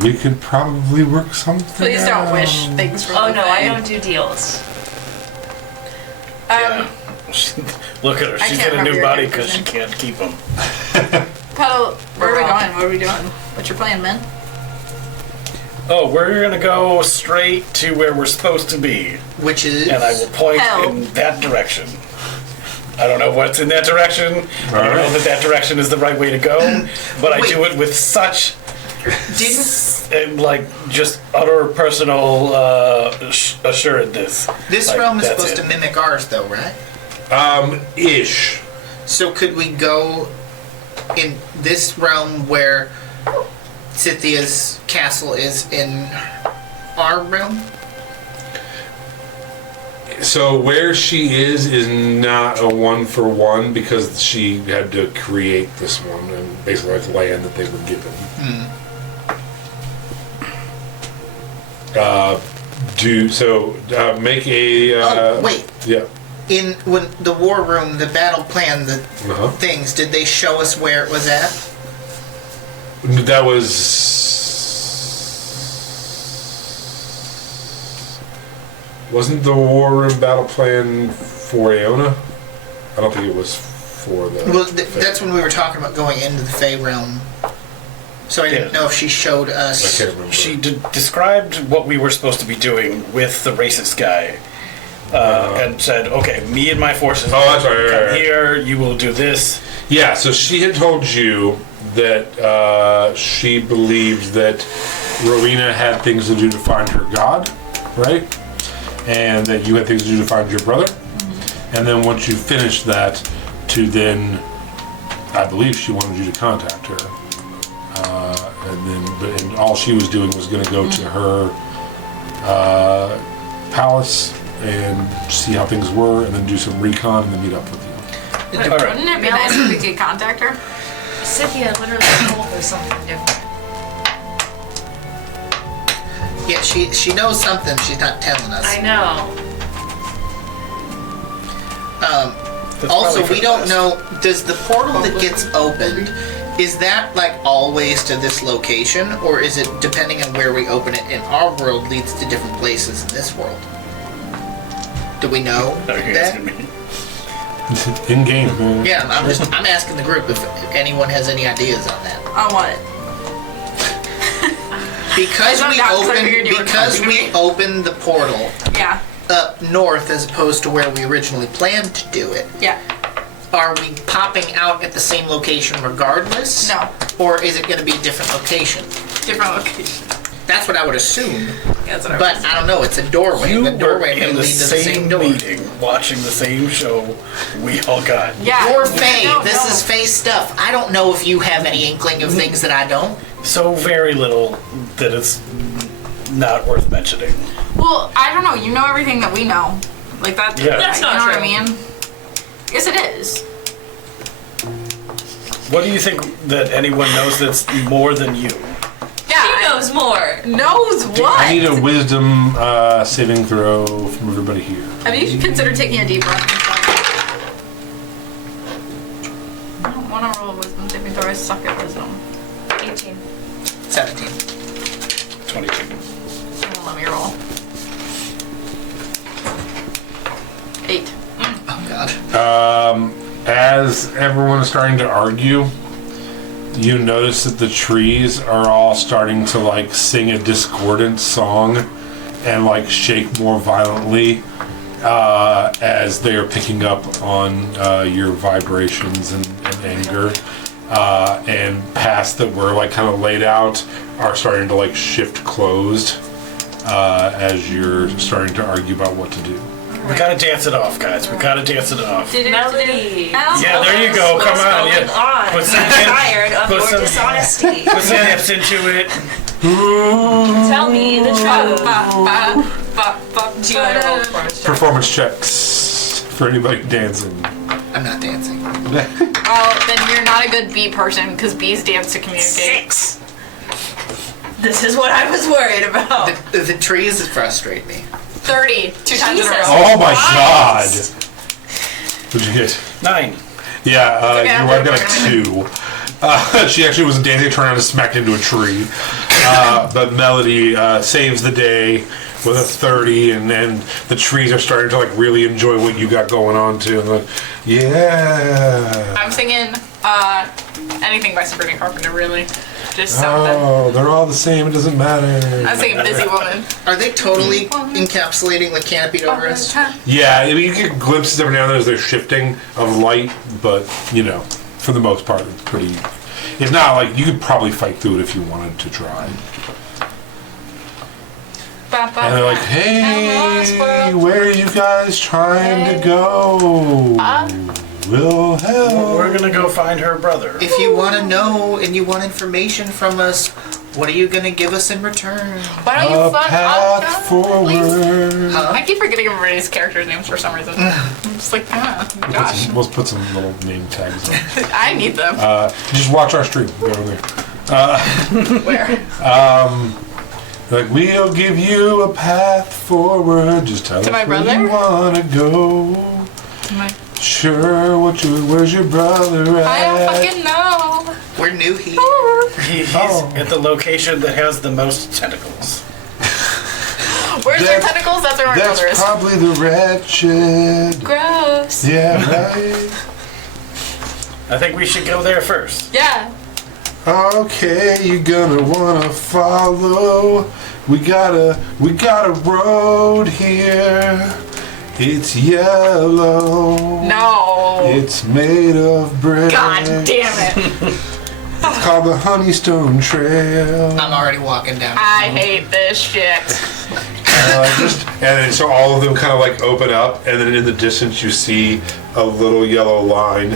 we could probably work something Please don't out. wish things for Oh the no, I Fae. don't do deals. Look at her. I She's can't got a new remember your body character's because she name. can't keep them. Puddle, where are we We're going? What are we doing? What's your plan, man? Oh, we're gonna go straight to where we're supposed to be, Which is. and I will point Hell. in that direction. I don't know what's in that direction. I don't know that direction is the right way to go, but I Wait. do it with such Didn't like just utter personal assuredness. this Like, realm is that's supposed it. to mimic ours, though, right? Ish. So could we go in this realm where Cynthia's castle is in our realm? So where she is not a 1-for-1 because she had to create this one and basically like land that they were given. Make a. Oh, wait. Yeah. In when the war room, the battle plan, the Uh-huh. things, did they show us where it was at? That was. Wasn't the war room battle plan for Aona? I don't think it was for the. Well, that's when we were talking about going into the Fey realm. So I didn't Yeah. know if she showed I us. can't remember. She described what we were supposed to be doing with the racist guy, and said, "Okay, me and my forces Oh, that's right, come right. here. You will do this." Yeah, so she had told you that she believed that Rowena had things to do to find her god, right? And that you had things to do to find your brother. And then once you finished that, to then, I believe she wanted you to contact her. And all she was doing was going to go to her palace and see how things were, and then do some recon, and then meet up with you. All right. Wouldn't it be nice if we could contact her? Cynthia literally told her something different. Yeah, she knows something. She's not telling us. I know. That's Also, probably for we the don't best. know. Does the portal that gets opened, is that like always to this location, or is it depending on where we open it in our world leads to different places in this world? Do we know Are you that? asking me? In game. Yeah, I'm asking the group if anyone has any ideas on that. On what? Because I we thought that's what I figured you were talking opened the portal Yeah. up north as opposed to where we originally planned to do it. Yeah. Are we popping out at the same location regardless? No. Or is it going to be a different location? Different location. That's what I would assume. Yeah, that's what But I don't know. It's a doorway. You The were doorway may in lead the to the same same door. meeting, watching the same show we all got. Yeah. You're Faye. No, This no. is Faye stuff. I don't know if you have any inkling of things that I don't. So very little that it's not worth mentioning. Well, I don't know. You know everything that we know. Like that. Yeah. That's you not know true. what I mean? Yes, it is. What do you think that anyone knows that's more than you? Yeah. She knows more. Knows what? I need a wisdom saving throw from everybody here. Have you considered taking a deep breath and stuff? I don't want to roll a wisdom saving throw. I suck at wisdom. 18. 17. 22. Oh, let me roll. 8. Oh, God. As everyone is starting to argue, you notice that the trees are all starting to like sing a discordant song and like shake more violently as they are picking up on your vibrations and anger. And paths that were like kind of laid out are starting to like shift closed as you're starting to argue about what to do. We gotta dance it off, guys. We gotta dance it off. Melody. Yeah, there you go. Come on. Going Yeah. on. Put some I'm hips- tired of put your some- dishonesty. Put some hips into it. Tell me the truth. Do you want to roll performance check? Performance checks for anybody dancing. I'm not dancing. Well, then you're not a good bee person because bees dance to communicate. 6. This is what I was worried about. The trees frustrate me. 30. 2 times in a Jesus. row. Oh my god! Christ. What'd you get? 9. Yeah, okay, your wife got a 2. She actually wasn't dancing, turned around and smacked into a tree. But Melody saves the day with a 30, and then the trees are starting to like really enjoy what you got going on too. And like, yeah. I'm singing anything by Sabrina Carpenter, really. Just something. Oh, they're all the same. It doesn't matter. I'm singing Busy Woman. Are they totally encapsulating the canopied over us? Yeah, I mean, you get glimpses every now and then as they're shifting of light, but you know, for the most part, it's pretty. It's not like you could probably fight through it if you wanted to try. And they're like, "Hey, where are you guys trying to go? We'll help." We're gonna go find her brother. If you want to know and you want information from us, what are you going to give us in return? Why don't A you fuck path up? forward. I keep forgetting everybody's characters' names for some reason. I'm just like, gosh. We'll put some little name tags on. I need them. Just watch our stream. Go over there. Where? Like, we'll give you a path forward. Just tell us my where brother? you want to go. Sure, where's your brother at? I don't fucking know. We're new here. He's Oh. at the location that has the most tentacles. Where's your tentacles? That's where my That's brother is. probably the wretched. Gross. Yeah, right? I think we should go there first. Yeah. Okay, you're gonna wanna follow. We got a road here. It's yellow. No. It's made of bread. God damn it. It's called the Honeystone Trail. I'm already walking down. I hate this shit. And then so all of them kind of like open up, and then in the distance you see a little yellow line.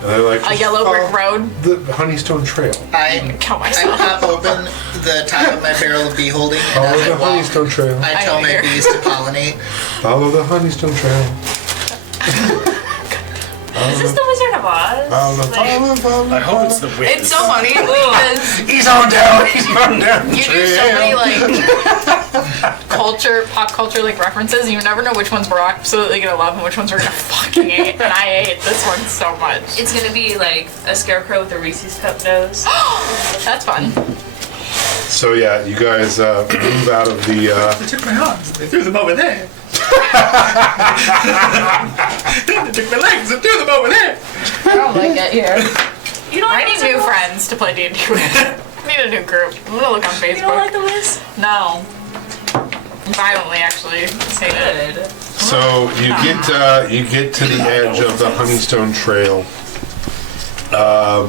And they're like, A yellow brick road. The Honeystone Trail. I Kill myself. pop open the top of my barrel of bee holding, and Follow as the I walk, Honeystone Trail. I tell my hear. bees to pollinate. Follow the Honeystone Trail. Is this the Wizard of Oz? Follow. I hope it's the wind. It's so funny because He's on down. He's on down. you do so many like pop culture like references. You never know which ones we're absolutely gonna love and which ones we're gonna fucking hate. And I hate this one so much. It's gonna be like a scarecrow with a Reese's cup nose. That's fun. So yeah, you guys move out of the. They took my arms. They threw them over there. They took my legs and threw them over there. I don't like it here. You don't I like need the Wizard new of Oz? friends to play D&D with. I need a new group. I'm gonna look on Facebook. You don't like the Wiz? No. Violently, actually. Say it. Good. So you get to the edge of the Honeystone Trail. Are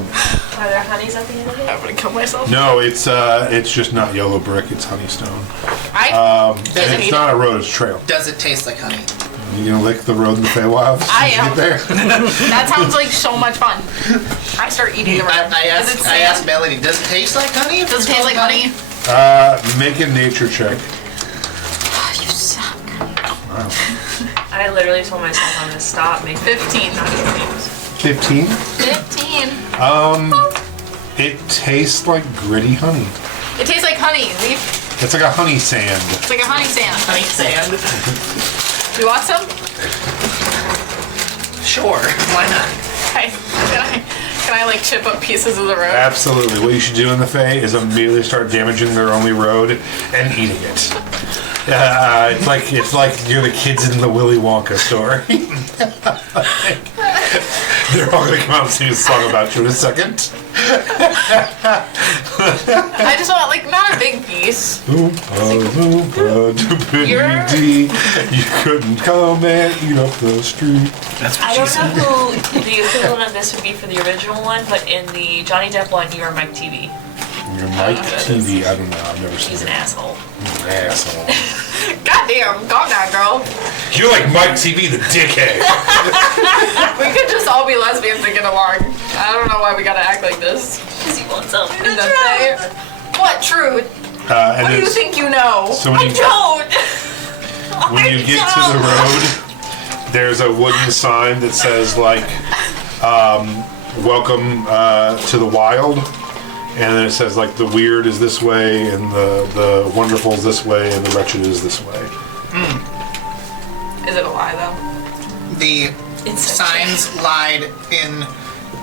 there honeys at the end of it? I'm gonna kill myself. No, it's just not yellow brick. It's Honeystone. I And it's not a road. It's a trail. Does it taste like honey? You gonna lick the road in the Feywild? I Did you am. get there? That sounds like so much fun. I start eating the road. I asked Melody, does it taste like honey? Does it taste like honey? Make a nature check. You suck. I literally told myself I'm gonna stop making 15. 15. 15. It tastes like gritty honey. It tastes like honey. It's like a honey sand. It's like a honey sand. Honey sand. You want some? Sure, why not? Can I like chip up pieces of the road? Absolutely. What you should do in the Fae is immediately start damaging their only road and eating it. It's like you're the kids in the Willy Wonka story. They're all gonna come out and sing a song about you in a second. I just want like not a big piece. You couldn't come and eat up the street. That's what I she don't said. know who the equivalent of this would be for the original one, but in the Johnny Depp one, you are Mike TV. Your Mike TV, I don't know. I've never seen He's an it. asshole. Asshole. Goddamn, calm down, girl. You're like Mike TV, the dickhead. We could just all be lesbians and get along. I don't know why we gotta act like this. Because he wants something. In the Fae. What truth? And What do you it's- think you know? So when you Don't! when you get to the road, there's a wooden sign that says like, "Welcome to the wild," and then it says like, "The weird is this way, and the wonderful is this way, and the wretched is this way." Is it a lie though? The It's signs lied in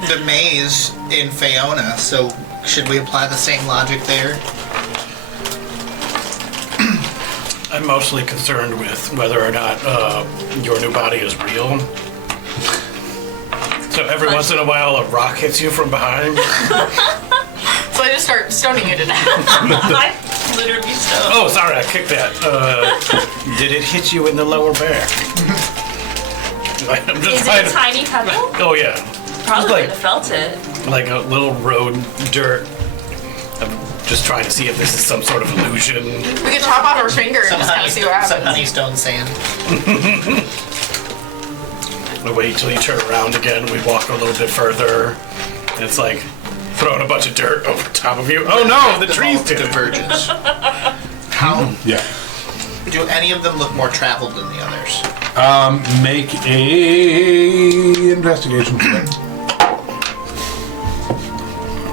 the maze in Faona, so should we apply the same logic there? I'm mostly concerned with whether or not your new body is real. So every once in a while, a rock hits you from behind. So I just start stoning you to death. I literally so. Oh, sorry, I kicked that. Did it hit you in the lower back? I'm just Is trying it a to. tiny pebble? Oh yeah, Probably like- would have felt it. like a little road dirt. I'm just trying to see if this is some sort of illusion. We could chop off her finger and just kind of see what Some happens. honeystone sand. We wait till you turn around again. We walk a little bit further. And it's like throwing a bunch of dirt over top of you. Oh no, the trees did it. diverges. How Yeah. do any of them look more traveled than the others? Make a investigation check.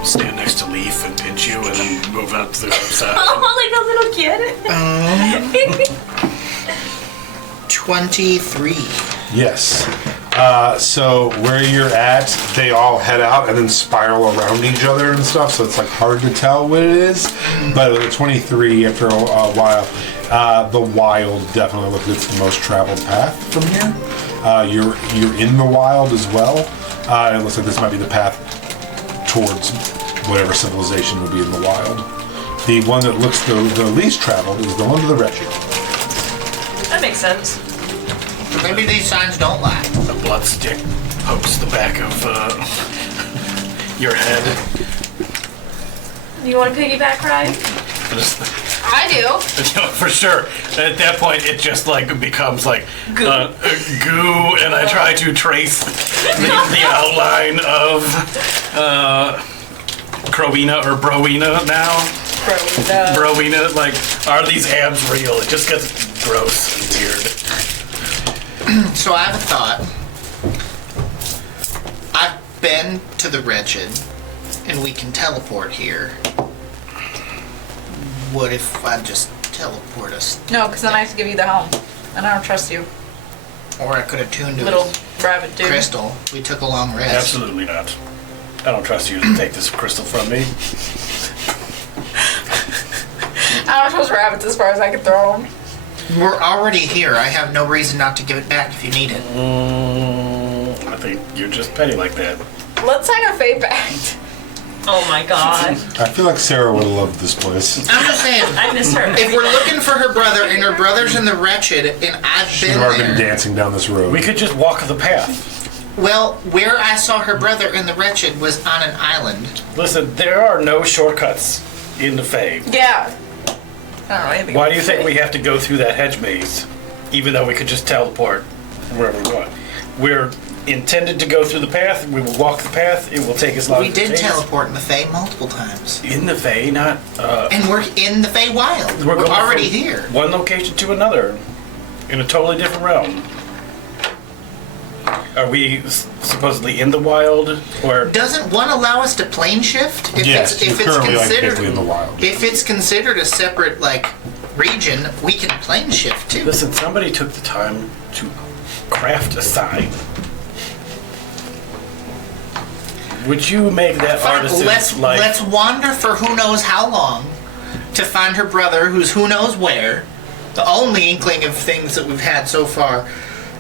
Stand next to Leaf and pinch you, and then move out to the other side. Oh, like a little kid. 23. Yes. So where you're at, they all head out and then spiral around each other and stuff. So it's like hard to tell what it is. But at 23, after a while, the wild definitely looks like it's the most traveled path from here. You're in the wild as well. It looks like this might be the path towards whatever civilization would be in the wild. The one that looks the least traveled is the one to the wretched. That makes sense. Maybe these signs don't lie. A blood stick pokes the back of your head. You want to piggyback ride? I do. For sure. At that point, it just like becomes like goo, and I try to trace the outline of Crowena or Browena now. Browena, like, are these abs real? It just gets gross and weird. So I have a thought. I've been to the Wretched, and we can teleport here. What if I just teleport us? No, because then I have to give you the helm. And I don't trust you. Or I could have tuned to Little a rabbit dude. crystal. We took a long rest. Absolutely not. I don't trust you to take this crystal from me. I don't trust rabbits as far as I can throw them. We're already here. I have no reason not to give it back if you need it. I think you're just petty like that. Let's sign a fate pact. Oh my god. I feel like Sarah would have loved this place. I'm just saying. I miss her. If we're looking for her brother and her brother's in the Wretched and I've She'd been already been there, dancing down this road. We could just walk the path. well, where I saw her brother in the Wretched was on an island. Listen, there are no shortcuts in the Fae. Yeah. I don't know anything. Why do you think we have to go through that hedge maze, even though we could just teleport wherever we want? We're intended to go through the path. We will walk the path. It will take as long We as it did takes. teleport in the Fae multiple times. In the Fae, not. And we're in the Fae Wild. We're going already from here. One location to another, in a totally different realm. Are we supposedly in the wild, or Doesn't one allow us to plane shift? Yes, you're currently like basically in the wild. If it's considered a separate like region, we can plane shift too. listen? Somebody took the time to craft a sign. Would you make that Fine, artist's life? let's wander for who knows how long to find her brother, who's who knows where. The only inkling of things that we've had so far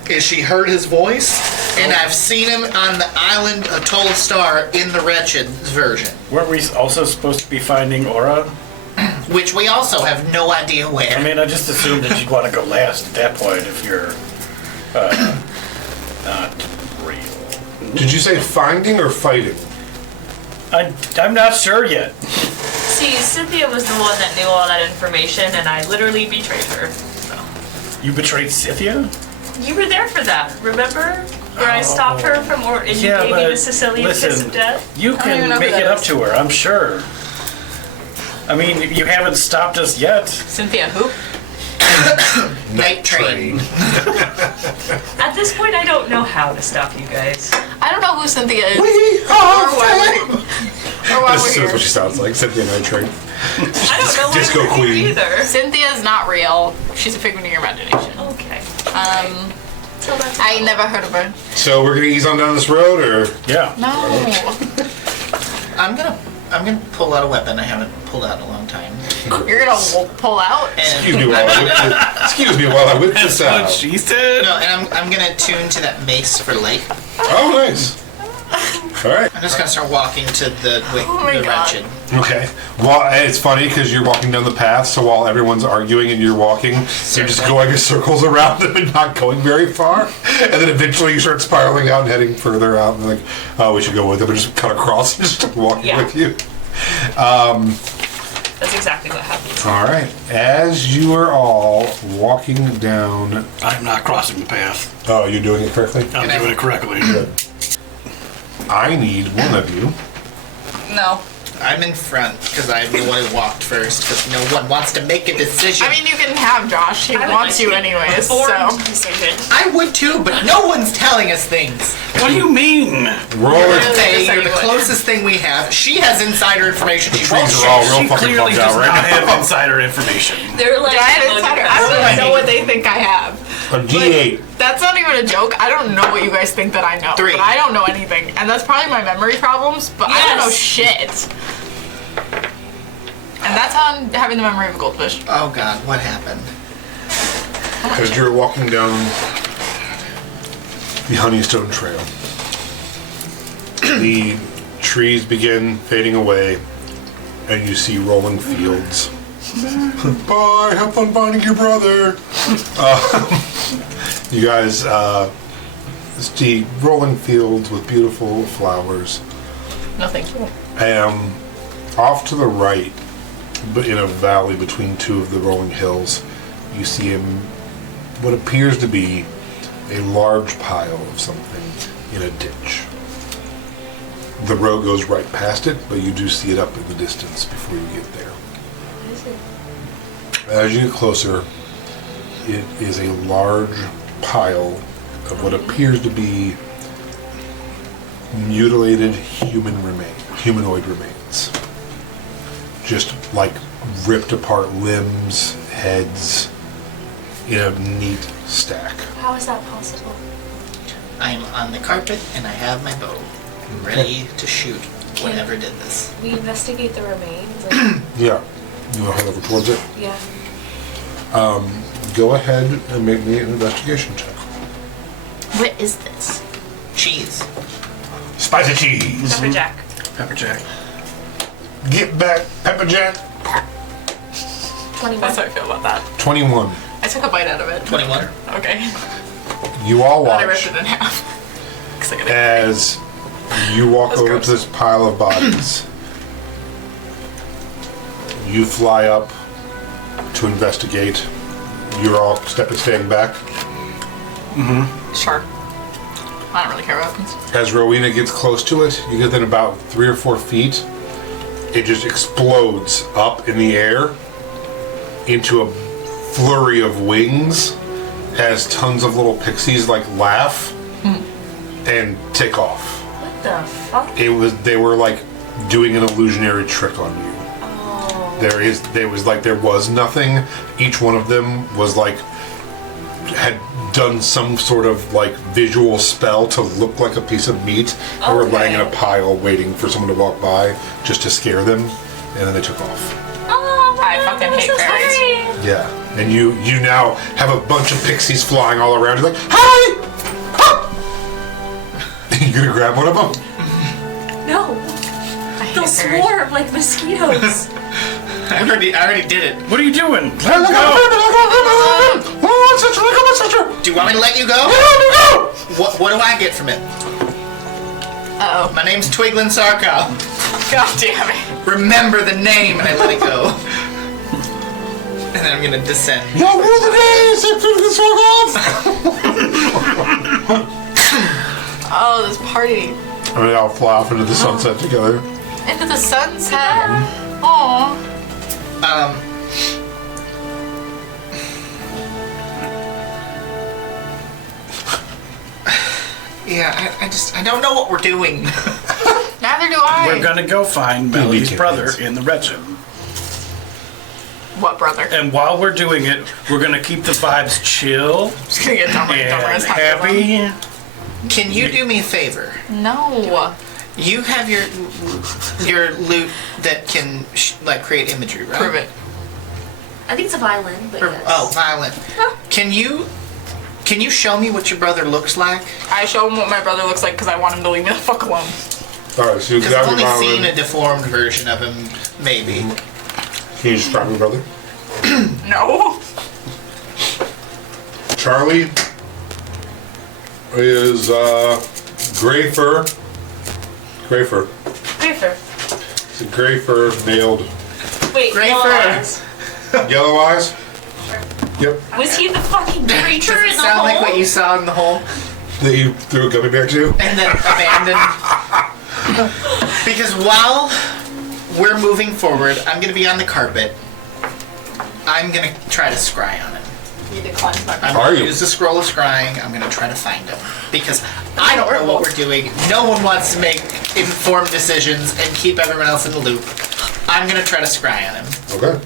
is she heard his voice, and I've seen him on the island of Told Star in the Wretched version, Weren't we also supposed to be finding Aura? which we also have no idea where. I mean, I just assumed that you'd want to go last at that point if you're not real. Did you say finding or fighting? I'm not sure yet. See, Cynthia was the one that knew all that information, and I literally betrayed her. So. You betrayed Scythia? You were there for that, remember? Where I stopped her from, and you gave me the Sicilian kiss listen, of death? you don't can even know who make that it up is. to her, I'm sure. I mean, you haven't stopped us yet. Cynthia, who? Night train. At this point, I don't know how to stop you guys. I don't know who Cynthia is. We Or why we're This is here. what she sounds like. Cynthia Night Train. I don't know Disco why we're queen. here either. Cynthia's not real. She's a figment of your imagination. Okay. Tell that to I Bella. never heard of her. So we're gonna ease on down this road, or Yeah. No. I'm gonna pull out a weapon I haven't pulled out in a long time. You're gonna pull out? And excuse me while I whip this That's what out. she said. No, and I'm gonna tune to that mace for light. Oh, nice. All right. I'm just gonna start walking to the my God. wretched. Okay. Well, and it's funny because you're walking down the path, so while everyone's arguing and you're walking, you're just going in circles around them and not going very far. And then eventually you start spiraling out and heading further out. And like, oh, we should go with them. And just cut across and just start walking Yeah. with you. That's exactly what happens. All right. As you are all walking down, I'm not crossing the path. oh, you're doing it correctly. I'm doing it correctly. I need one of you. No. I'm in front because I'm the one who walked first because no one wants to make a decision. I mean, you can have Josh. He I would wants like you to make anyways, a so. informed decision. I would too, but no one's telling us things. What do you mean? Roll it. Faye, said you're you the would. closest thing we have. She has insider information. She won't Trees are all share. real She fucking clearly bugged out does right not now. have insider information. They're like, Do I have insider? I don't even know what they think I have. A D8. That's not even a joke. I don't know what you guys think that I know. 3. But I don't know anything. And that's probably my memory problems, but I don't know Yes. shit. And that's on having the memory of a goldfish. Oh God, what happened? As you're walking down the Honeystone Trail, the trees begin fading away, and you see rolling fields. Bye, have fun finding your brother. You guys see rolling fields with beautiful flowers. No, thank you. Off to the right, but in a valley between two of the rolling hills, you see what appears to be a large pile of something in a ditch. The road goes right past it, but you do see it up in the distance before you get there. What is it? As you get closer, it is a large pile of what appears to be mutilated humanoid remains. Just like ripped apart limbs, heads, in a neat stack. How is that possible? I'm on the carpet and I have my bow. I'm ready to shoot whatever did this. We investigate the remains. Like, Yeah. You want to head over towards it? yeah. Go ahead and make me an investigation check. What is this? Cheese. Spicy cheese! Pepper Jack. Pepper Jack. Get back, Pepper Jack! 21. That's how I feel about that. 21. I took a bite out of it. 21. Okay. You all But I ripped watch it in half. 'Cause I gotta- as you walk That's over gross. to this pile of bodies. You fly up to investigate. You're all staying back. Sure. I don't really care what happens. As Rowena gets close to it, you get within about 3 or 4 feet. It just explodes up in the air into a flurry of wings as tons of little pixies like laugh and take off. What the fuck? They were like doing an illusionary trick on you. Oh. There was nothing. Each one of them was like had done some sort of like visual spell to look like a piece of meat and were laying in a Okay. pile waiting for someone to walk by just to scare them, and then they took off. Oh, my I God, fucking I'm hate so fairies. sorry. Yeah, and you now have a bunch of pixies flying all around. You're like, hi! Ah! You gonna grab one of them? No. I hate They'll fairies. swarm like mosquitoes. I already did it. What are you doing? Oh, Do you want me to let you go? What do I get from it? Uh-oh. My name's Twiglin Sarkov. God damn it. Remember the name, and I let it go. And then I'm gonna descend. Oh, this party. And they all fly off into the sunset together. Into the sunset. Aww. Yeah, I don't know what we're doing. Neither do I. We're gonna go find Melly's be brother kids. in the wretched. What, brother? And while we're doing it, we're gonna keep the vibes chill Just gonna get dumber and dumber and as time goes on. happy. Can you do me a favor? No. You have your loot that can like create imagery, right? Prove it. I think it's a violin, but yes. Oh, violin. Can you show me what your brother looks like? I show him what my brother looks like because I want him to leave me the fuck alone. All right, so you Because got I've your only seen violin. a deformed version of him, maybe. Can you describe your brother? No. Charlie is gray fur. Gray fur. Grafer. It's a gray fur, nailed, Wait, Grafer. yellow eyes? yellow eyes. Yep. Was he the fucking creature Does in it the sound hole? like what you saw in the hole? That you threw a gummy bear to. And then abandoned? Because while we're moving forward, I'm going to be on the carpet. I'm going to try to scry on him. You declined my I'm Are going to you? use the scroll of scrying. I'm going to try to find him. Because I don't know what we're doing. No one wants to make informed decisions and keep everyone else in the loop. I'm going to try to scry on him. Okay.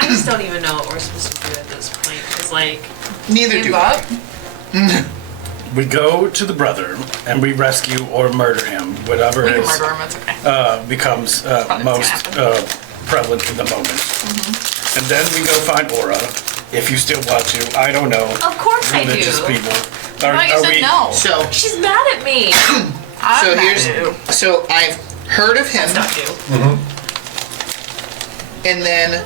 I just don't even know what we're supposed to do at this point. Because, like, Neither Give do up. I. We go to the brother and we rescue or murder him, whatever We can is murder him, it's okay. becomes Fun, it's most gonna prevalent in the moment. And then we go find Aura. If you still want to, I don't know. of course I Religious do. people. I thought you said no. So, She's mad at me. I'm so mad here's. at you. So I've heard of him. That's not you. And then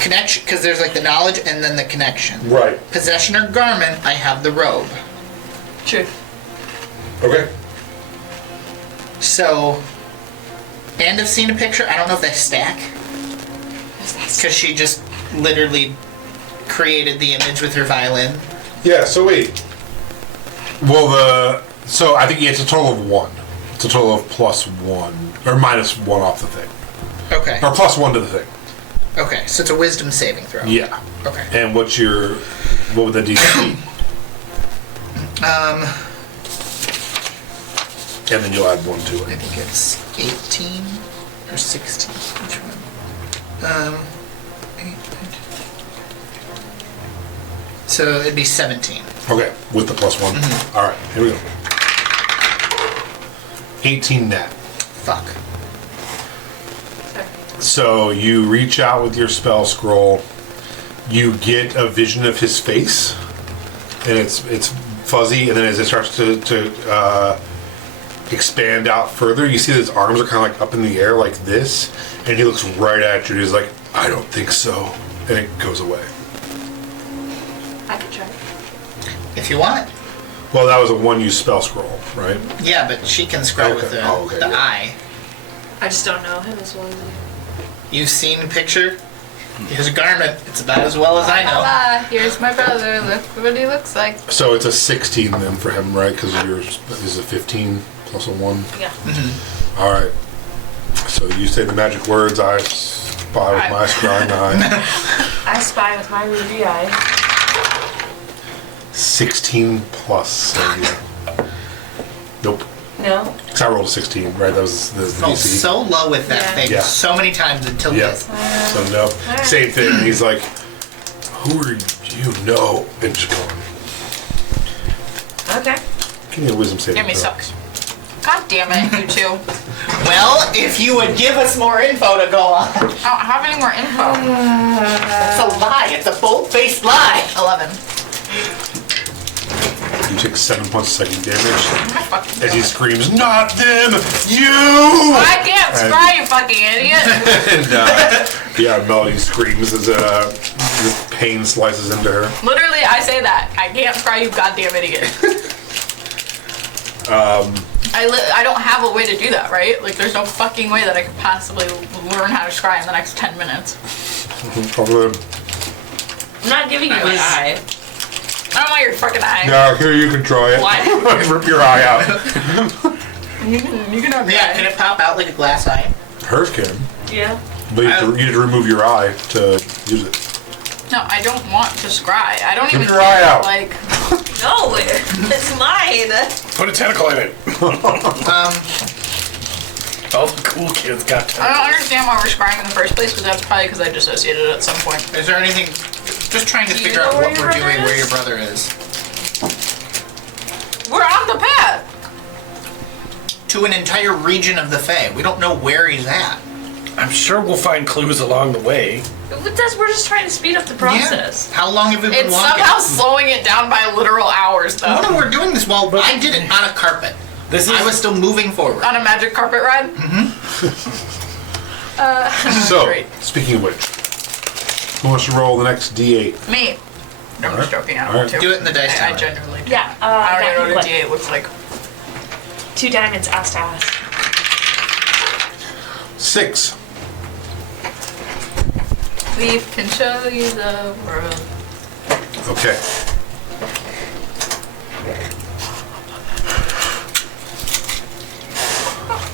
connection, because there's like the knowledge and then the connection. Right. Possession or garment, I have the robe. True. Okay. So, and I've seen a picture. I don't know if they stack. Because she just literally created the image with her violin. Yeah. So wait. Well, so I think it's a total of 1. It's a total of +1 or -1 off the thing, Okay. or +1 to the thing. Okay, so it's a wisdom saving throw. Yeah. Okay. And what would the DC be? And then you'll add 1 to I it. think it's 18 or 16. Which one? 8, so it'd be 17. Okay, with the +1. All right, here we go. 18 net. Fuck. So you reach out with your spell scroll. You get a vision of his face, and it's fuzzy. And then as it starts to expand out further, you see that his arms are kind of like up in the air like this, and he looks right at you. He's like, "I don't think so," and it goes away. I could try. If you want. Well, that was a 1-use spell scroll, right? Yeah, but she can scry with Okay. the, Oh, okay, the yeah. eye. I just don't know him as well as you. You've seen a picture? His garment. It's about as well as I know. Hola, here's my brother. Look what he looks like. So it's a 16 then for him, right? Because yours is a 15 plus a 1. Yeah. All right. So you say the magic words. I spy with my scrying eye. I spy with my ruby eye. 16 plus. So yeah. Nope. No? Because I rolled a 16, right? That was the Oh, DC. so low with that Yeah. thing Yeah. so many times until Yeah. this. So no. Same thing. He's like, "Who are you?" No. And just going. Okay. Give me a wisdom saving Give me throw. sucks. God damn it, you two. Well, if you would give us more info to go on. I don't have any more info. It's a lie. It's a bold-faced lie. 11. You take 7 points of psychic damage I fucking as he do. screams, "Not them! You!" I can't scry, you fucking idiot. And yeah, Melody screams as this pain slices into her. Literally, I say that. I can't scry, you goddamn idiot. I don't have a way to do that, right? Like, there's no fucking way that I could possibly learn how to scry in the next 10 minutes. Probably. I'm not giving you my eye. I don't want your fucking eye. Yeah, here you can try it. Why? Rip your eye out. You can have your Yeah, eye. can it pop out like a glass eye? Hers can, Yeah. but you have to remove your eye to use it. No, I don't want to scry. I don't even your eye care, out. like, No, it's mine. Put a tentacle in it. All the cool kids got I don't tentacles. understand why we're scrying in the first place, but that's probably because I dissociated it at some point. Is there anything? Just trying to Do you figure know out where what your we're brother doing, where is? your brother is. We're on the path! To an entire region of the Fae. We don't know where he's at. I'm sure we'll find clues along the way. We're just trying to speed up the process. Yeah. How long have we been It's walking? somehow slowing it down by literal hours, though. No, we're doing this while I did it on a carpet. This is I was still moving forward. On a magic carpet ride? So, Great. speaking of which, who wants to roll the next D8? Me. No, I'm just joking. I don't Alright. want to. Do it in the dice I tower. genuinely do. Yeah, I don't yeah, even know what a like D8 looks like. 2 diamonds, ass to ass. 6. We can show you the world. Okay.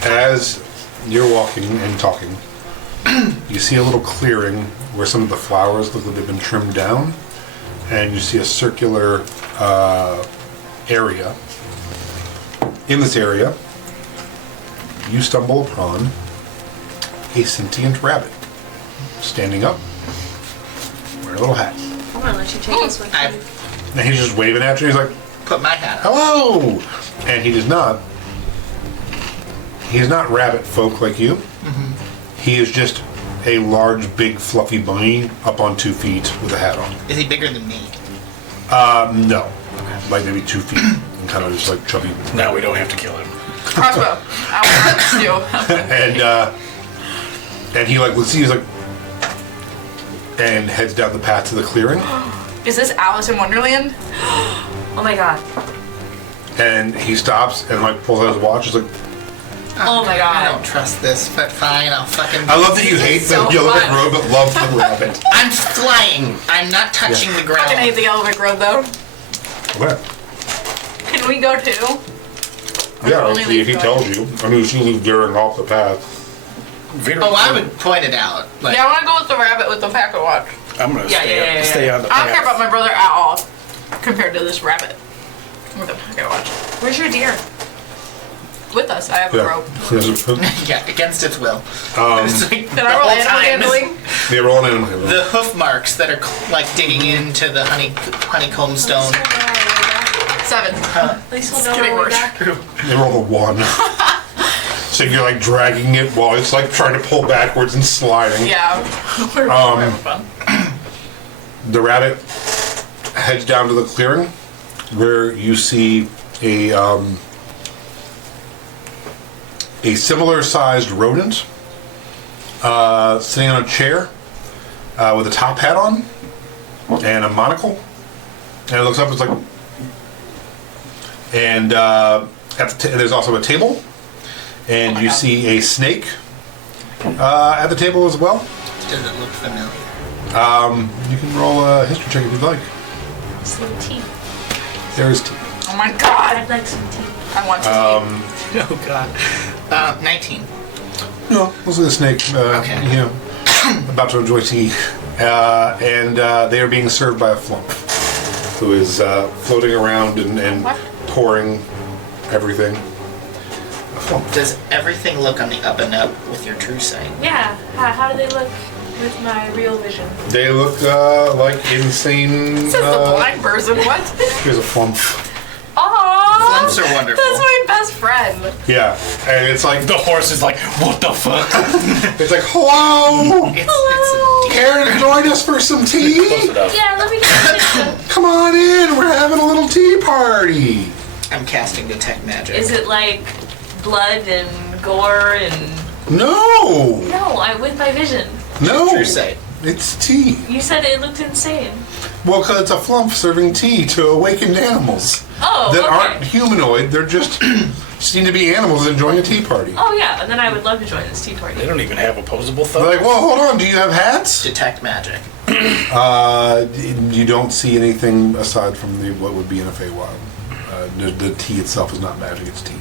As you're walking and talking, you see a little clearing where some of the flowers look like they've been trimmed down, and you see a circular area. In this area, you stumble upon a sentient rabbit standing up, wearing a little hat. I'm gonna let you take this one. I And he's just waving at you. He's like, put my hat on. hello! And he is not rabbit folk like you. He is just a large, big, fluffy bunny up on 2 feet with a hat on. Is he bigger than me? No. Like maybe 2 feet. And kind of just like chubby. Now we don't have to kill him. Crossbow. I want And he like looks at you, he's like, and heads down the path to the clearing. Is this Alice in Wonderland? Oh my god. And he stops and like pulls out his watch. He's like, Oh my I god. don't trust this, but fine, I'll fucking... I love that you hate so the yellow brick fun. road, but love the rabbit. I'm flying. I'm not touching the Fucking hate ground. the Yellow Brick Road, though. What? Can we go too? Yeah, only if leave he going. tells you. I mean, she was veering off the path. Very Oh, I good. would point it out. Like, Yeah, I want to go with the rabbit with the pocket watch. I'm gonna Yeah, stay, yeah, yeah, stay yeah. on the I don't care path. about my brother at all compared to this rabbit with a pocket watch. Where's your deer? With us, I have a rope. yeah, against its will. It's like Can I roll the whole animal time, handling? They roll an animal handling. the hoof marks that are like digging into the honeycomb stone. 7. At least we'll know Getting when we're worse. back. They roll a 1. So you're like dragging it while it's like trying to pull backwards and sliding. Yeah. We're having fun. The rabbit heads down to the clearing where you see a similar sized rodent sitting on a chair with a top hat on and a monocle. And it looks up, it's like, and there's also a table, and you see a snake at the table as well. Does it look familiar? You can roll a history check if you'd like. Some tea. There is tea. Oh my god. I'd like some tea. I want to Oh god. 19. No, this is a snake. Okay. You know, about to enjoy tea, and they are being served by a flump, who is floating around and What? pouring everything. A flump. Does everything look on the up and up with your true sight? Yeah. How do they look with my real vision? They look like insane. This is the blind person. What? Here's a flump. Oh, Flumps are wonderful. That's my best friend. Yeah, and it's like The horse is like, what the fuck? it's like hello. It's Care to join us for some tea? yeah. Let me get it. Come on in. We're having a little tea party. I'm casting detect magic. Is it like blood and gore and? No, No, I'm with my vision. no. True sight. It's tea. You said it looked insane. Well, because it's a flump serving tea to awakened animals Oh, that okay. aren't humanoid. They're just seem to be animals enjoying a tea party. Oh yeah, and then I would love to join this tea party. They don't even have opposable They're thumbs. like, well, hold on. Do you have hats? Detect magic. You don't see anything aside from what would be in a Feywild. The tea itself is not magic. It's tea.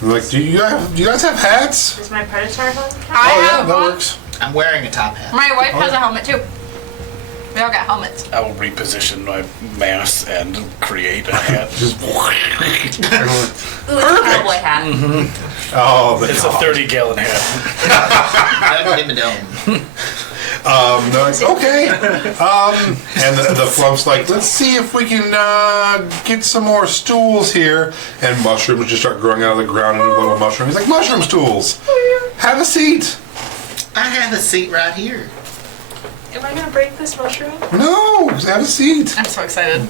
They're like, do you guys have hats? Is my predator home? I Oh yeah, have that one. works. I'm wearing a top hat. My wife has a helmet too. We all got helmets. I will reposition my mass and create a hat. Just Ooh, it's a cowboy hat. oh, the It's a 30-gallon hat. They're like, okay. And the flump's like, let's see if we can get some more stools here. And mushrooms just start growing out of the ground into little mushrooms. He's like, mushroom stools. Have a seat. I have a seat right here. Am I gonna break this mushroom? No, have a seat. I'm so excited.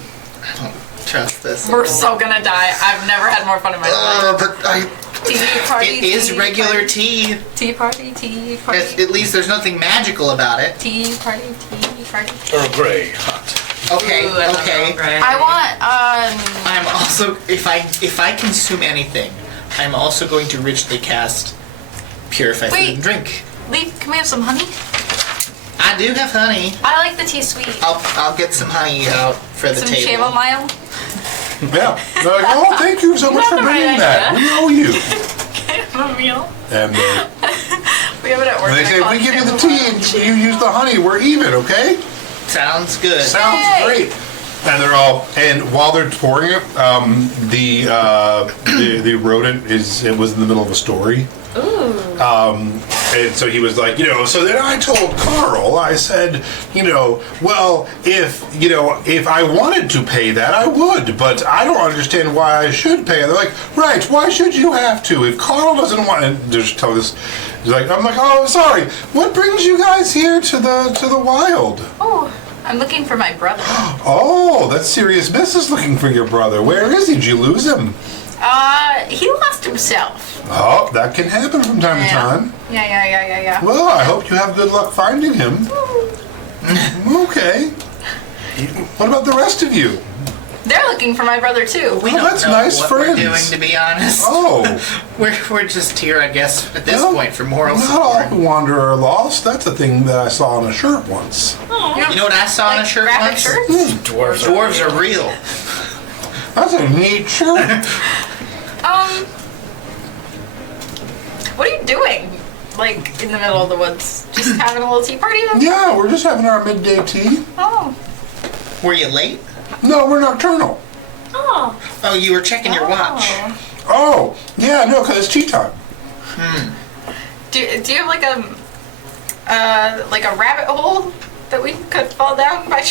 I don't trust this. We're so gonna die. I've never had more fun in my life. But Tea party. it is tea regular party, tea. Tea party. Tea party. At least there's nothing magical about it. Tea party. Tea party. Earl Grey, hot. Okay, Ooh, I love okay. Earl Grey. I want I'm also, if I consume anything, I'm also going to richly cast Purify Food Wait. and Drink. Leaf. Can we have some honey? I do have honey. I like the tea sweet. I'll get some honey out for the Some table. chamomile. Yeah. They're like, oh, thank you so much for the right bringing that. idea. We owe you. Chamomile. And We have it at work. they and I say, if call we it give you the chamomile. tea and you use the honey, we're even, okay? Sounds good. Sounds Yay. great. And they're all, and while they're pouring it, the rodent it was in the middle of a story. Ooh. And so he was like, so then I told Carl, I said, well, if I wanted to pay that, I would, but I don't understand why I should pay it. They're like, right, why should you have to? If Carl doesn't want, and they're just telling this, he's like, I'm like, oh, sorry, what brings you guys here to the wild? Oh, I'm looking for my brother. Oh, that's serious business looking for your brother. Where is he? Did you lose him? He lost himself. Oh, that can happen from time to time. Yeah. Well, I hope you have good luck finding him. Okay. What about the rest of you? They're looking for my brother too. We Oh, don't that's know nice what friends. we're doing, to be honest. Oh, We're just here, I guess, at this well, point for moral not all support. wander are lost. That's a thing that I saw on a shirt once. You know what I saw on a shirt graphic once? shirts? Dwarves. Dwarves are real. That's a neat shirt. What are you doing? Like in the middle of the woods, just having a little tea party? Yeah, we're just having our midday tea. Oh, Were you late? No, we're nocturnal. Oh. Oh, you were checking your watch. Oh, yeah, no, because it's tea time. do you have like a rabbit hole that we could fall down by?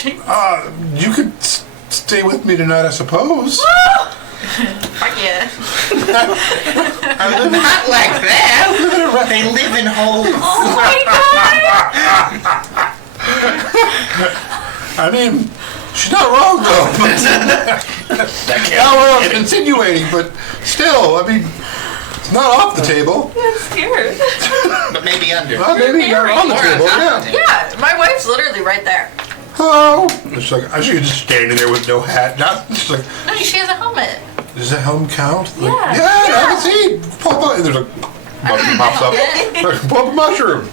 You could stay with me tonight, I suppose. Fuck yeah! Not like that. They live in holes. Oh my god! I mean, she's not wrong though. That Now we're can't. insinuating, but still, I mean, it's not off the table. I'm scared. But maybe under. Well, maybe not on the Or on table, top of yeah. the table. Yeah, my wife's literally right there. Hello. It's like, I should just standing there with no hat. Not just like, No, she has a helmet. does the helm count? Like, Yeah. have a seat. Pop up. And there's a mushroom pops up. Like, pop a mushroom.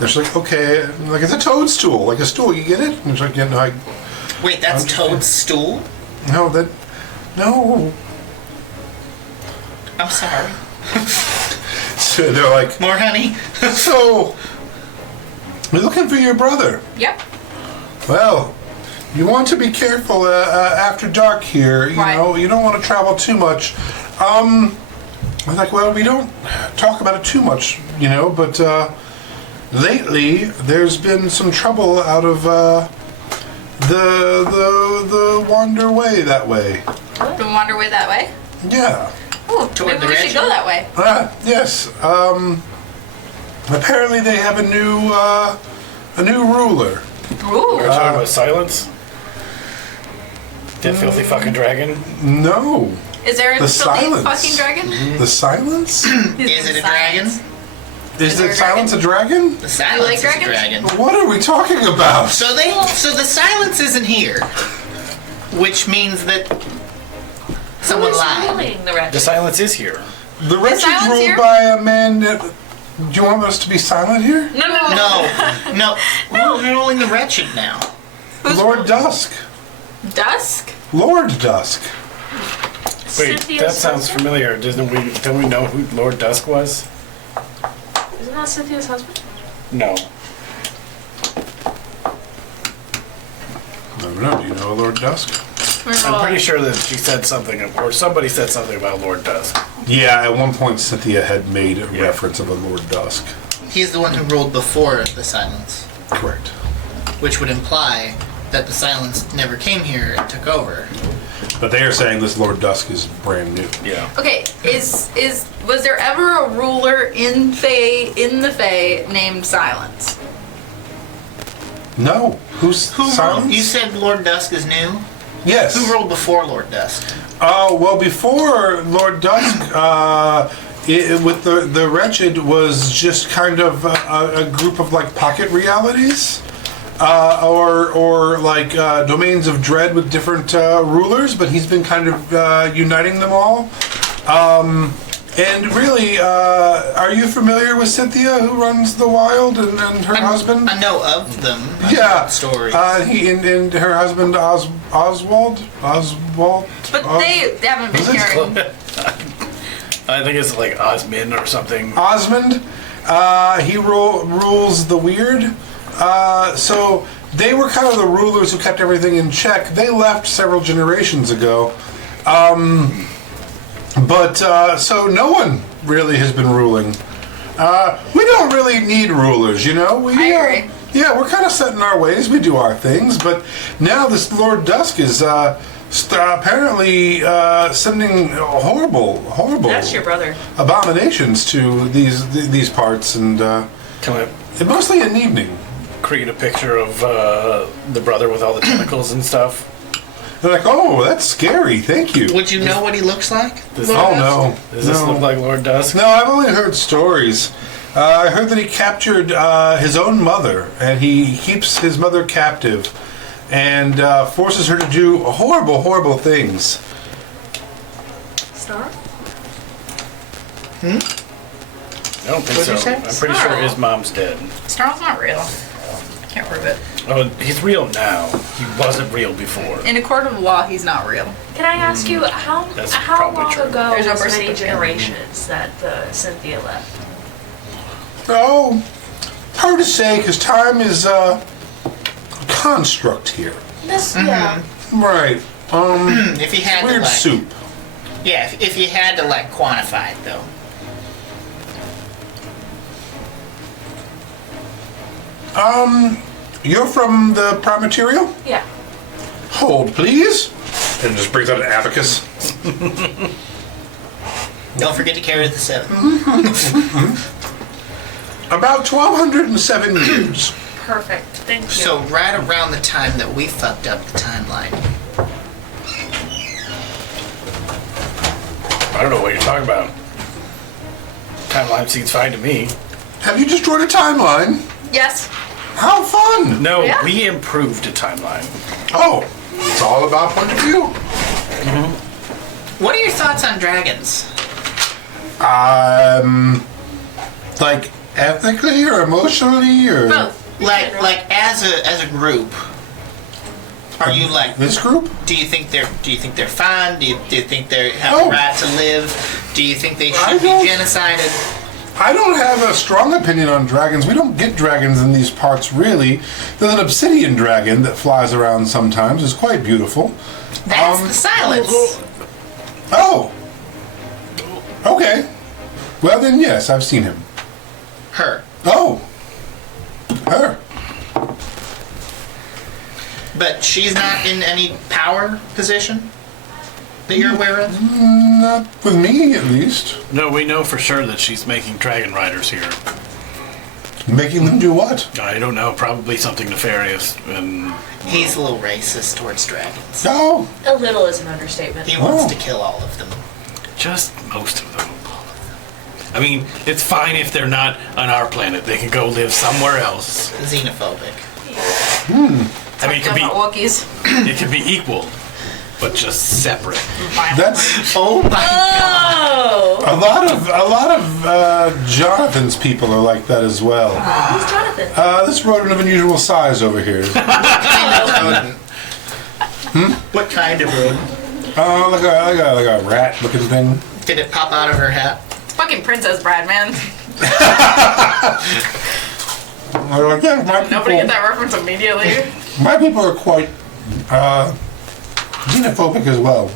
There's like, okay, like it's a toadstool, like a stool. You get it? And it's like, yeah, no, Wait, that's Toad's stool? no, no. I'm sorry. So they're like, More honey? so we're looking for your brother. Yep. Well, you want to be careful after dark here. Right. You don't want to travel too much. I'm like, well, we don't talk about it too much, but lately there's been some trouble out of the wander way that way. Do we wander way that way? Yeah. Ooh, Toward maybe the we should direction? go that way. Yes. Apparently they have a new ruler. Ooh. We're talking about silence? That filthy fucking dragon? No. Is there a The filthy silence. fucking dragon? The silence? Is it a dragon? Is there it a silence a dragon? The silence like is a dragons? dragon. What are we talking about? So the silence isn't here. Which means that someone Who's lied. ruling the wretched? The silence is here. The wretched silence ruled here? by a man. Do you want us to be silent here? No. Who's ruling the wretched now? Lord Dusk. Dusk? Lord Dusk. Wait, Cynthia's that sounds husband? familiar. Don't we know who Lord Dusk was? Isn't that Cynthia's husband? No. don't know. Do you know Lord Dusk? I'm pretty sure that she said something, or somebody said something about Lord Dusk. Yeah, at one point Cynthia had made a reference of a Lord Dusk. He's the one who ruled before the Silence, Correct. which would imply that the Silence never came here and took over. But they are saying this Lord Dusk is brand new. Yeah. Okay, was there ever a ruler in the Fae named Silence? No. Who's Who Silence? ruled? You said Lord Dusk is new? Yes. Who ruled before Lord Dusk? Oh, well, before Lord Dusk, with the Wretched was just kind of a group of like pocket realities, or like domains of dread with different rulers. But he's been kind of uniting them all. And really, are you familiar with Cynthia, who runs the Wild, and her husband? I know of them. Yeah, Stories. He and her husband Oswald. But they haven't been Was it carrying. I think it's like Osmin or something. Osmond, he rules the Weird. So they were kind of the rulers who kept everything in check. They left several generations ago. So no one really has been ruling. We don't really need rulers, you know? I agree. Yeah, we're kind of set in our ways. We do our things. But now this Lord Dusk is apparently sending horrible That's your brother. abominations to these parts, and Can I mostly at evening. create a picture of the brother with all the tentacles and stuff? They're like, oh, that's scary. Thank you. Would you know what he looks like? Does, Oh no, does this look like Lord Dusk? No, I've only heard stories. I heard that he captured his own mother, and he keeps his mother captive, and forces her to do horrible things. Star? I don't think What'd so. you say? I'm pretty sure his mom's dead. Snarl's not real. Can't prove it. Oh, he's real now. He wasn't real before. In a court of law, he's not real. Can I ask you how That's how probably long true. ago There's no was birth many certificate. generations that the Cynthia left? Oh, hard to say, because time is a construct here. This yeah. Right. If you had to Weird like, soup. yeah, if you had to like quantify it though. You're from the Prime Material? Yeah. Hold, please. And just brings out an abacus. Don't forget to carry the 7. About 1,207 years. Perfect. Thank you. So right around the time that we fucked up the timeline. I don't know what you're talking about. Timeline seems fine to me. Have you destroyed a timeline? Yes. How fun! No, Yeah. we improved a timeline. Oh, it's all about point of view. What are your thoughts on dragons? Like ethically or emotionally or Both. Like as a group. Are you like this group? do you think they're fine? Do you think they have Oh. a right to live? Do you think they I should be don't- genocided? I don't have a strong opinion on dragons. We don't get dragons in these parts really. There's an obsidian dragon that flies around sometimes. It's quite beautiful. That's the silence. Oh. Okay. Well then, yes, I've seen him. Her. Oh. Her. But she's not in any power position that you're aware of? Not with me, at least. No, we know for sure that she's making dragon riders here. Making them do what? I don't know, probably something nefarious. And He's a little racist towards dragons. Oh. A little is an understatement. He wants Oh. to kill all of them. just most of them. I mean, it's fine if they're not on our planet. They can go live somewhere else. Xenophobic. I mean, About Wookiees. it could be equal, but just separate. That's Oh my Oh! a lot of Jonathan's people are like that as well. Who's Jonathan? This rodent of unusual size over here. God. What kind of rodent? Like a rat looking thing. Did it pop out of her hat? Fucking Princess Bride, man. They're like, yeah, Nobody get that reference immediately. my people are quite xenophobic as well.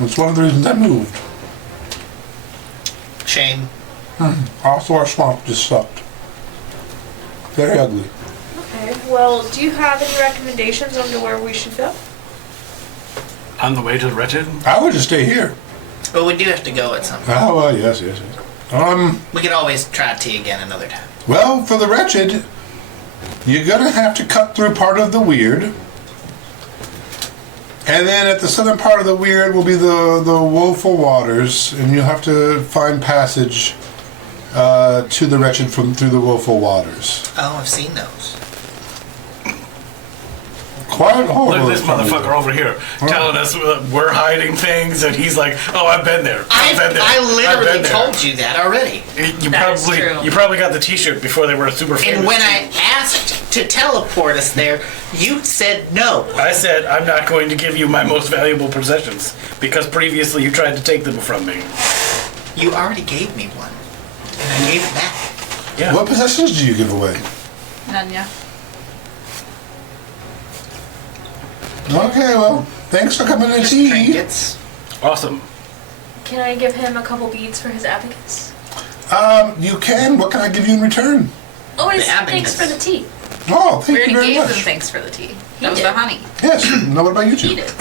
It's one of the reasons I moved. Shame. Also, our swamp just sucked. Very ugly. Okay, well, do you have any recommendations on to where we should go? On the way to the wretched? I would just stay here. But we do have to go at some point. Oh, well, yes. We can always try tea again another time. Well, for the wretched, you're gonna have to cut through part of the weird. And then at the southern part of the weird will be the woeful waters, and you'll have to find passage to the wretched through the woeful waters. Oh, I've seen those. Quite horrible. Look at this motherfucker over here telling us we're hiding things, and he's like, "Oh, I've been there. I've been there. I I've literally been there." told you that already. You probably got the T-shirt before they were super famous. And when I asked to teleport us there, you said no. I said I'm not going to give you my most valuable possessions because previously you tried to take them from me. You already gave me one, and I gave it back. Yeah. What possessions do you give away? None, yeah. Okay, well, thanks for coming to Just tea. trinkets. Awesome. Can I give him a couple beads for his abacus? You can. What can I give you in return? Oh, it's The abacus. thanks for the tea. Oh, We thank you already very gave much. them thanks for the tea. He That was did. the honey. Yes. Now, what about you two? Eat it.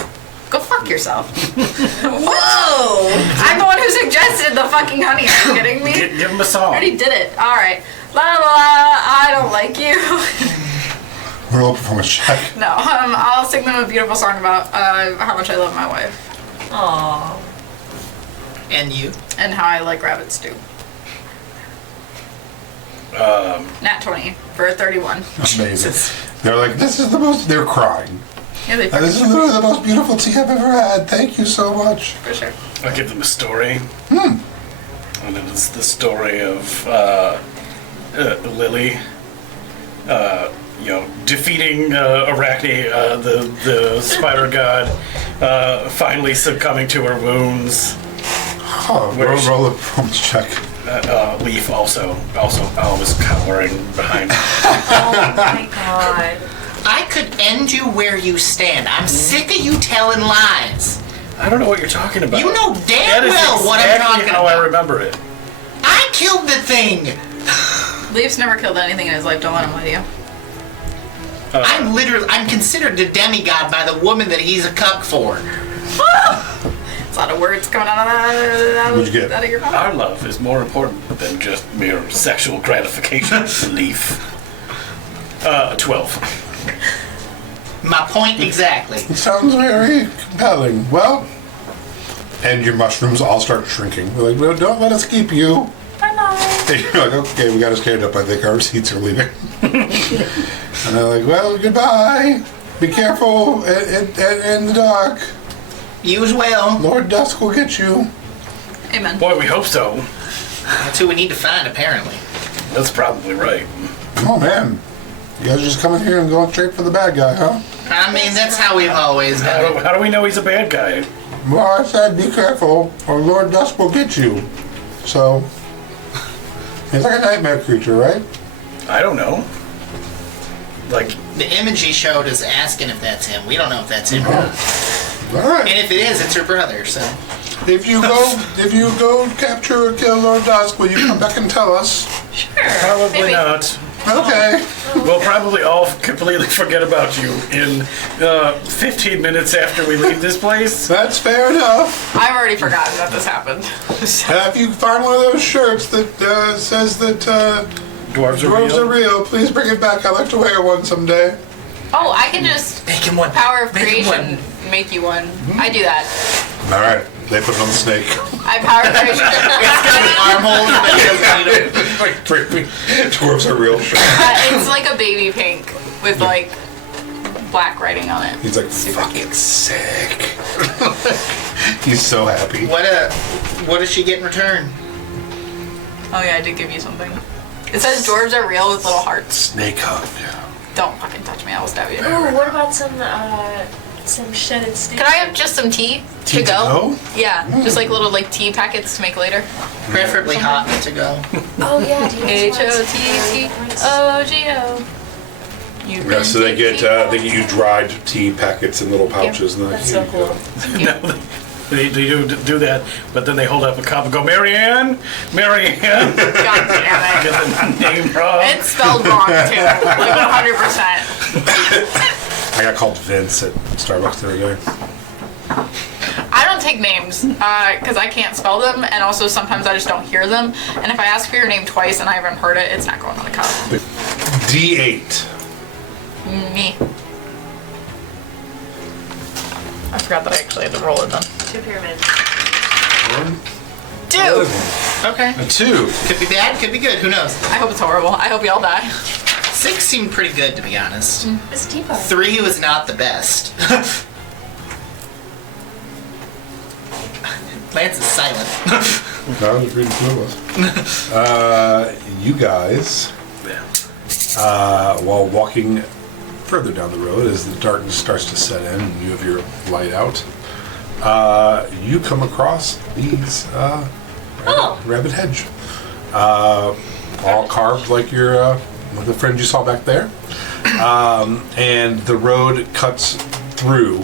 Go fuck yourself. Whoa! I'm the one who suggested the fucking honey. Are you kidding me? Give him a I song. already did it. All right. La la la. I don't like you. Roll a performance check. No. I'll sing them a beautiful song about how much I love my wife Aww. And you? and how I like rabbit stew. Nat 20 for a 31. Amazing. They're like, this is the most. They're crying. Yeah, they This is literally the most beautiful tea I've ever had. Thank you so much. for sure. I'll give them a story. And it is the story of Lily, defeating Arachne, the spider god, finally succumbing to her wounds. Oh, roll a performance check. Leaf also was cowering behind. Oh my god. I could end you where you stand. I'm sick of you telling lies. I don't know what you're talking about. You know damn That is well what I'm exactly talking how I about. remember it. I killed the thing. Leaf's never killed anything in his life. Don't let him lie to you. I'm considered a demigod by the woman that he's a cuck for. It's a lot of words coming out What'd you get? of your mouth. Our love is more important than just mere sexual gratification. Leaf. 12. My point exactly. It sounds very compelling. Well, and your mushrooms all start shrinking. They're like, well, don't let us keep you. Bye-bye. And you're like, okay, we got to stand up. I think our seats are leaving. And they're like, well, goodbye. Be careful in the dark. You as well. Lord Dusk will get you. Amen. Boy, we hope so. That's who we need to find, apparently. That's probably right. Oh, man. You guys are just coming here and going straight for the bad guy, huh? I mean, that's how we've always done it. How do we know he's a bad guy? Well, I said be careful or Lord Dusk will get you. So, he's like a nightmare creature, right? I don't know. Like, The image he showed is asking if that's him. We don't know if that's him or not. All right. And if it is, it's her brother, so. If you go capture or kill Lord Dusk, will you come back and tell us? Sure. probably maybe. not. Okay. We'll probably all completely forget about you in 15 minutes after we leave this place. That's fair enough. I've already forgotten that this happened. If you find one of those shirts that says that Dwarves are dwarves real. are real, please bring it back. I'd like to wear one someday. Oh, I can just Make him one. power of Make him creation make you one. I do that. All right. They put it on the snake. I power of creation. Armholes, but he doesn't need them. Like, dwarves are real shirt. It's like a baby pink with like black writing on it. He's like, fucking sick. He's so happy. What does she get in return? Oh yeah, I did give you something. It says dwarves are real with little hearts. Snake hug. Don't fucking touch me, I will stab you. Ooh, what about some shedded snake? Can I have just some tea Tea to to go? go? Yeah, just like little like tea packets to make later. Preferably hot to go. Oh yeah, do you guys want some, H-O-T-T-O-G-O. You Yeah, can so they take get people. you dried tea packets in little pouches. And That's so cool. They do that, but then they hold up a cup and go, Marianne, Marianne. God damn it. Get the name wrong. It's spelled wrong too, like 100%. I got called Vince at Starbucks the other day. I don't take names because I can't spell them, and also sometimes I just don't hear them. And if I ask for your name twice and I haven't heard it, it's not going on the cup. D8. Me. I forgot that I actually had to roll it then. 2 pyramids. One, Dude! Okay. a 2. Could be bad, could be good, who knows? I hope it's horrible. I hope y'all die. 6 seemed pretty good, to be honest. It's a teapot. 3 was not the best. Lance is silent. I was reading clueless. You guys, while walking further down the road, as the darkness starts to set in and you have your light out, you come across these rabbit hedge, all carved like your the friend you saw back there, and the road cuts through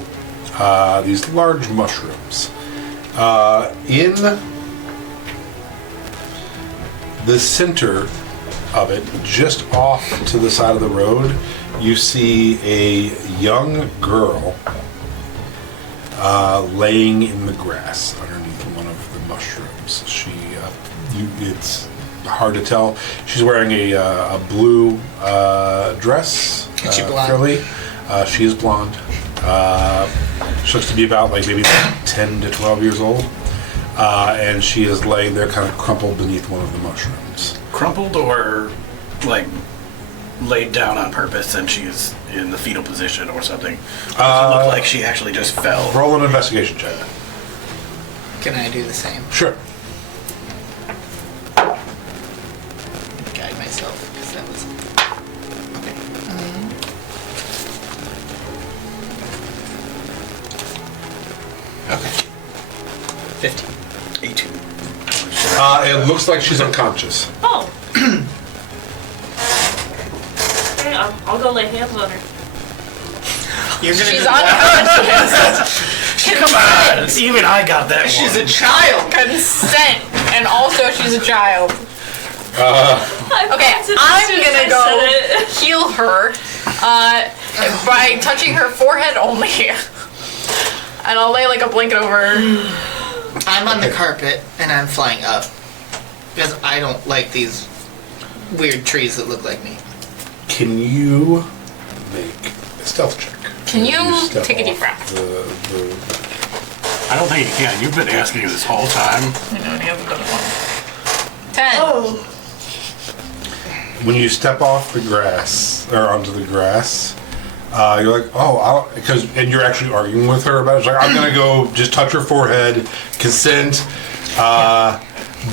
these large mushrooms. In the center of it, just off to the side of the road, you see a young girl laying in the grass underneath one of the mushrooms. It's hard to tell. She's wearing a blue dress. Is she blonde? Frilly. She is blonde. She looks to be about maybe 10 to 12 years old. And she is laying there kind of crumpled beneath one of the mushrooms. Crumpled or laid down on purpose and she's in the fetal position or something? Does it look like she actually just fell? Roll an investigation check. Can I do the same? Sure. Guide myself, because that was... Okay. 15. 18. It looks like she's unconscious. Oh. Okay, I'll go lay hands on her. You're gonna She's do unconscious. Come on! Even I got that She's one. a child! Consent. And also she's a child. Okay, As soon I'm as gonna I go said it. heal her by touching her forehead only. And I'll lay like a blanket over her. I'm on the carpet, and I'm flying up. Because I don't like these weird trees that look like me. Can you make a stealth check? Can you step take a deep off breath? I don't think you can. You've been asking this whole time. I know, and he hasn't done it once. 10. When you step off the grass, or onto the grass, you're like, and you're actually arguing with her about it. It's like, I'm gonna go just touch her forehead, consent.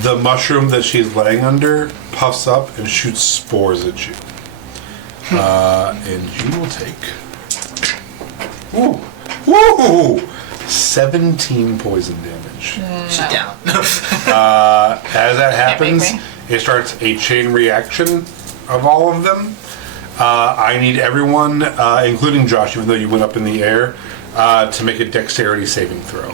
The mushroom that she's laying under puffs up and shoots spores at you. And you will take 17 poison damage. She's down. As that happens, make it starts a chain reaction of all of them. I need everyone, including Josh, even though you went up in the air, to make a dexterity saving throw.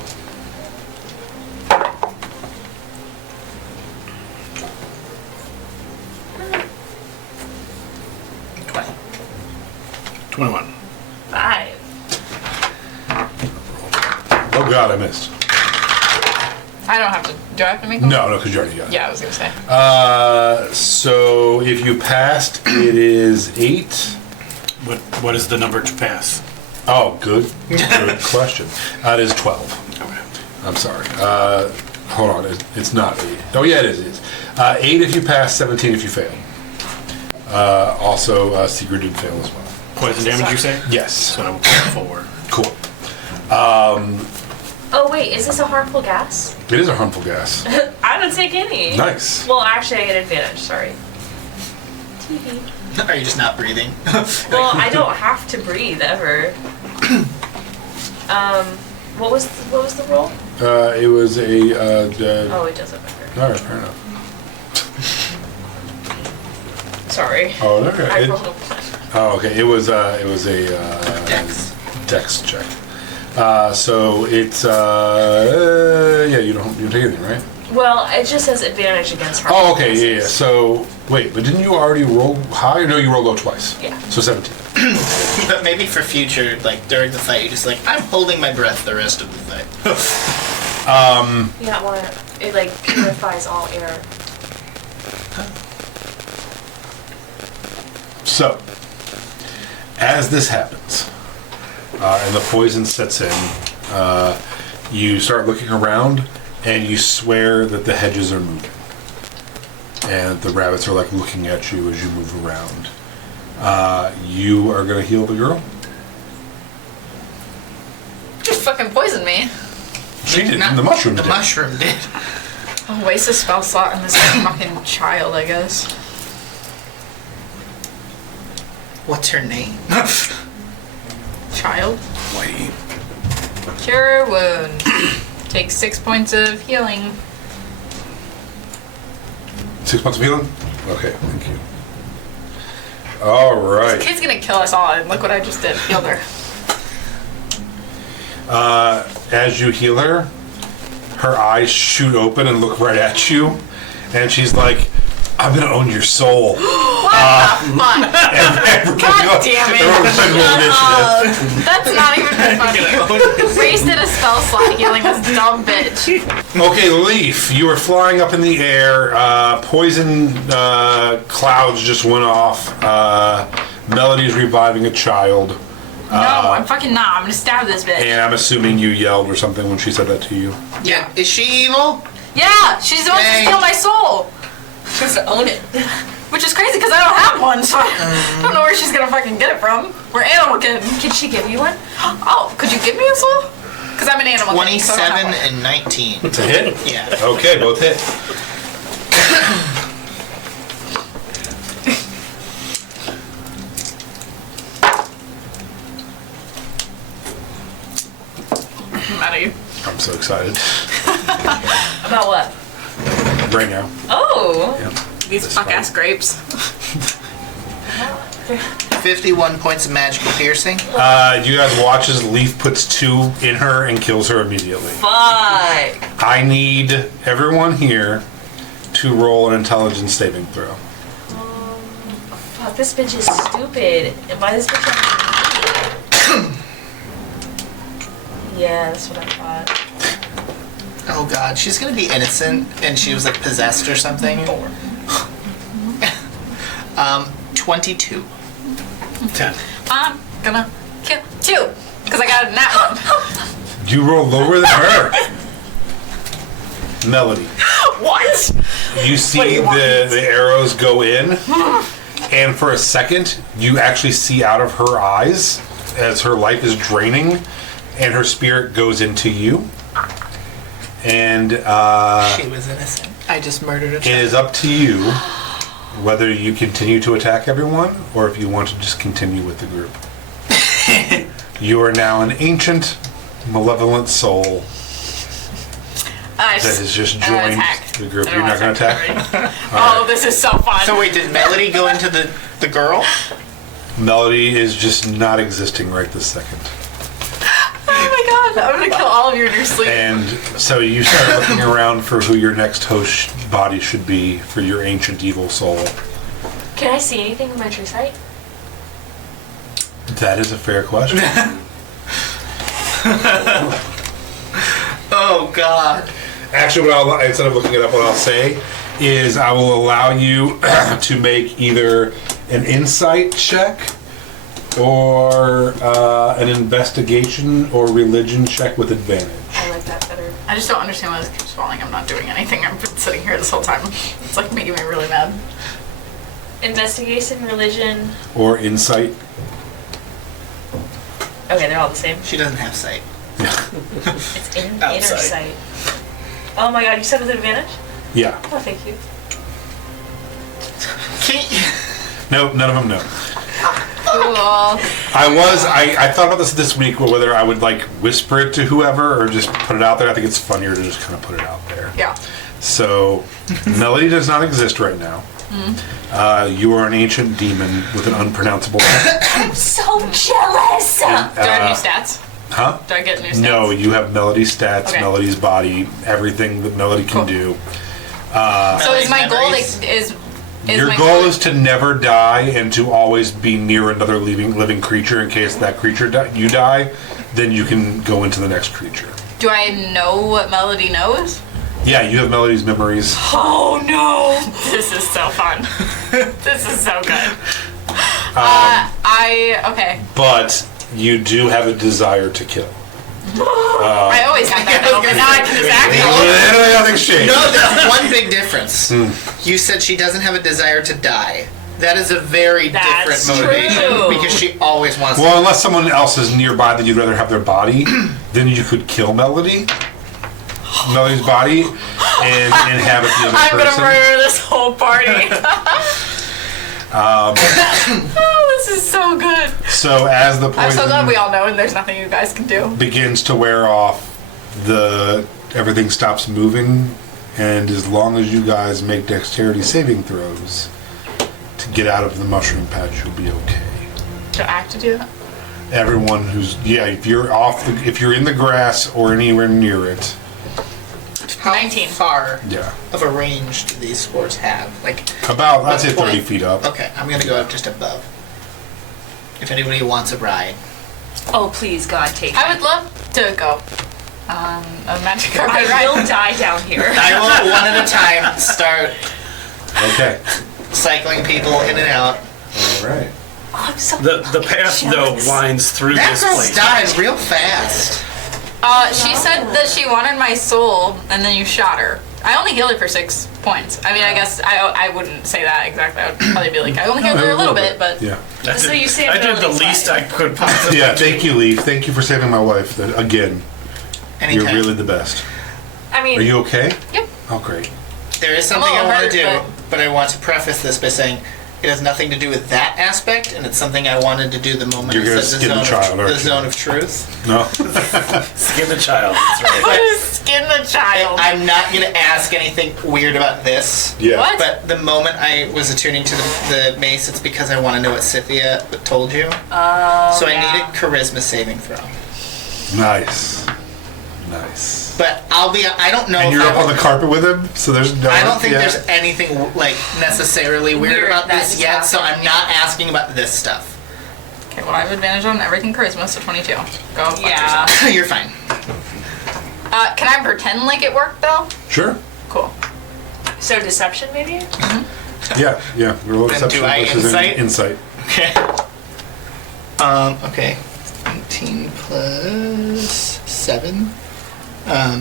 21. 5. Oh god, I missed. I don't have to. Do I have to make them? No, because you already got it. Yeah, I was gonna say. So if you passed, it is 8. What is the number to pass? Oh, good question. It is 12. Okay. I'm sorry. Hold on, it's not 8. Oh yeah, it is. It is. 8 if you pass, 17 if you fail. Also, Sigurd did fail as well. Poison damage, you say? Yes. So 4. Cool. Oh wait, is this a harmful gas? It is a harmful gas. I don't take any. Nice. Well, actually, I get advantage. Sorry. TV. Are you just not breathing? Well, I don't have to breathe ever. What was the roll? It was a. Oh, it doesn't matter. No, fair enough. Sorry. Oh, okay. I rolled a 1. Oh, okay. It was a Dex. dex check. So it's yeah. You don't take anything, right? Well, it just says advantage against her. Oh, okay. Yeah. So wait, but didn't you already roll high? No, you rolled low twice. Yeah. So 17. But maybe for future, like during the fight, you just like, I'm holding my breath the rest of the fight. You don't want to. It like purifies all air. So, as this happens, and the poison sets in, you start looking around, and you swear that the hedges are moving. And the rabbits are like looking at you as you move around. You are going to heal the girl? Just fucking poison me. She didn't. The mushroom The did. mushroom did. I'll waste a spell slot on this fucking child, I guess. What's her name? Child. Wait. Cure wound. Take 6 points of healing. 6 months of healing? Okay, thank you. All right. This kid's gonna kill us all, and look what I just did. Healed her. As you heal her, her eyes shoot open and look right at you, and she's like, I'm gonna own your soul. What the fuck? God damn it. That's not even funny. Wasted a spell slot healing this dumb bitch. Okay, Leaf, you were flying up in the air. Poison clouds just went off. Melody's reviving a child. No, I'm fucking not. I'm gonna stab this bitch. And I'm assuming you yelled or something when she said that to you. Yeah. Is she evil? Yeah, she's the one to Dang. steal my soul. She has to own it. Which is crazy because I don't have one, so I don't know where she's gonna fucking get it from. We're animal kin. Can she give you one? Oh, could you give me a soul? Because I'm an animal kin. so I don't 27 have one. and 19. It's a hit? Yeah. Okay, both hit. Maddie. I'm so excited. About what? Right now. Oh. Yeah. These This fuck fight. ass grapes. 51 points of magical piercing. You guys watch as Leaf puts 2 in her and kills her immediately. Fuck. I need everyone here to roll an intelligence saving throw. Fuck, this bitch is stupid. And why this bitch have to be? Yeah, that's what I thought. Oh god, she's gonna be innocent and she was like possessed or something. 22. 10. I'm gonna kill 2. Because I got a nat one. You roll lower than her. Melody. What? You see the arrows go in, and for a second, you actually see out of her eyes as her life is draining, and her spirit goes into you. And She was innocent. I just murdered a it child. is up to you whether you continue to attack everyone or if you want to just continue with the group. You are now an ancient, malevolent soul that has just I wanna joined attack. the group. I You're don't not going to wanna attack? Oh, this is so fun. So wait, did Melody go into the girl? Melody is just not existing right this second. Oh my god, I'm gonna kill all of you in your sleep. And so you start looking around for who your next host body should be for your ancient evil soul. Can I see anything with my true sight? That is a fair question. Oh god. Actually, instead of looking it up, what I'll say is I will allow you to make either an insight check or an investigation or religion check with advantage. I like that better. I just don't understand why this keeps falling. I'm not doing anything. I've been sitting here this whole time. It's like making me really mad. Investigation, religion. Or insight. Okay, they're all the same. She doesn't have sight. It's inner Outside. sight. Oh my god, you said with advantage? Yeah. Oh, thank you. Nope, none of them know. Cool. I thought about this week, whether I would like whisper it to whoever or just put it out there. I think it's funnier to just kind of put it out there. Yeah. So, Melody does not exist right now. You are an ancient demon with an unpronounceable name. I'm so jealous. Do I have new stats? Huh? Do I get new stats? No, you have Melody's stats, Okay. Melody's body, everything that Melody can Cool. do. So is my goal Memories. is Your my goal is to never die and to always be near another living creature in case that creature you die, then you can go into the next creature. Do I know what Melody knows? Yeah, you have Melody's memories. Oh no! This is so fun. This is so good. Okay. But you do have a desire to kill. I always have that though, but now I can just act on it. Literally nothing's changed. No, there's one big difference. You said she doesn't have a desire to die. That is a very That's different motivation true. because she always wants Well, unless someone else is nearby that you'd rather have their body, then you could kill Melody's body, and inhabit the other I'm gonna person. murder this whole party. Oh, this is so good. So as the I'm so glad we poison all know and there's nothing you guys can do. begins to wear off, everything stops moving, and as long as you guys make dexterity saving throws to get out of the mushroom patch, you'll be okay. Do I have to do that? Everyone if you're in the grass or anywhere near it, How 19. far yeah, of a range do these spores have? Like, about I'd say what 30 point? feet up. Okay, I'm gonna go up just above. If anybody wants a ride. Oh, please, God, take I me. would love to go on a magic carpet I ride. will die down here. I will one at a time start Okay, cycling people in and out. all right. Oh, I'm so The path though jealous. winds through That this girl's place. died real fast. She said that she wanted my soul, and then you shot her. I only healed her for 6 points. I mean, I guess I wouldn't say that exactly. I would probably be like, I only healed her a little bit, but Yeah. I So did- you saved I did the Melody's least life. I could possibly. Yeah, thank you, Leaf. Thank you for saving my life. Again, Anytime. you're really the best. I mean, Are you okay? Yep. Oh, great. There is something I I'm a want to little do, hurt, but I want to preface this by saying it has nothing to do with that aspect, and it's something I wanted to do the moment You're I gonna said skin the child, the aren't you? zone of truth. No? Skin the child. That's right. skin the child. I'm not going to ask anything weird about this. Yeah. What? But the moment I was attuning to the mace, it's because I want to know what Scythia told you. oh, So I yeah. need a charisma saving throw. Nice. Nice. But I don't know And if you're I up on the will- carpet with him, so there's no. I don't think yeah. there's anything like necessarily weird Weird about that this just yet, so happened, I'm not asking about this stuff. Okay, well, I have advantage on everything charisma, so 22. Go fuck Yeah. yourself. You're fine. Can I pretend like it worked, though? Sure. Cool. So deception, maybe? Yeah. Roll Then deception do I versus insight? insight. Okay. Okay. 18 plus 7.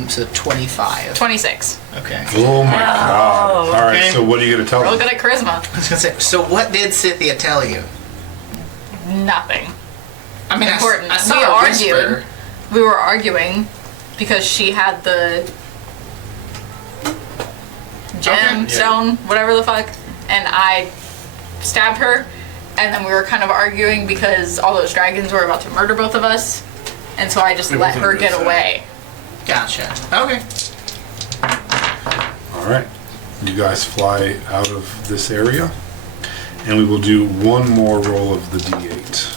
So 25. 26. Okay. Oh my god. All right, okay. so what are you going to tell Real them? good at charisma. I was gonna say, so what did Scythia tell you? Nothing. I mean, Important. I saw We her argued. whisper. We were arguing because she had the gem, Okay. stone, whatever the fuck, and I stabbed her, and then we were kind of arguing because all those dragons were about to murder both of us, and so I just It let wasn't her really get sad. away. Gotcha. Okay. All right. You guys fly out of this area, and we will do one more roll of the d8.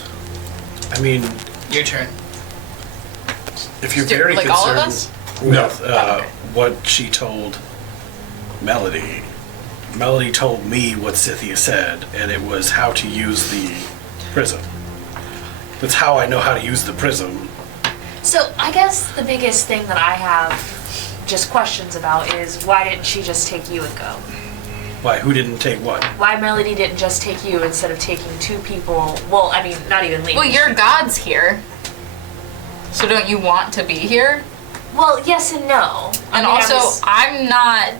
I mean, Your turn. if you're Do- very like all of concerned us? with okay. what she told Melody, Melody told me what Scythia said, and it was how to use the prism. That's how I know how to use the prism. So I guess the biggest thing that I have just questions about is why didn't she just take you and go? Why? Who didn't take what? Why Melody didn't just take you instead of taking 2 people? Well, I mean, not even Lee. Well, your god's here, so don't you want to be here? Well, yes and no. I And mean, also, I was- I'm not.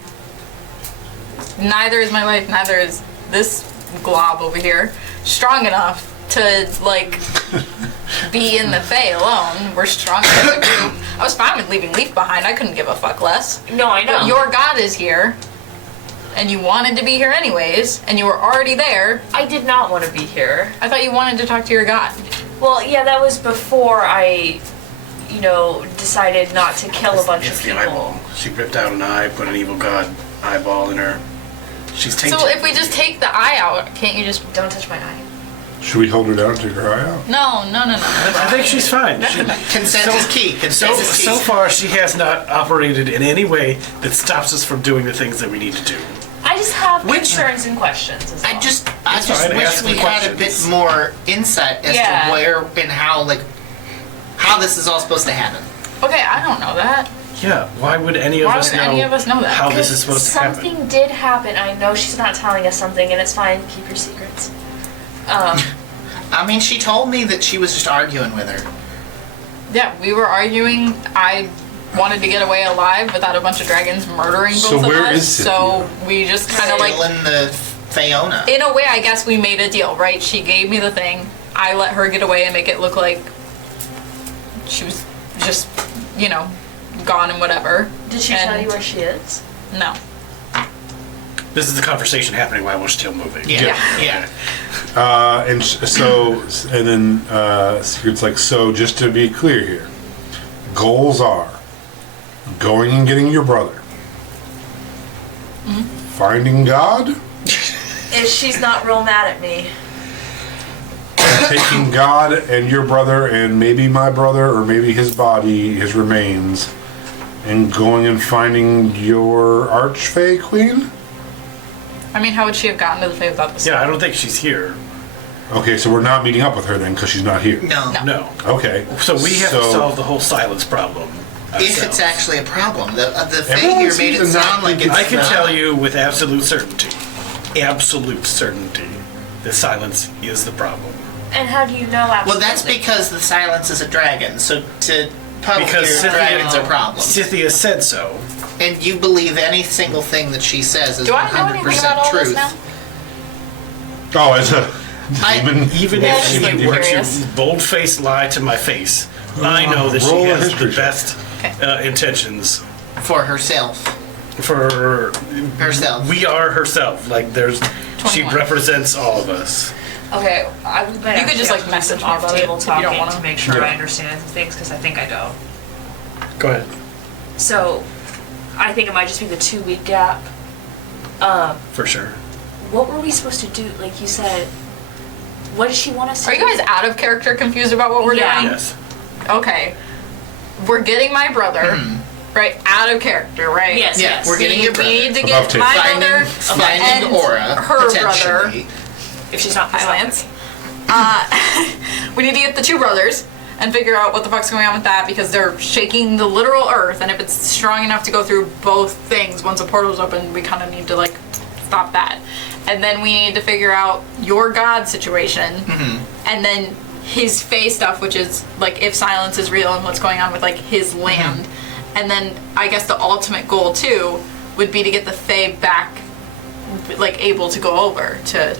Neither is my wife. Neither is this glob over here strong enough to like be in the Fae alone. We're stronger as a group. I was fine with leaving Leaf behind. I couldn't give a fuck less. no, I know. But your god is here, and you wanted to be here anyways, and you were already there. I did not want to be here. I thought you wanted to talk to your god. Well, yeah, that was before I, decided not to kill a bunch of It's the people. eyeball. She ripped out an eye, put an evil god eyeball in her She's tainted. So if we just take the eye out, can't you just? Don't touch my eye. Should we hold her down and take her eye out? No. I think she's fine. Consent is key. Consent is key. So far, she has not operated in any way that stops us from doing the things that we need to do. I just have Which- concerns and questions. Is I all. just fine, wish ask we the had a bit questions. more insight as Yeah. to where and how this is all supposed to happen. Okay, I don't know that. Yeah, why would any of Why us would know any of us know that? how this is supposed to happen? Something did happen. I know she's not telling us something, and it's fine. Keep your secrets. I mean, she told me that she was just arguing with her. Yeah, we were arguing. I wanted to get away alive without a bunch of dragons murdering both So of where us. is So we just kind of like, Stealing the Aona. in a way, I guess we made a deal, right? She gave me the thing. I let her get away and make it look like she was just, gone and whatever. Did she tell you where she is? No. This is the conversation happening while we're still moving. Yeah. And then Secret's like, so just to be clear here, goals are going and getting your brother, finding God, If she's not real mad at me. taking God and your brother and maybe my brother or maybe his body, his remains, and going and finding your Archfey Queen? I mean, how would she have gotten to the Fae without the Yeah, I don't think she's here. Okay, so we're not meeting up with her then because she's not here. No. No. Okay. So we have to solve the whole silence problem. If it's ourselves. actually a problem. The Everyone figure made seems it to not sound like think it's I can not. tell you with absolute certainty, that silence is the problem. And how do you know absolutely? Well, that's because the silence is a dragon. So to public Because here, dragons are problems. Scythia said so. And you believe any single thing that she says is Do I know 100% anything about all truth. this now? Oh, as a I- demon. Even Yeah, if just she like were curious. to bold-faced lie to my face, I know that she Roll a has history the check. best Okay. intentions For herself. for. Herself. We are herself. Like she 21. represents all of us. Okay, I would You could just, like, message me about it table if you don't talking wanna. to make sure Yeah. I understand things because I think I don't. Go ahead. So, I think it might just be the 2-week gap. For sure. What were we supposed to do? Like you said, what does she want us to Are do? you guys out of character confused about what we're Yeah. doing? Yes. Okay. We're getting my brother, right? Out of character, right? Yes, Yeah, yes. we're getting your We brother. need to Above get table. my brother Finding and Aura, her brother. potentially. If she's not Hi, pissed off. Lance. We need to get the two brothers and figure out what the fuck's going on with that because they're shaking the literal earth, and if it's strong enough to go through both things, once a portal's open, we kind of need to stop that. And then we need to figure out your god situation, and then his Fae stuff, which is if silence is real and what's going on with his land. And then I guess the ultimate goal too would be to get the Fae back, able to go over to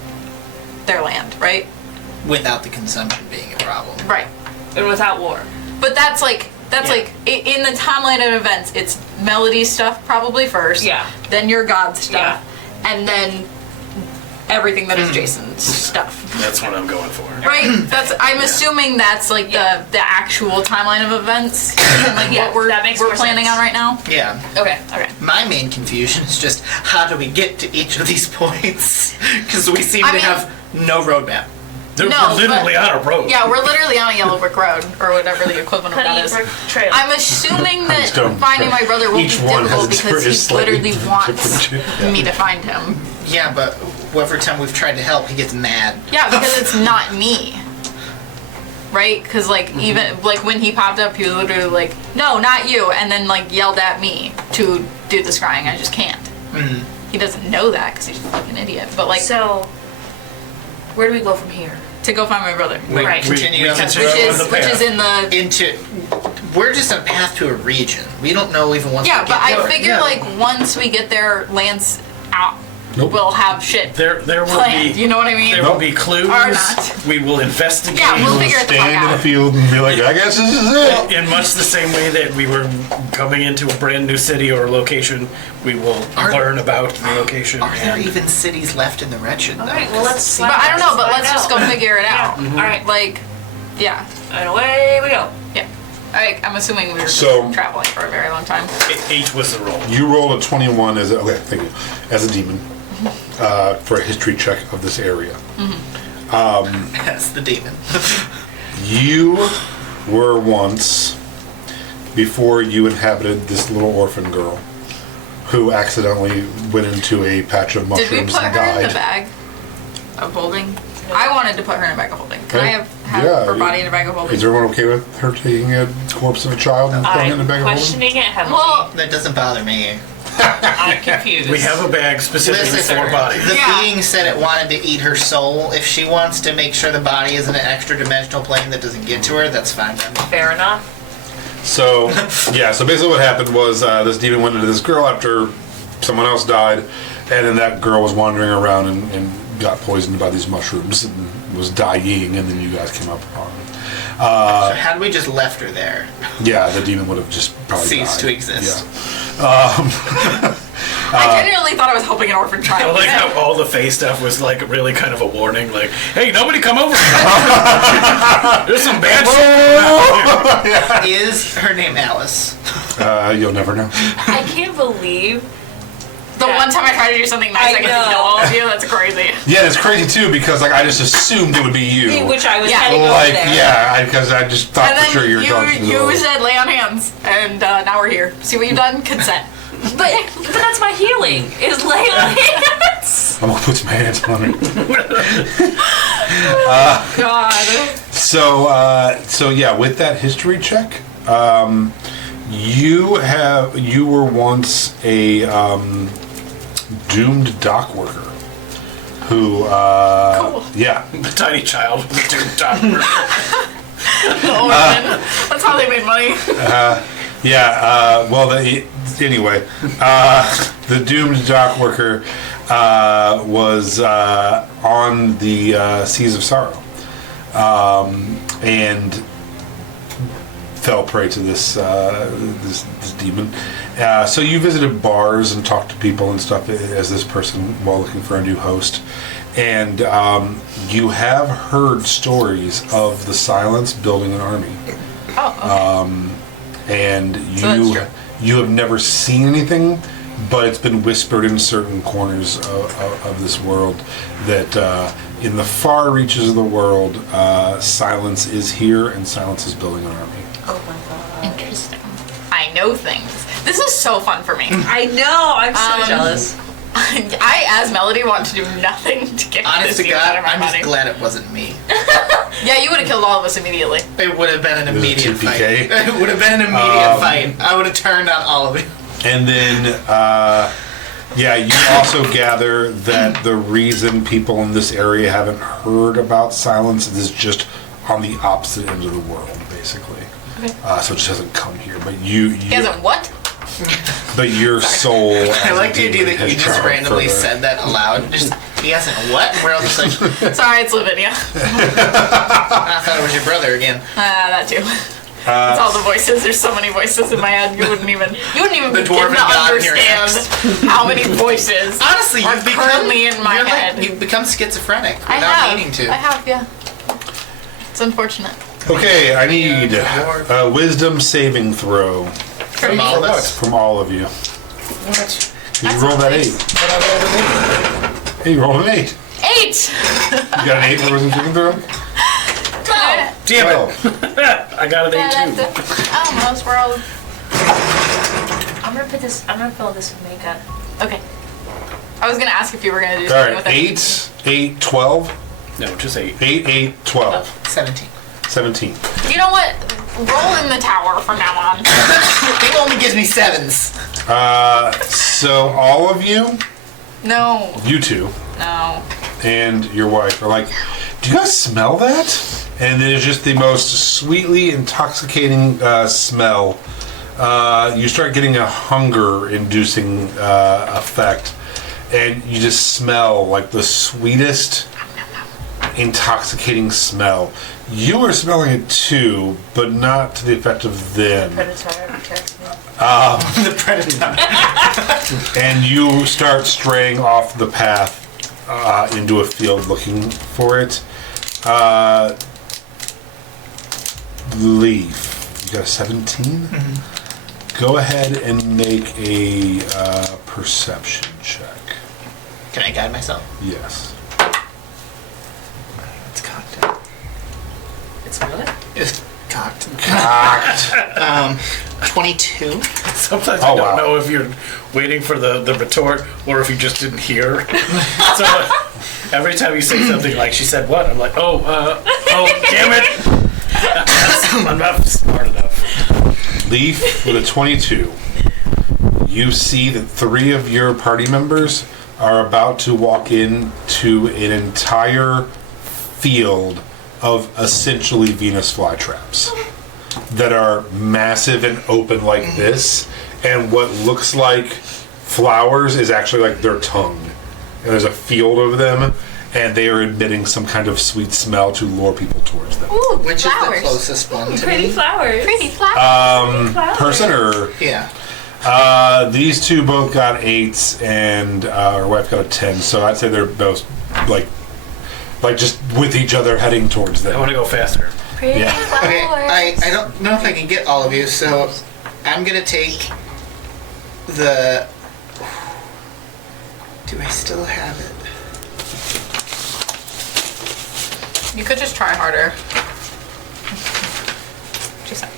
their land, right? Without the consumption being a problem. Right. And without war. But that's Yeah. in the timeline of events, it's Melody stuff probably first. Yeah. Then your God stuff. And then everything that is Jason's stuff. That's what I'm going for. Right? I'm assuming that's the actual timeline of events and Yeah, what we're that makes we're more planning sense. on right now. Yeah. Okay. Okay. My main confusion is just how do we get to each of these points? Because we seem I to mean- have no roadmap. We're No, literally but- on a road. Yeah, we're literally on a yellow brick road or whatever the equivalent of that Honey is. brick trail. I'm assuming that Stone finding my brother will be Each one has difficult its because he slightly literally wants different- me to find him. Yeah, but every time we've tried to help, he gets mad. Yeah, because it's not me. Right? Because, even, when he popped up, he was literally no, not you, and then, yelled at me to do the scrying. I just can't. He doesn't know that because he's a fucking idiot. But, So, where do we go from here? to go find my brother. Right. Continue on this Which road. is, on the which path. is in the... Into, we're just on a path to a region. We don't know even once Yeah, we but get I there. figure, once we get there, Lance out. Nope. We'll have shit There will planned. be. You know what I mean? There will be clues. Or not. We will investigate. Yeah, we'll figure it the fuck Stand in the out. field and be like, I guess this is it. In much the same way that we were coming into a brand new city or location, we will learn about the location. Are there and even cities left in the wretched, though? Alright, well, let's But I don't know, but find let's just go out. figure it out. Yeah. Alright, Yeah. and away we go. Yeah. I'm assuming we were So- traveling for a very long time. 8 was the roll. You rolled a 21 as a, okay, thank you, as a demon. for a history check of this area. That's the demon. You were once, before you inhabited this little orphan girl, who accidentally went into a patch of Did mushrooms we put and her in died. the bag of holding? I wanted to put her in a bag of holding. Can I have Yeah, her body in a bag of holding? Is everyone okay with her taking a corpse of a child and putting it in a I'm bag of holding? questioning it heavily. Well, That doesn't bother me. I'm confused. We have a bag specifically Listen, for bodies. the Yeah. being said it wanted to eat her soul. If she wants to make sure the body is in an extra dimensional plane that doesn't get to her, that's fine by me. Fair enough. So, yeah, so basically what happened was this demon went into this girl after someone else died, and then that girl was wandering around and got poisoned by these mushrooms and was dying, and then you guys came up upon her. So had we just left her there, Yeah, the demon would have just probably ceased died. to exist. I genuinely thought I was helping an orphan I child. like how all the face stuff was like really kind of a warning, like, hey, nobody come over here. There's some bad shit. Is her name Alice? You'll never know. I can't believe The one time I tried to do something nice, I get to know. kill all of you. That's crazy. Yeah, it's crazy too because like I just assumed it would be you. which I was Yeah. heading over Like there. yeah, because I just thought And for then sure you were talking to you the said lay on hands, and now we're here. See what you've done? Consent. But that's my healing, is lay on hands. I'm gonna put some hands on her. God. So yeah, with that history check, you were once a doomed dock worker who Cool. yeah, The tiny child with the doomed doctor. Oh, man. That's how they made money. anyway, the doomed dock worker was on the Seas of Sorrow and fell prey to this demon. So you visited bars and talked to people and stuff as this person while looking for a new host. And you have heard stories of the Silence building an army. Oh, And So that's true. you have never seen anything, but it's been whispered in certain corners of this world that in the far reaches of the world, Silence is here and Silence is building an army. Oh my god. interesting. I know things. This is so fun for me. I know, I'm so jealous. I, as Melody, want to do nothing to get Honest this to demon God, out of my I'm just body. glad it wasn't me. Yeah, you would have killed all of us immediately. It would have been an It was a immediate fight. 2PK. It would have been an immediate fight. I would have turned on all of you. And then, you also gather that the reason people in this area haven't heard about Silence is just on the opposite end of the world, basically. Okay. So it just hasn't come here. But you He hasn't what? but your soul. I like the idea that has you just traveled randomly further. said that aloud. Just, he hasn't what? And we're all just like, Sorry, it's Lavinia. I thought it was your brother again. That too. It's all the voices. There's so many voices in my head. You wouldn't even The begin dwarven to god in your understand how many voices Honestly, are you've become currently in my you're head. Like, you've become schizophrenic I without have. meaning to. I have, yeah. It's unfortunate. Okay, I need a wisdom saving throw For me. all of us. from all of you. What? You That's rolled that nice. 8. Hey, you rolled an 8. 8! You got an 8 for wisdom saving throw? Damn it. 12. I got an I A2. almost. We're all... I'm gonna fill this with makeup. Okay. I was gonna ask if you were gonna do All something right, with it. 8, 8, 12. No, just 8. 8, 8, 12. 17. 17. You know what? Roll in the tower from now on. He only gives me 7s. So all of you, No. you two, No. and your wife are like, do you guys smell that? And it is just the most sweetly intoxicating smell. You start getting a hunger-inducing effect, and you just smell like the sweetest, intoxicating smell. You are smelling it too, but not to the effect of them. Predator protects me. The predator. And you start straying off the path into a field looking for it. Leaf, you got a 17? Go ahead and make a perception check. Can I guide myself? Yes. It's cocked. It's what? It's cocked. Cocked. 22. Sometimes Oh, I don't wow. know if you're waiting for the retort or if you just didn't hear. So every time you say something like, she said what? I'm like, oh, damn it. I'm not smart enough. Leaf with a 22. You see that 3 of your party members are about to walk into an entire field of essentially Venus flytraps that are massive and open like this, and what looks like flowers is actually like their tongue. And there's a field of them, and they are emitting some kind of sweet smell to lure people towards them. Ooh, Which flowers. is the closest one to Pretty me? flowers. Pretty flowers. Person or Yeah. these two both got 8s, and our wife got a 10. So I'd say they're both like just with each other heading towards I them. want to go faster. Pretty Yeah. flowers. Okay, I don't know if I can get all of you, so I'm gonna take the... Do I still have it? You could just try harder. She said.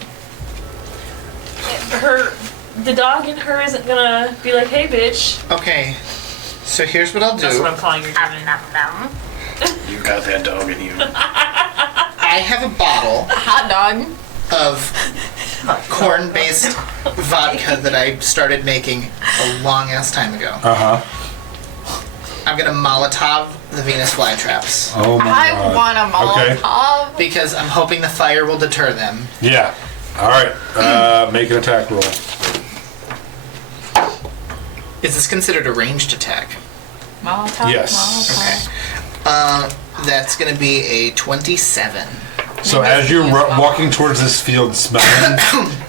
The dog in her isn't gonna be like, hey, bitch. Okay, so here's what I'll do. That's what I'm calling your demon. You got that dog in you. I have a bottle Hot dog. of corn-based vodka that I started making a long-ass time ago. Uh-huh. I'm gonna Molotov the Venus flytraps Oh my I god. want a Molotov. Okay. because I'm hoping the fire will deter them. Yeah. All right. Make an attack roll. Is this considered a ranged attack? Molotov. Yes. Molotov. That's gonna be a 27. So as you're walking towards this field smelling,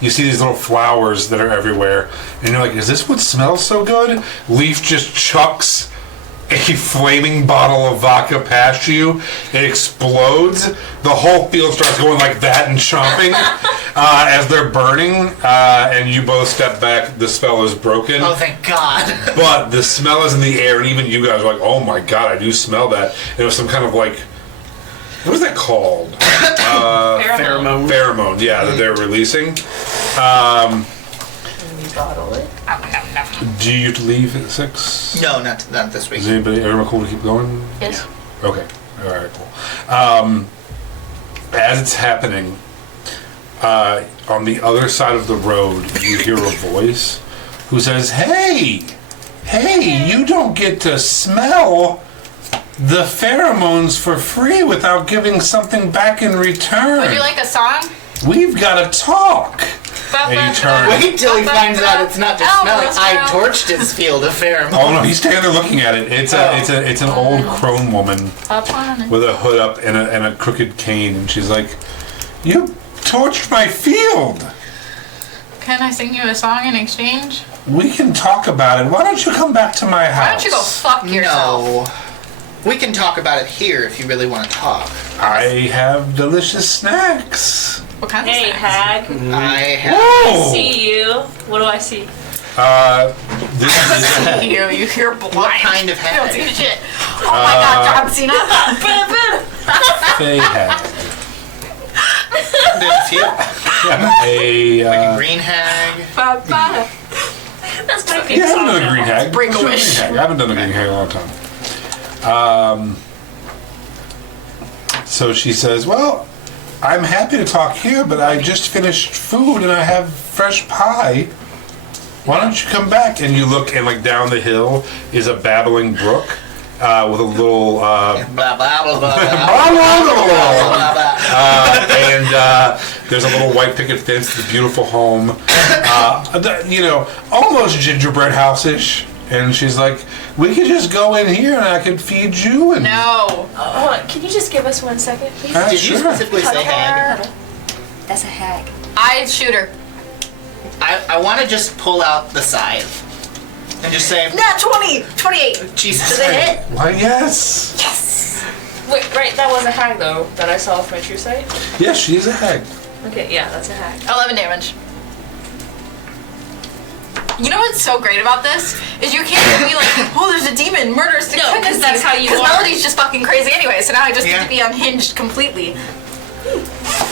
you see these little flowers that are everywhere. And you're like, is this what smells so good? Leaf just chucks a flaming bottle of vodka past you. It explodes. The whole field starts going like that and chomping as they're burning. And you both step back. The spell is broken. Oh, thank God. But the smell is in the air. And even you guys are like, oh my god, I do smell that. And it was some kind of like... What is that called? Pheromone. Pheromone, yeah, that they're releasing. And you bottle it. Do you leave at 6? No, not this week. Is anybody everyone cool to keep going? Yes. Okay. Alright, cool. As it's happening, on the other side of the road, you hear a voice who says, Hey, you don't get to smell the pheromones for free without giving something back in return. Would you like a song? We've got to talk. And you turn. Wait till he finds out it's not just smelling. I torched his field of pheromones. Oh no, he's standing there looking at it. It's an old crone woman Up on it. with a hood up and a crooked cane, and she's like, "You torched my field. Can I sing you a song in exchange? We can talk about it. Why don't you come back to my house? Why don't you go fuck yourself? No. We can talk about it here if you really want to talk. I have delicious snacks. What kind Hey, of snacks? hag. I have... Whoa! See you. What do I see? This is You're blind. What kind of You don't see hag? shit. Oh my god, John Cena. Faye hat. There's a few. A Green hag. That's my favorite yeah, I haven't song. done a green hag. Bring a Sure, wish. green hag. I haven't done a green hag in a long time. So she says, well, I'm happy to talk here, but I just finished food and I have fresh pie. Why don't you come back? And you look, and like down the hill is a babbling brook with a little Blah, blah, blah, blah, blah. and there's a little white picket fence, the beautiful home, almost gingerbread house-ish. And she's like, we could just go in here and I could feed you. And No. Hold on. Can you just give us 1 second, please? Ah, Did you sure. specifically say hag? That's a hag. I'd shoot her. I want to just pull out the scythe and just say, Not 20! 28! Jesus. Does it hit? Why, yes. Yes! Wait, right, that was a hag, though, that I saw with my true sight. Yes, she is a hag. Okay, yeah, that's a hag. 11 damage. You know what's so great about this? Is you can't be like, oh, there's a demon, murderous. No, 'cause that's how you Because are. Melody's just fucking crazy anyway, so now I just get Yeah. to be unhinged completely.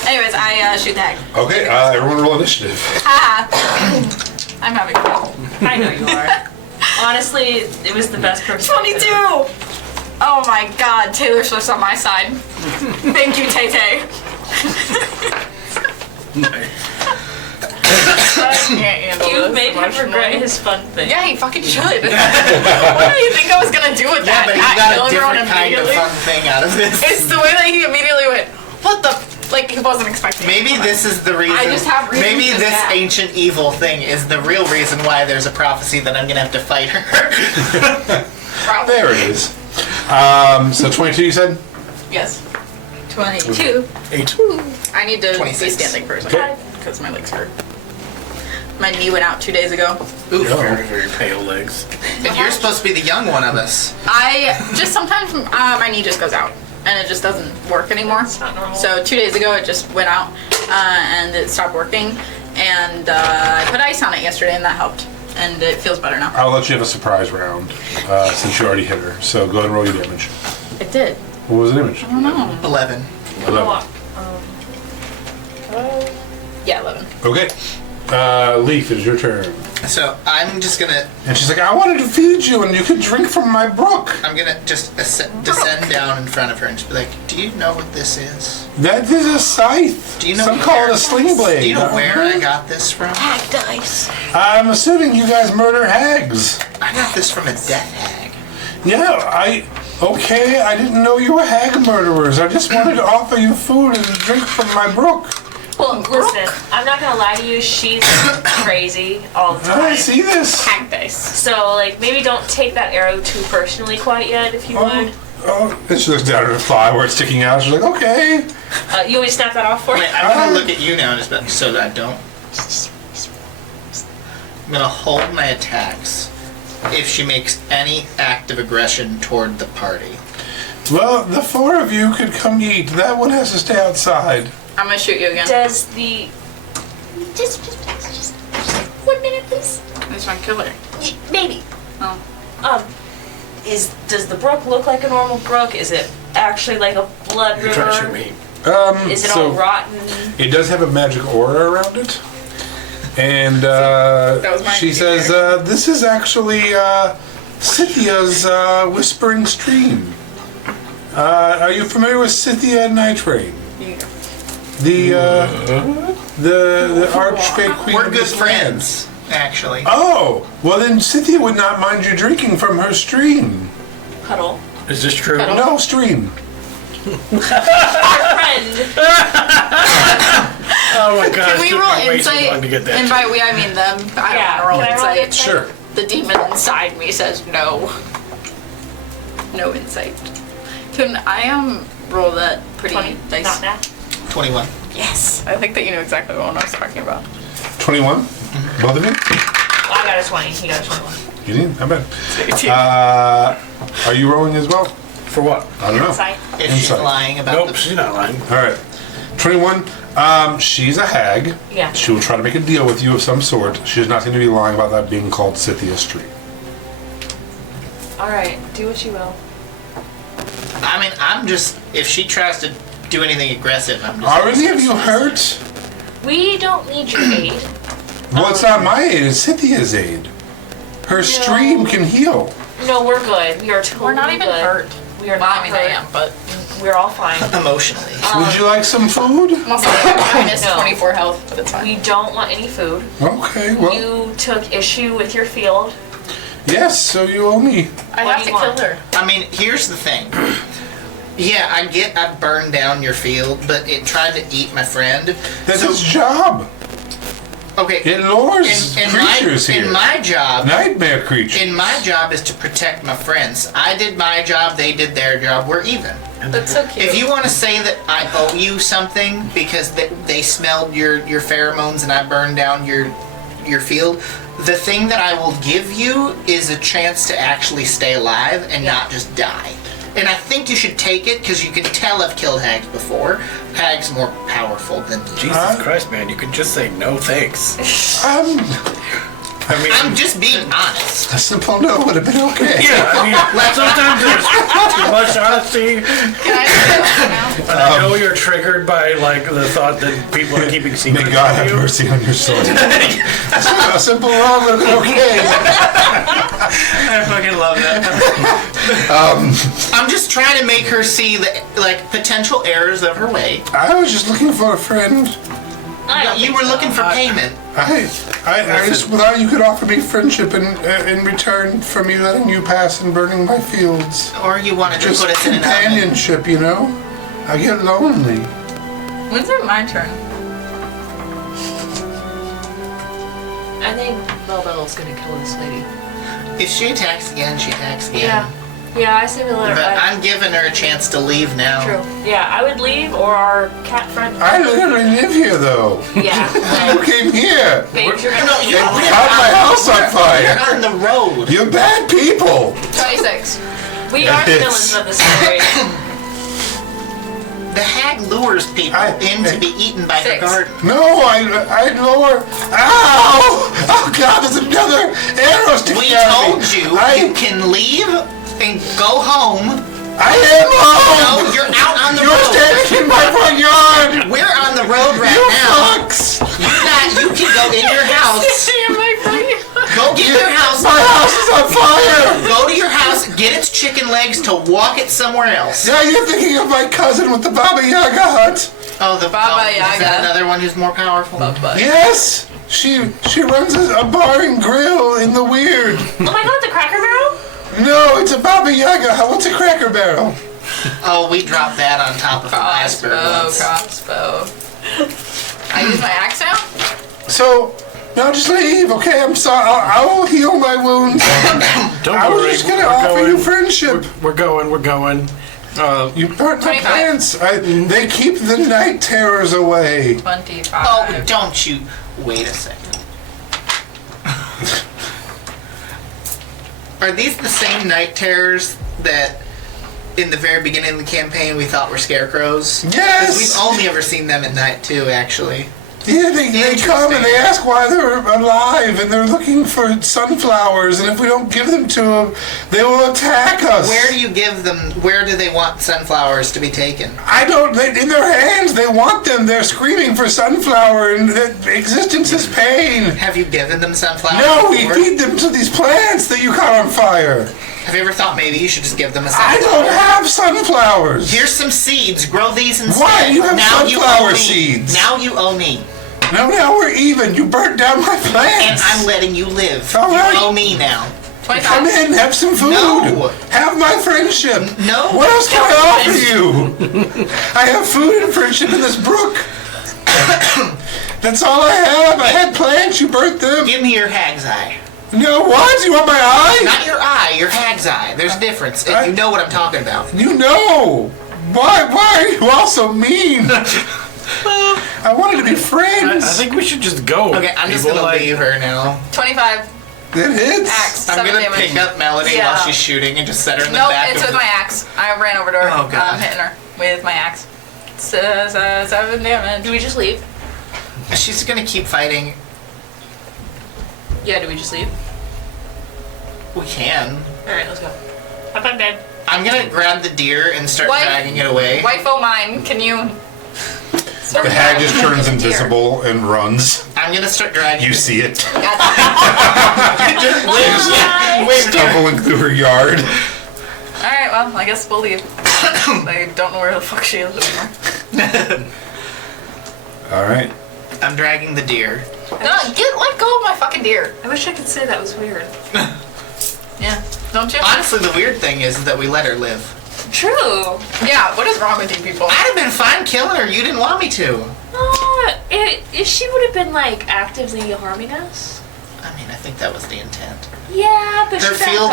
Anyways, I shoot the hag. Okay, everyone roll initiative. Haha. I'm having fun. I know you are. Honestly, it was the best perspective. 22! Oh my god, Taylor Swift's on my side. Thank you, Tay Tay. You made him regret his fun thing. Yeah, he fucking should. What do you think I was gonna do with Yeah, that? but he Not got kill a everyone different kind of immediately? fun thing out of this. It's the way that he immediately went, what the? Like, he wasn't expecting Maybe it. this is the reason. I just have reasons maybe to this snap. ancient evil thing is the real reason why there's a prophecy that I'm gonna have to fight her. Probably. There it is. So 22 you said? Yes. 22. 8. I need to 26. be standing for a second because my legs hurt. My knee went out 2 days ago. Oof. Very, very pale legs. And you're supposed to be the young one of us. I just sometimes my knee just goes out and it just doesn't work anymore. It's not normal. So 2 days ago it just went out and it stopped working. And I put ice on it yesterday and that helped. And it feels better now. I'll let you have a surprise round since you already hit her. So go ahead and roll your damage. It did. What was the damage? 11. 11. Yeah, 11. Okay. Leaf, it is your turn. So I'm just gonna And she's like, I wanted to feed you and you could drink from my brook. just descend down in front of her and just be like, do you know what this is? That is a scythe. Do you know Some where- call it a sling blade. Do you know where I got this from? Hack dice. I'm assuming you guys murder hags. I got this from a death hag. Yeah, okay, I didn't know you were hag murderers. I just wanted to offer you food and drink from my brook. Well, listen, I'm not gonna lie to you, she's crazy all the time. I see this. Hack dice. So, like, maybe don't take that arrow too personally quite yet, if you would. Oh, and she looks down at her thigh where it's sticking out. She's like, okay. You want me to snap that off for you? Wait, I'm gonna look at you now and just be, so that I don't. I'm gonna hold my attacks if she makes any act of aggression toward the party. Well, the four of you could come eat. That one has to stay outside. I'm gonna shoot you again. Does the... Just 1 minute, please. I just want to kill her. Maybe. Oh. Does the brook look like a normal brook? Is it actually like a blood You're trying to shoot river? me. Is it so all rotten? It does have a magic aura around it. And was my she idea. says, this is actually Scythia's Whispering Stream. Are you familiar with Scythia Nitrate? Yeah. The archfey queen We're of good this land? friends, actually. Oh, well then Scythia would not mind you drinking from her stream. Puddle. Is this true? No, stream. Our friend. Oh my god. Can we it took roll me way too insight? long to get that. And by we, I mean them. I Yeah, don't want to roll can I roll insight. insight? Sure. The demon inside me says no. No insight. Can I roll that pretty 20. dice? Not that. 21. Yes. I think that you know exactly what I was talking about. 21? Both of you? I got a 20. He got a 21. You didn't? Not bad. Are you rolling as well? For what? I don't know. Inside. If she's Insight. lying about Nope, the... she's not lying. All right. 21. She's a hag. Yeah. She will try to make a deal with you of some sort. She does not seem to be lying about that being called Scythia Street. Alright, do what you will. I mean, I'm just... If she tries to do anything aggressive, I'm just... Are any of you hurt? We don't need your aid. Well, it's not my aid, it's Scythia's aid. Her stream can heal. No, we're good. We are totally We're not even good. hurt. We are Well, not I mean, hurt. I am, but We're all fine. Emotionally. Would you like some food? mostly I'm minus No. 24 health, but it's fine. We don't want any food. Okay, well, You took issue with your field. yes, so you owe me. I What have do to you kill want? her. I mean, here's the thing. Yeah, I burned down your field, but it tried to eat my friend. That's So- its job. Okay. It lures creatures here. In my job, Nightmare creatures. in my job is to protect my friends. I did my job, they did their job. We're even. That's so cute. If you want to say that I owe you something because they smelled your pheromones and I burned down your field, the thing that I will give you is a chance to actually stay alive and not just die. And I think you should take it because you can tell I've killed hags before. Hags more powerful than you. Jesus Huh? Christ, man, you could just say no thanks. I mean, I'm just being honest. A simple no would have been okay. yeah, I mean, sometimes there's too much honesty. Can I say that now? And I know you're triggered by like the thought that people are keeping secrets. May God from have you. mercy on your soul. A simple wrong would have been okay. I fucking love that. I'm just trying to make her see the potential errors of her way. I was just looking for a friend. You were looking for payment. I just thought you could offer me friendship in return for me letting you pass and burning my fields. Or you wanted to Just put us in an oven. companionship, you know? I get lonely. When's it my turn? I think Bell's gonna kill this lady. If she attacks again, she attacks again. Yeah. Yeah, I say we let her. But I'm giving her a chance to leave now. True. Yeah, I would leave, or our cat friend. I literally live here, though. Yeah. You came here. Babes, you're gonna. No, you're Caught my house on You're fire. on the road. You're bad people. 26. We are the Yes. villains of the story. The hag lures people in to be eaten by her 6. garden. No, I lower. Ow! Oh God, there's another arrow sticking We out of told me. you you can leave and go home. I am home. No, you're out on the You're road. standing in my front yard. We're on the road right You now. fucks. You can go in your house. Go get your house. My house is on fire. Go to your house, get its chicken legs to walk it somewhere else. Now you're thinking of my cousin with the Baba Yaga hut. Oh, the Baba Is that Yaga. another one who's more powerful? Yes, she runs a bar and grill in the weird. Oh my God, the Cracker Barrel. No, it's a Baba Yaga. What's a Cracker Barrel? Oh, we dropped that on top of an iceberg once. Crossbow. I use my axe now? So, no, just leave, okay? I'm sorry. I will heal my wounds. Don't I was worry. just gonna we're offer going, you friendship. We're going. You burnt my 25. pants. They keep the night terrors away. 25. Oh, don't you. Wait a second. Are these the same night terrors that in the very beginning of the campaign we thought were scarecrows? 'Cause Yes. we've only ever seen them at night too, actually. Yeah, they come and they Interesting. ask why they're alive, and they're looking for sunflowers, and if we don't give them to them, they will attack us. Where do you give them? Where do they want sunflowers to be taken? I don't. In their hands, they want them. They're screaming for sunflower, and their existence is pain. Have you given them sunflowers? No, we before? feed them to these plants that you caught on fire. Have you ever thought maybe you should just give them a I sunflower? don't have sunflowers. Here's some seeds. Grow these instead. Why? You have now sunflower owe me. seeds. Now you owe me. No, now we're even. You burnt down my And plants. I'm letting you live. All you right. owe me now. 25. Come in, have some food. No. Have my friendship. No. What else can I offer you? I have food and friendship in this brook. That's all I have. I had plants. You burnt them. Give me your hag's eye. No, what? You want my eye? Not your eye, your hag's eye. There's a difference. You know what I'm talking about. You know. Why are you all so mean? I wanted to be I friends. think we should just go. Okay, I'm just people, gonna like, leave her now. 25. It hits. Axe. I'm 7 gonna damage. pick up Melody Yeah. while she's shooting and just set her in the Nope, back it's of with my axe. I ran over to her. Oh, God. I'm hitting her with my axe. 7 damage. Do we just leave? She's gonna keep fighting. Yeah. Do we just leave? We can. All right, let's go. I'm dead. I'm gonna grab the deer and start Wife- dragging it away. Wifo mine, can you... The hag just turns invisible and runs. I'm gonna start dragging. You see it Wait, stumbling through her yard. Alright, well, I guess we'll leave. I don't know where the fuck she is anymore. All right. I'm dragging the deer. No, let go of my fucking deer. I wish I could say that was weird. Yeah, don't you? Honestly, the weird thing is that we let her live. True. Yeah, what is wrong with you people? I'd have been fine killing her. You didn't want me to. If she would have been like actively harming us. I mean, I think that was the intent. Yeah, but Her she backed field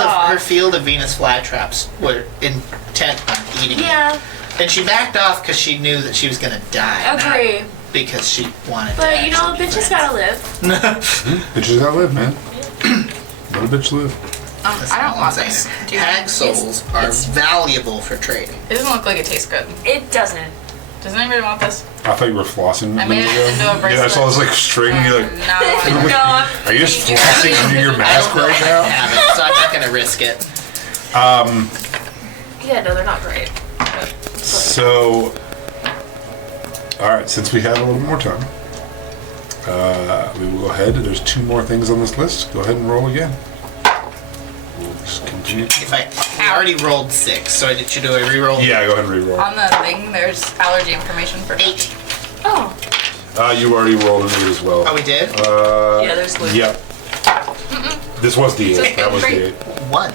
off. of Venus flytraps were intent on eating me. Yeah, And she backed off because she knew that she was gonna die. not agree. Because she wanted to. But you know, actually be bitches friends. gotta live. Bitches gotta live, man. Let a bitch live. That's I don't all I'm want saying. this. Do you- Hag souls are valuable for trading. It doesn't look like it tastes good. It doesn't. Does anybody want this? I thought you were flossing. I made it into a Yeah, I saw this like string. And you're like, No, I don't. No, Are you just flossing under your I mask don't know right if I now? have it, so I'm not gonna risk it. Yeah, no, they're not great. So, all right, since we have a little more time, we will go ahead. There's 2 more things on this list. Go ahead and roll again. We'll just continue. We already rolled 6, so should do a reroll. Yeah, go ahead and re-roll. On the thing, there's allergy information for 8. Oh, You already rolled an 8 as well. Oh, we did? yeah, there's Luke. Yep. This was the 8. That was the 8. 1.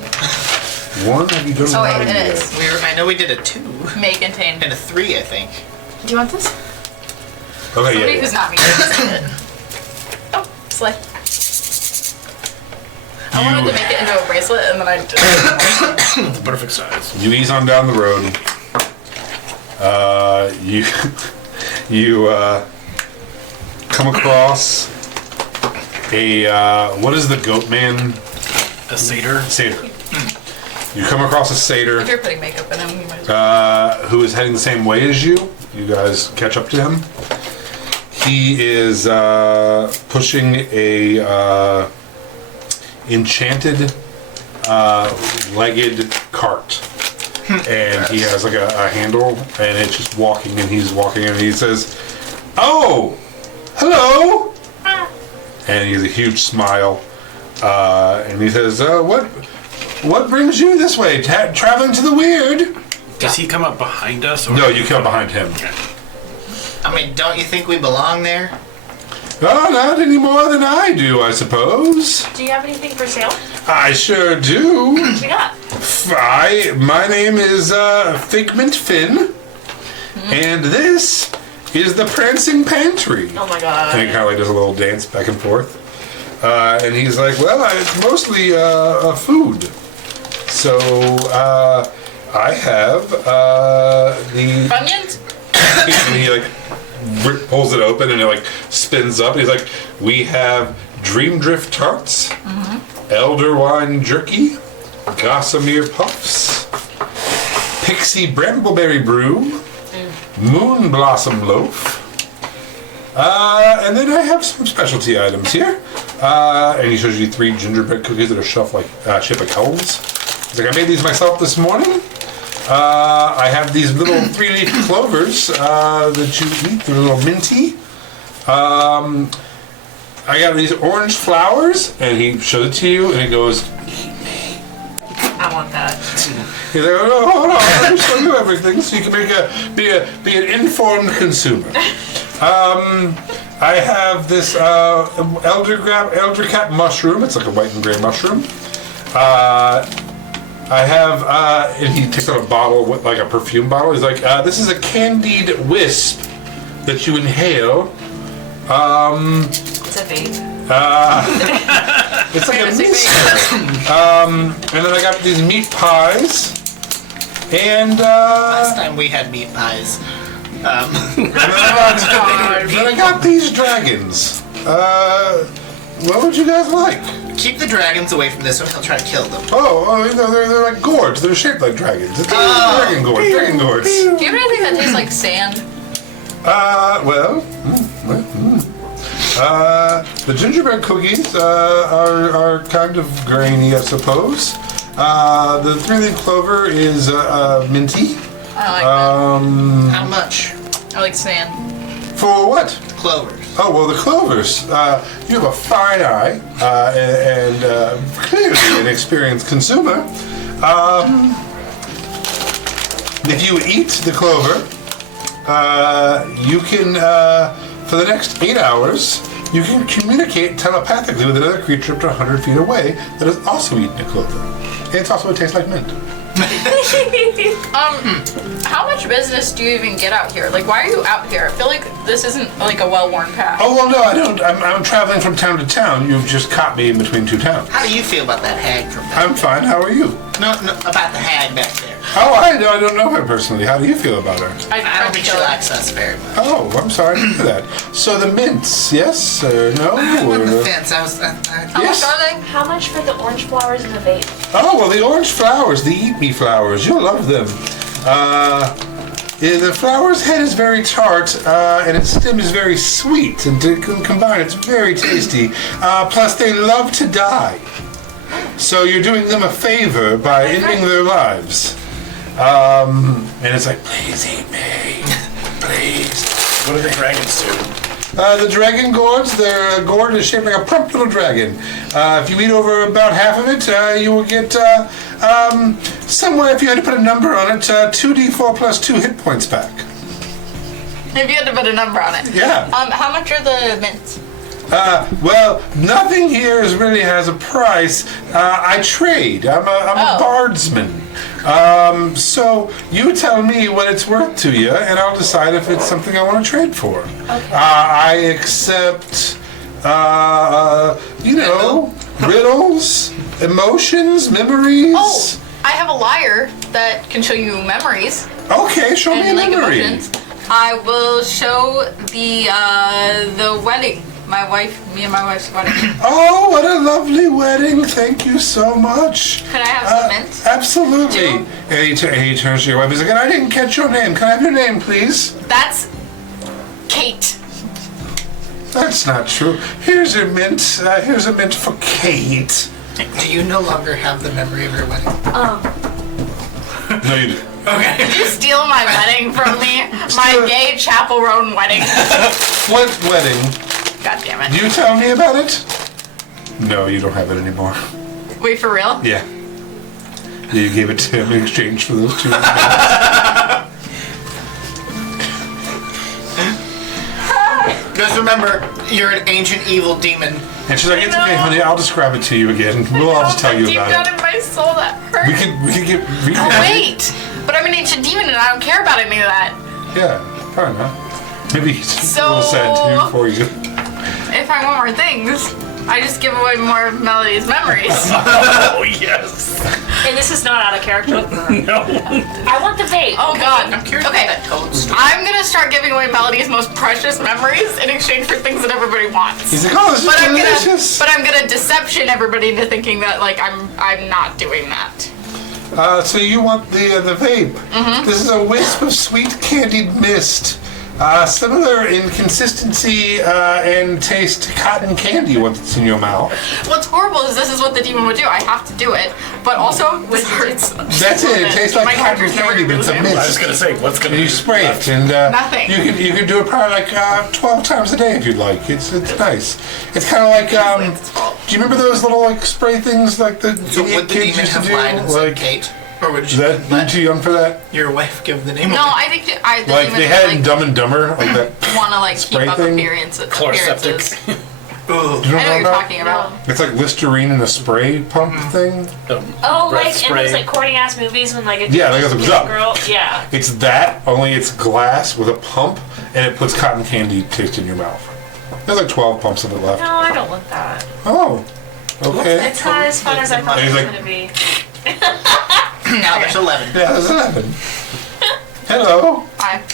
1? Have you done Oh, wait, one it yet? is. I know we did a 2 may contain. and a 3, I think. Do you want this? Okay, Somebody yeah. who's not me can it. Oh, slay. I wanted to make it into a bracelet and then I just. Perfect size. You ease on down the road. You come across a what is the goat man? A satyr. Satyr. You come across a satyr If you're putting makeup in him, you might as well. who is heading the same way as you. You guys catch up to him. He is pushing a enchanted legged cart. And he has like a handle, and it's just walking, and he's walking, and he says, "Oh, hello!" And he has a huge smile, and he says, "What brings you this way? Traveling to the weird?" Does he come up behind us? Or No, you come behind him. I mean, don't you think we belong there? Oh, not any more than I do, I suppose. Do you have anything for sale? I sure do. What you got? My name is Figment Finn, and this is the Prancing Pantry. Oh my And he god. kind of like does a little dance back and forth. And he's like, well, it's mostly food. So I have the... Onions? And he like pulls it open and it like spins up. And he's like, we have Dream Drift Tarts, Elder Wine Jerky, Gossamer Puffs, Pixie Brambleberry Brew, Moon Blossom Loaf, and then I have some specialty items here. And he shows you 3 gingerbread cookies that are shaped like cones. He's like, I made these myself this morning. I have these little 3-leaf clovers that you eat. They're a little minty. I got these orange flowers, and he shows it to you, and he goes, I want that. he's like, oh, hold on, let me show you everything so you can be an informed consumer. I have this elder cap mushroom. It's like a white and gray mushroom. I have, and he takes out a bottle with like a perfume bottle. He's like, this is a candied wisp that you inhale. It's a vape. It's like a Fantasy mist. vape. And then I got these meat pies. And Last time we had meat pies. then I got these dragons. What would you guys like? Keep the dragons away from this one. He'll try to kill them. Oh, you know, they're like gourds. They're shaped like dragons. It's dragon gourds. Dragon gourds. Do you have anything that tastes like sand? The gingerbread cookies are kind of grainy, I suppose. The 3-leaf clover is minty. I like How much? that. I like sand. For what? Clovers. Oh, well, the clovers. You have a fine eye and clearly an experienced consumer. If you eat the clover, you can, for the next 8 hours, you can communicate telepathically with another creature up to 100 feet away that has also eaten a clover. And it's also, it tastes like mint. How much business do you even get out here? Like, why are you out here? I feel like this isn't like a well-worn path. Oh, well, no, I don't. I'm traveling from town to town. You've just caught me in between 2 towns. How do you feel about that hag from back I'm fine. How are you? No, about the hag back there. Oh, I don't know her personally. How do you feel about her? I don't think she likes us very much. Oh, I'm sorry to hear that. So the mints, yes or no? I'm on the Or- fence. How Yes. much are they? How much for the orange flowers in the vape? Oh, well, the orange flowers, the eat me flowers, you'll love them. The flower's head is very tart, and its stem is very sweet, and to combine, it's very tasty. Plus, they love to die. So you're doing them a favor by ending their lives. And it's like, please eat me. Please. What do the dragons do? The dragon gourds, their gourd is shaped like a plump little dragon. If you eat over about half of it, you will get, somewhere, if you had to put a number on it, 2d4 plus 2 hit points back. If you had to put a number on it. Yeah. How much are the mints? Well, nothing here really has a price. I trade. I'm a bardsman. So you tell me what it's worth to you, and I'll decide if it's something I want to trade for. Okay. I accept, riddles, emotions, memories. Oh, I have a liar that can show you memories Okay, show me a and like memory. emotions. I will show the wedding. Me and my wife's wedding. Oh, what a lovely wedding. Thank you so much. Can I have some mints? Absolutely. Two? And he turns to your wife. He's like, I didn't catch your name. Can I have your name, please? That's Kate. That's not true. Here's a mint. Here's a mint for Kate. Do you no longer have the memory of your wedding? No, you do. Did you steal my wedding from me? My gay chaperone wedding. What wedding? God damn it. Do you tell me about it? No, you don't have it anymore. Wait, for real? Yeah. You gave it to him in exchange for those 2. Just remember, you're an ancient evil demon. And she's like, it's okay, honey. I'll describe it to you again. We'll all just tell you Deep about down it. in my soul, that hurt. We could get. Oh, wait. But I'm an ancient demon and I don't care about any of that. Yeah, fair enough. Maybe he's a little sad too for you. If I want more things, I just give away more of Melody's memories. Oh, yes. And this is not out of character. No. I want the vape. Oh god. I'm curious Okay. about that toad story. I'm gonna start giving away Melody's most precious memories in exchange for things that everybody wants. He's like, oh, this is delicious. I'm gonna deception everybody into thinking that like I'm not doing that. So you want the vape? Mm-hmm. This is a wisp of sweet candied mist. Similar in consistency and taste to cotton candy once it's in your mouth. What's horrible is this is what the demon would do. I have to do it, but also this hurts. That's it. It tastes like My cotton character's never candy, but it's a gonna lose it. I was mist. going to say, what's going to And you spray it, and Nothing. You can do it probably like 12 times a day if you'd like. It's nice. It's kind of like It's fault. do you remember those little like spray things like the So idiot would the kids demon used to have do? lied and said Like, Kate? Or would is you that you let too young for that? your wife give the name No, of it? I think the Like demon they had it would, in Dumb and Dumber, like that. want to like keep spray up thing? appearances. Chloroseptic. Do Ugh. you I know know what you're about? talking about. It's like Listerine in a spray pump thing. Oh, breath like in spray. those like corny ass movies when like a Yeah, like a up. girl. Yeah. It's that, only it's glass with a pump, and it puts cotton candy taste in your mouth. There's like 12 pumps of it left. No, I don't want that. Oh, okay. It's not as fun as I thought it He's was like- gonna be. Now there's 11. Yeah, there's 11. Hello.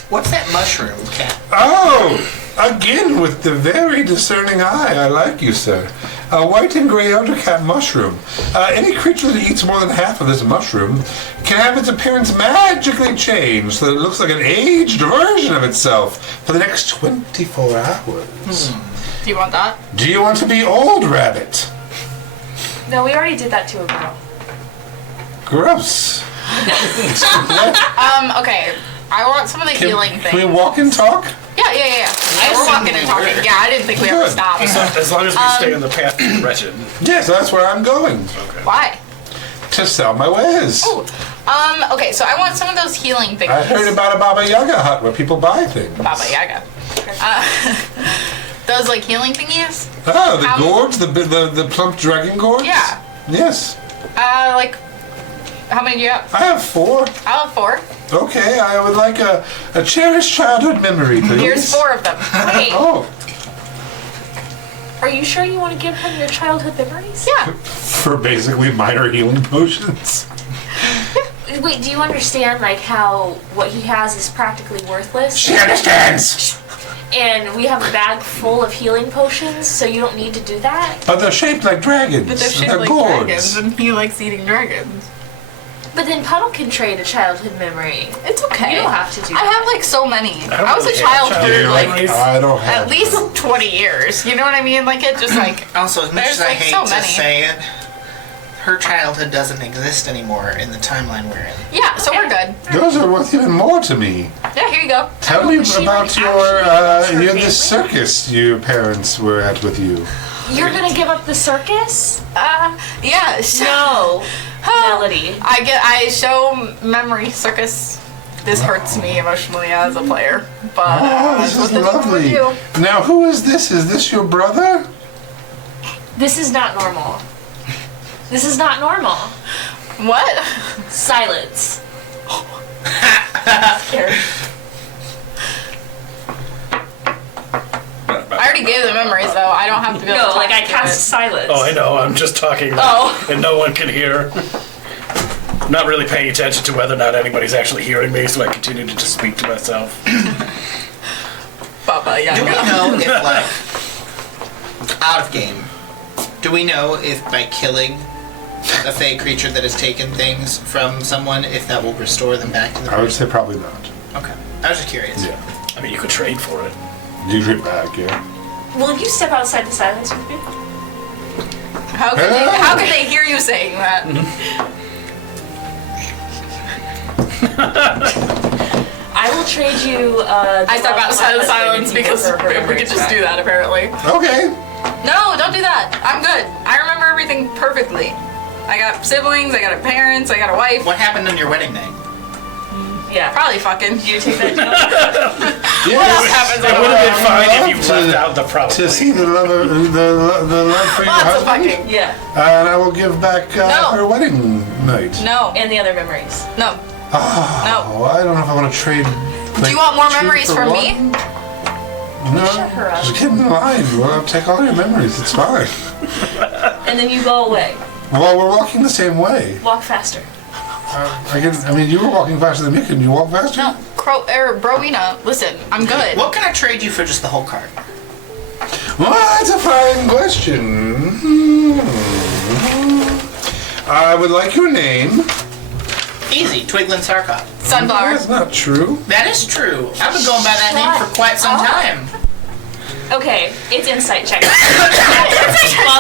What's that mushroom, Cat? Oh, again with the very discerning eye. I like you, sir. A white and gray undercat mushroom. Any creature that eats more than half of this mushroom can have its appearance magically changed so that it looks like an aged version of itself for the next 24 hours. Do you want that? Do you want to be old, rabbit? No, we already did that to a girl. Gross. Okay. I want some of the healing Can we things. walk and talk? Yeah. We're walking and talking. Yeah, I didn't think we ever Good. stopped. As long as we stay on the path to wretched. Yes, that's where I'm going. Why? To sell my wares. Ooh. Okay, so I want some of those healing things. I heard about a Baba Yaga hut where people buy things. Baba Yaga. Those like healing thingies? Oh, the How- gourds? The plump dragon gourds? Yeah. Yes. Like, how many do you have? I have 4. I'll have 4. Okay, I would like a cherished childhood memory, please. Here's 4 of them. Wait, Oh, are you sure you want to give him your childhood memories? Yeah. for basically minor healing potions. Wait, do you understand like how what he has is practically worthless? She understands! And we have a bag full of healing potions, so you don't need to do that? But they're shaped like dragons. But they're shaped They're like gourds. dragons, and he likes eating dragons. But then Puddle can trade a childhood memory. It's okay. You don't have to do I that. have like so many. don't I was a really have child childhood for like memories. I don't have at least 20 years. You know what I mean? Like it just like Also, as much There's, as I like, hate so to many. say it, her childhood doesn't exist anymore in the timeline we're in. yeah. So we're good. Those are worth even more to me. Yeah. Here you go. Tell me but she, about like, your actually your loves her this circus your parents were at with you. You're gonna give up the circus? Yeah. So, No. Melody. I show memory circus. This hurts me emotionally as a player, but Oh, this that's is what this lovely. would do. Now, who is this? Is this your brother? This is not normal. This is not normal. What? Silence. I already gave the memories though. I don't have to be able No, to like I talk to cast it. silence. Oh, I know. I'm just talking, Oh. and no one can hear. I'm not really paying attention to whether or not anybody's actually hearing me, so I continue to just speak to myself. Baba Do we Yaga. know if, like, out of game, do we know if by killing a fey creature that has taken things from someone, if that will restore them back to the I would person? say probably not. Okay. I was just curious. Yeah. I mean, you could trade for it. Usually back, yeah. Will you step outside the silence with me? How could they hear you saying that? I will trade you. I step outside of silence because we could just do that apparently. Okay. No, don't do that. I'm good. I remember everything perfectly. I got siblings, I got parents, I got a wife. What happened on your wedding night? Yeah. Probably fucking. You take that job? What else happens? It would have been fine if you to- left out the probably. To see the love, the love for your Lots of husband, fucking. Yeah. and I will give back No. her wedding night. No. And the other memories. No. Oh, I don't know if I want to trade. Do you want more memories from me? No, Shut her up. just get in line. Well, I'll take all your memories. It's fine. And then you go away. Well, we're walking the same way. Walk faster. I mean, you were walking faster than me. Can you walk faster? No. Browina, listen, I'm good. What can I trade you for just the whole card? Well, that's a fine question. I would like your name. Easy, Twiglin Sarkov. Sunflower. That's not true. That is true. I've been going by that name for quite some time. Okay, it's insight check.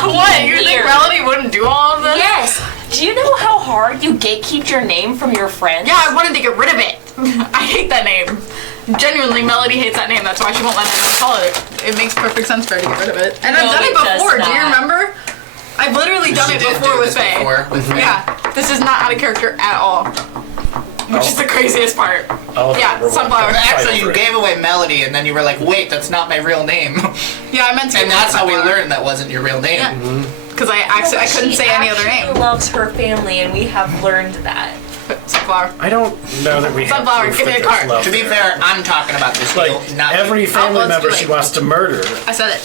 What? You think Weird. Melody wouldn't do all of this? Yes. Do you know how hard you gatekeep your name from your friends? Yeah, I wanted to get rid of it. I hate that name. Genuinely, Melody hates that name. That's why she won't let anyone call it. It makes perfect sense for her to get rid of it. And I've No, done it it does before. Do you not. remember? I've literally done You it did before do with this Faye. before with Faye. Yeah, this is not out of character at all. Which is the craziest part. I'll Yeah, remember Sunflower. what- Actually, fight for you it. gave away Melody, and then you were like, wait, that's not my real name. Yeah, I meant to. And that's how we learned that wasn't your real name. Yeah. Because I couldn't say any other She name. loves her family, and we have learned that. Sunflower. I don't know that we have Sunflower, proof give me that a there's card. love To be there. fair, I'm talking about this Like, deal, not every you. family let's member do she it. wants to murder. I said it.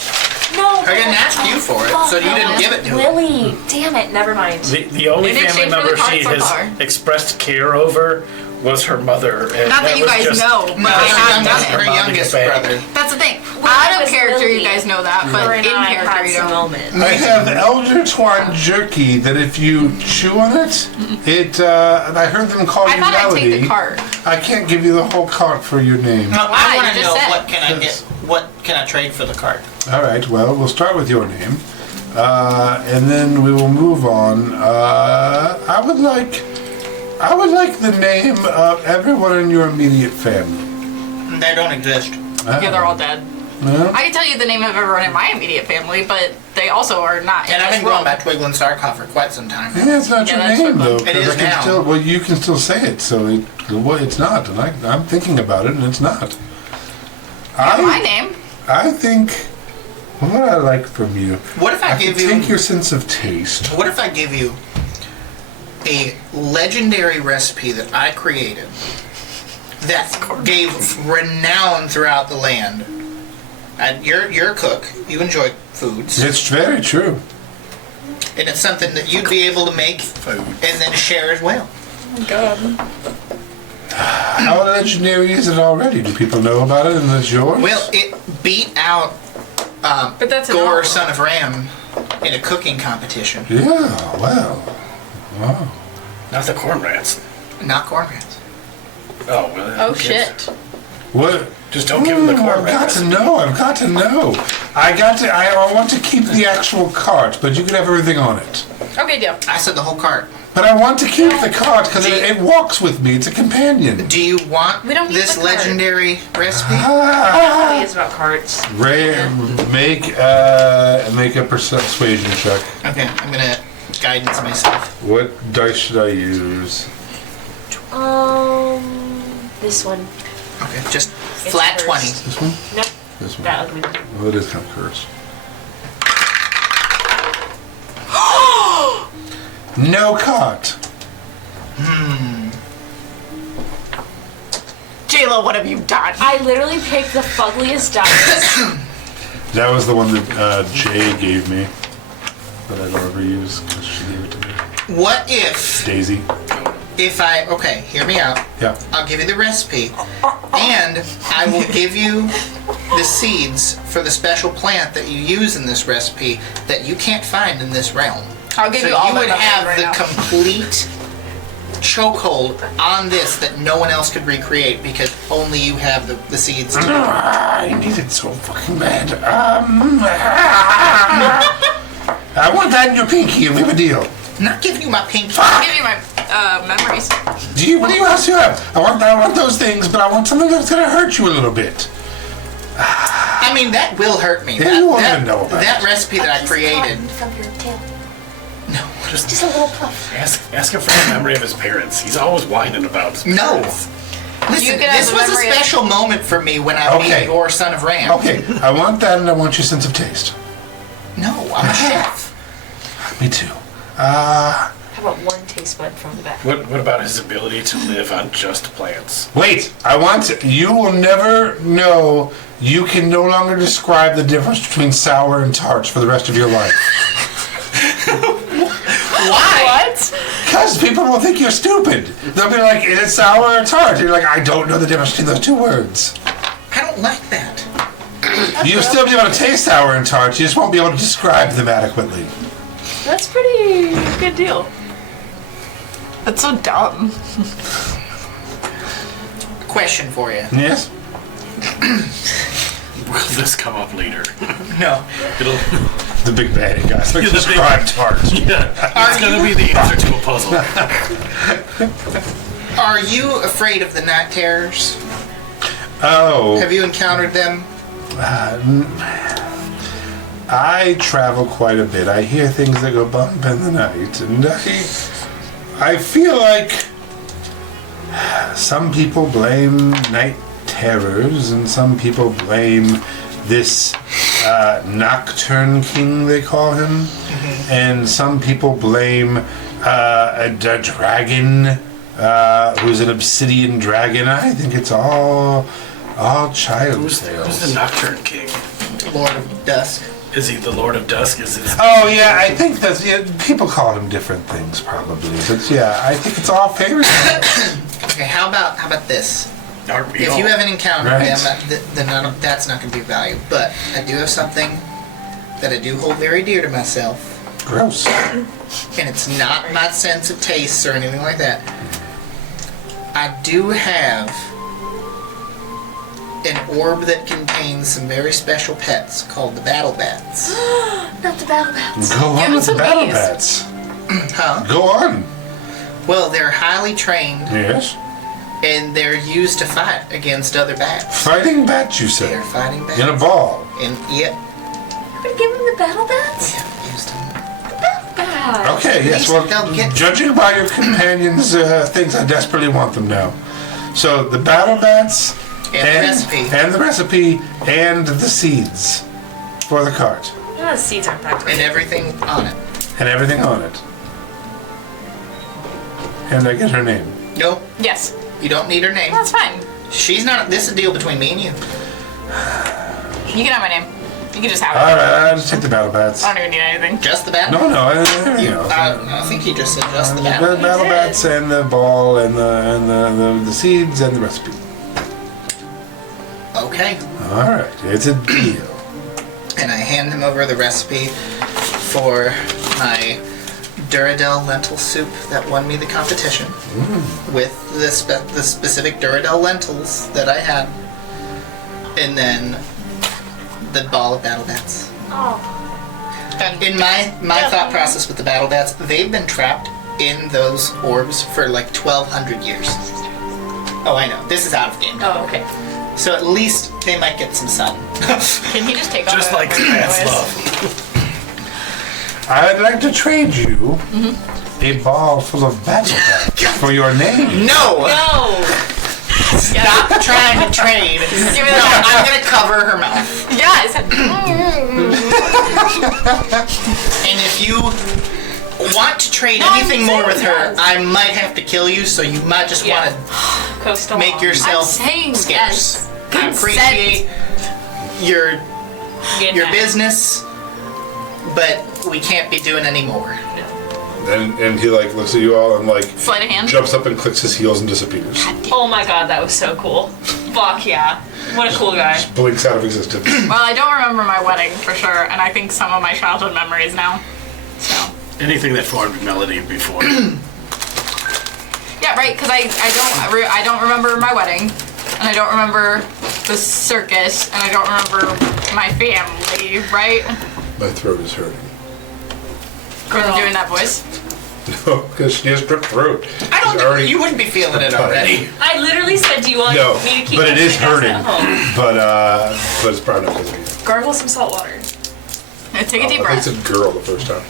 No. I didn't ask you for it, so you didn't give it to her. Lily, damn it. Never mind. The only In family exchange for member the card she so has far. expressed care over was her mother. And Not that you was guys just- know, but No, I her have done youngest, her it. Mom youngest and brother. That's the thing. Well, Out it of was character, Lily. you guys know that, Her but and in I character, had you some don't. moments. I have elder twine jerky that if you chew on it, and I heard them call I you thought I'd Melody. take the card. I can't give you the whole cart for your name. No, Why? I want You to just know said. what can I get. What can I trade for the card? All right, well, we'll start with your name, and then we will move on. I would like the name of everyone in your immediate family. They don't exist. Yeah, they're all dead. No? I can tell you the name of everyone in my immediate family, but they also are not in And I've this been going world. by Twiglin Sarkov for quite some time. Yeah, it's not Yeah, your that's name true. though. It 'cause is I can now. still, well, you can still say it. So it's not, and I'm thinking about it, and it's not. My name. I think what I like from you. What if I can give you? take your sense of taste. What if I give you a legendary recipe that I created that gave renown throughout the land? And you're a cook. You enjoy foods, It's very true. and it's something that you'd be able to make and then share as well. How legendary is it already? Do people know about it, and it's yours? Well, it beat out But that's Gore, enough. son of Ram, in a cooking competition. Yeah. Well. Wow. Not the corn rats. Not corn rats. Oh, well. Oh who gives- shit. What? Just don't give him the corn I've got rats. to know. I've got to know. I want to keep the actual cart, but you can have everything on it. Okay, deal. I said the whole cart. But I want to keep the cart because it walks with me. It's a companion. Do you want We don't need this the cart. legendary recipe? It is about cards. Make a persuasion check. Okay, I'm gonna guidance myself. What dice should I use? This one. Okay, just It's flat cursed. 20. This one? Nope. This one? That ugly one. Well, it is kind of cursed. No cart. J-Lo, what have you done? I literally picked the fuggliest dice. That was the one that Jay gave me. That I don't ever use because she gave it to me. What if Daisy. okay, hear me out. Yeah. I'll give you the recipe, and I will give you the seeds for the special plant that you use in this recipe that you can't find in this realm. I'll give So you all you my would numbers have right the now. complete chokehold on this that no one else could recreate because only you have the seeds. To I need it so fucking bad. I want that in your pinky and we have a deal. I'm not giving you my pinky. I'll give you my memories. What do you else you have? I want those things, but I want something that's gonna hurt you a little bit. I mean, that will hurt me. Yeah, you won't even know about that it. recipe that I created. From your tail. No, Just a little puff. Ask him for the memory of his parents. He's always whining about his no. parents. Listen, You can have this the was a memory of- special moment for me when I Okay. made your Son of Ram. Okay, I want that and I want your sense of taste. No, I'm a chef. Me too. How about one taste bud from the back? What about his ability to live on just plants? Wait, you will never know, you can no longer describe the difference between sour and tart for the rest of your life. Why? What? Because people will think you're stupid. They'll be like, is it sour or tart? You're like, I don't know the difference between those two words. I don't like that. You'll still be able to taste sour and tart, you just won't be able to describe them adequately. That's pretty good deal. That's so dumb. Question for you. Yes? Will this come up later? No. It'll. The big bad guys. Like Yeah, the describe tart. Yeah, it's gonna be the answer to a puzzle. Are you afraid of the night terrors? Oh. Have you encountered them? I travel quite a bit. I hear things that go bump in the night, and I feel like some people blame night terrors, and some people blame this Nocturne King, they call him, and some people blame a dragon who's an obsidian dragon. I think it's all child's Who's tales. the Nocturne King? Lord of Dusk. Is he the Lord of Dusk? Is it? Oh yeah, I think that's people call him different things probably, but yeah, I think it's all fairy tales. Okay, how about this? Aren't we If all? you haven't encountered Right. them, then that's not going to be valued. But I do have something that I do hold very dear to myself, Gross. and it's not my sense of taste or anything like that. I do have an orb that contains some very special pets called the battle bats. Not the battle bats. Go on me with the some battle bees. bats. Huh? Go on. Well, they're highly trained, Yes. and they're used to fight against other bats. Fighting bats, you They are say. fighting bats. In a ball. And yep, You're gonna give him the battle bats? yeah, used them. Okay, yes, least well, they'll get- judging by your companions' things, I desperately want them now. So, the battle bats, And the recipe. and the recipe, and the seeds for the cart, The seeds aren't that And great. everything on it. and everything on it. And I get her name. Nope, Yes. you don't need her name. That's fine. She's not. This is a deal between me and you. You can have my name. You can just have it. All right, I'll just take the battle bats. I don't even need anything. Just the bat. No, you know. I think you just said just the The bat. battle did. bats and the ball and the seeds and the recipe. Okay. All right, it's a deal. And I hand him over the recipe for my Duradel lentil soup that won me the competition with the specific Duradel lentils that I had, and then the ball of battle bats. Oh. In my thought process with the battle bats, they've been trapped in those orbs for like 1,200 years. Oh, I know. This is out of game. Oh, okay. So at least they might get some sun. Can he just take off? Just like that's love. I'd like to trade you a ball full of battle bats for your name. No! No! Stop trying to trade. Give me No, that. I'm gonna cover her mouth. Yes. And if you want to trade No, I'm anything more with saying her, yes. I might have to kill you, so you might just Yeah. want Coastal to make Mom. yourself I'm saying scarce. yes. I Consent. appreciate your Yeah. business, but we can't be doing any more. And he like looks at you all and like Sleight of hand. jumps up and clicks his heels and disappears. Oh my god, that was so cool. Fuck yeah. What a cool guy. Blinks out of existence. Well, I don't remember my wedding for sure, and I think some of my childhood memories now. So. Anything that formed melody before. Yeah, right. Because I don't remember my wedding, and I don't remember the circus, and I don't remember my family. Right? My throat is hurting. From doing that voice. No, because she has strep throat. I don't She's think already- you wouldn't be feeling it already. I literally said, do you want No, me to keep but my it is sick ass hurting. at home? But it's probably not because of you. Gargle some salt water. Now take a deep I breath. think it's a girl the first time.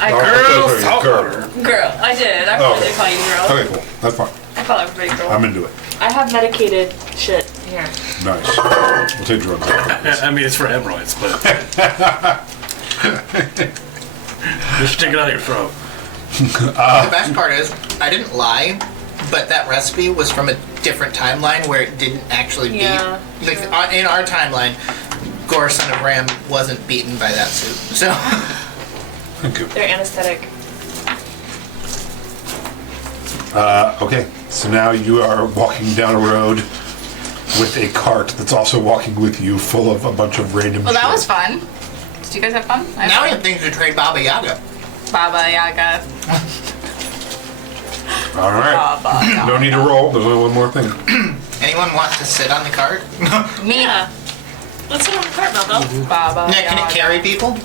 I Oh, Girl, okay, salt girl. water. Girl, I did. I probably Okay. did call you girl. Okay, cool. That's fine. I call everybody girl. I'm into it. I have medicated shit here. Nice. We'll take drugs. I mean, it's for hemorrhoids, but just stick it out your throat. The best part is, I didn't lie, but that recipe was from a different timeline where it didn't actually beat. Yeah, Like, in our timeline, Gore, son of Ram, wasn't beaten by that soup. So, Thank you. They're anesthetic. Okay, so now you are walking down a road with a cart that's also walking with you, full of a bunch of random Well, that shit. was fun. Did you guys have fun? I now we had have things to trade Baba Yaga. Baba Yaga. All right. Baba Yaga. No need to roll. There's only one more thing. Anyone want to sit on the cart? Me. Yeah. Let's sit on the cart, Melville. Baba Nick, can Yaga. it carry people?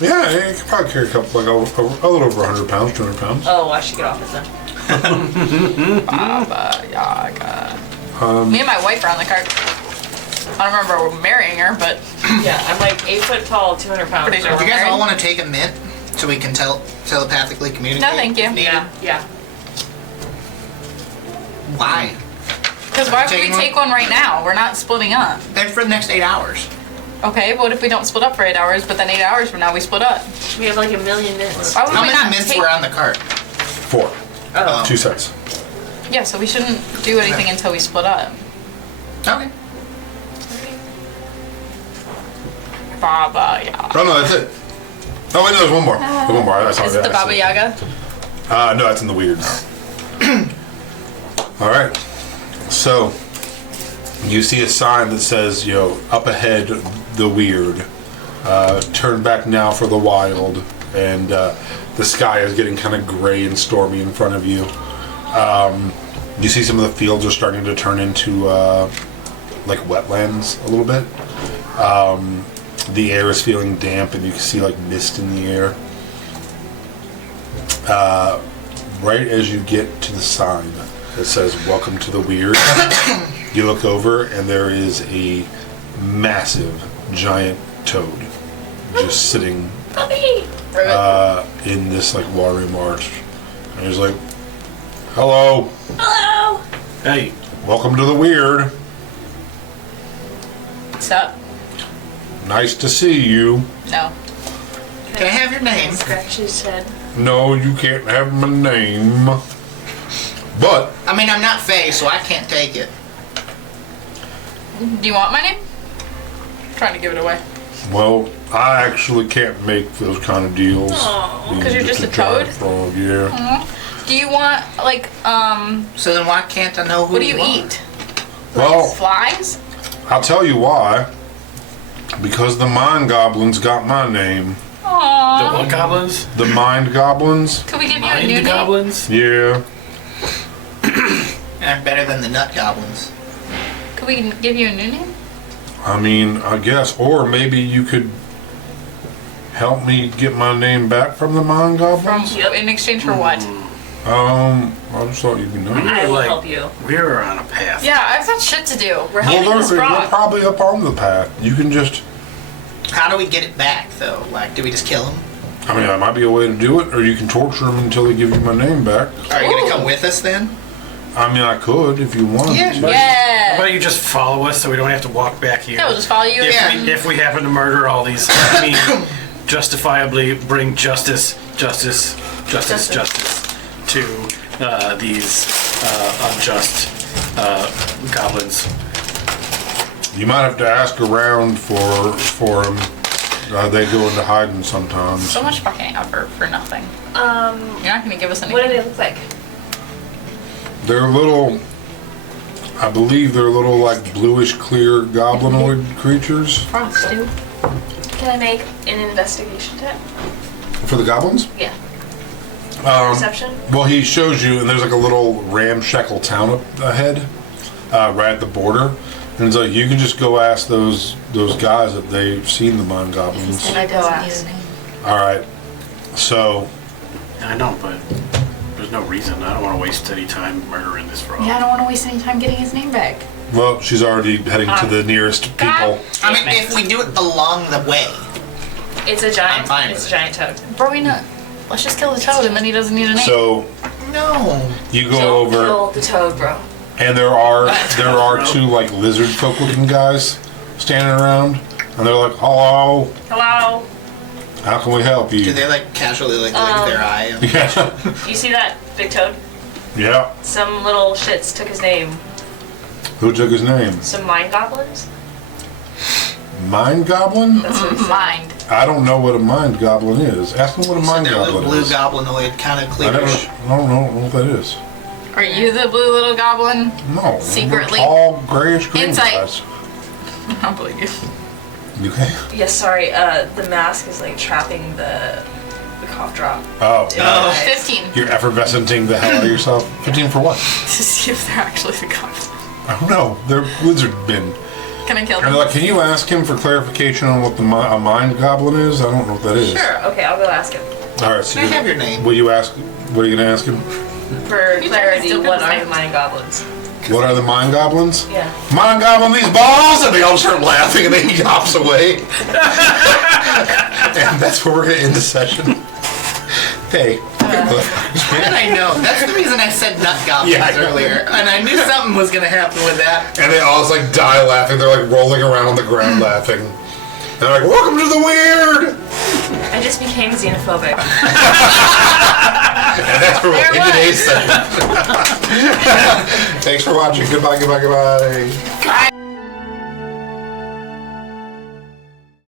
Yeah, you can probably carry a couple, like a little over 100 pounds, 200 pounds. Oh, I should get off it then. Baba Yaga. Me and my wife are on the cart. I don't remember marrying her, but Yeah, I'm like 8 foot tall, 200 pounds. Pretty sure. Do you guys Alright. all want to take a mint so we can telepathically communicate? No, thank you. if needed? Yeah. Why? because why would we Taking one? take one right now? We're not splitting up. That's for the next 8 hours. Okay, what if we don't split up for 8 hours, but then 8 hours from now we split up? We have like a million minutes. Why would How we many not mints take? were on the cart? 4. Oh. 2 sets. Yeah, so we shouldn't do anything until we split up. Okay. Baba Yaga. Oh, no, that's it. Oh, wait, no, there's one more. There's one more. I saw Is that. it the Baba Yaga? No, that's in the weird. All right. So, you see a sign that says, up ahead, the weird. Turn back now for the wild. And the sky is getting kind of gray and stormy in front of you. You see some of the fields are starting to turn into like wetlands a little bit. The air is feeling damp and you can see like mist in the air. Right as you get to the sign that says welcome to the weird, you look over and there is a massive giant toad just sitting Puppy! in this like watery marsh. And he's like, hello, Hello! Hey, welcome to the weird. What's up? Nice to see you. No. Can I have your name? Scratch his head. No, you can't have my name. But I mean, I'm not Faye, so I can't take it. Do you want my name? I'm trying to give it away. well, I actually can't make those kind of deals. Aw, Being 'cause you're just a toad? giant frog, yeah. Do you want, like, So then why can't I know who what do you are? eat? Well, Flies? I'll tell you why. Because the mind goblins got my name. Aww. what goblins? The mind goblins. Could we give you a Mind new name? goblins? Yeah. They're better than the nut goblins. Could we give you a new name? I mean, I guess, or maybe you could help me get my name back from the mind From goblins. in exchange for what? I just thought you'd be nice. I will Like- help you. We're on a path. Yeah, I've got shit to do. We're Well, helping this they're frog. probably up on the path. You can just. How do we get it back, though? Like, do we just kill him? I mean, that might be a way to do it, or you can torture them until they give you my name back. Are you Ooh. gonna come with us then? I mean, I could if you want. Yeah. How Yeah. about you just follow us so we don't have to walk back here? Yeah, we'll just follow you. If, Yeah. if we happen to murder all these, I mean, justifiably bring justice to these unjust goblins. You might have to ask around for them. They go into hiding sometimes. So much fucking effort for nothing. You're not gonna give us any. What do they look like? They're little. I believe they're little like bluish clear goblinoid creatures. Frost, dude. Can I make an investigation check? For the goblins? Yeah. Um, Perception? Well, he shows you, and there's like a little ramshackle town up ahead, right at the border. And it's like you can just go ask those guys if they've seen the mind goblins. I go ask. All right. So I know, but there's no reason. I don't want to waste any time murdering this frog. Yeah, I don't want to waste any time getting his name back. well, she's already heading to the nearest people. I mean, if we do it along the way. It's a I'm giant. fine It's a with giant toad. Bro, we know. Let's just kill the toad and then he doesn't need a name. So No. you go Don't over, kill the toad, bro. and there are two like lizard folk looking guys standing around, and they're like, "Hello, Hello. how can we help Do you?" they like casually like lick their eye? Yeah, You see that big toad? yeah. Some little shits took his name. Who took his name? Some mind goblins? Mind goblin? That's what it said. Mind. I don't know what a mind goblin is. Ask him what a mind They're little goblin blue is. goblinoid kind of I don't cleavage. know what that is. Are you the blue little goblin? No, Secretly? we're tall, grayish green Insight. guys. I don't believe you. You okay? Yes, sorry. The mask is like trapping the cough drop. Oh, Oh. 15. you're effervescenting the hell out of yourself. 15 for what? To see if they're actually the goblin. I don't know. They're lizard men. Can I kill And them? they're like, can you ask him for clarification on what a mind goblin is? I don't know what that is. Sure. Okay, I'll go ask him. All right, so Can I have your name? will you ask? What are you gonna ask him? For You clarity, still what got are his the mind goblins? What are the mind goblins? Yeah. Mind goblin these balls, and they all start laughing, and then he hops away. And that's where we're gonna end the session. Hey. How did I know? That's the reason I said nut goblins Yeah, I know. earlier. And I knew something was gonna happen with that. And they all just like die laughing. They're like rolling around on the ground laughing. And they're like, welcome to the weird! I just became xenophobic. And that's where we'll There end it today's session. Thanks for watching. Goodbye, goodbye, goodbye.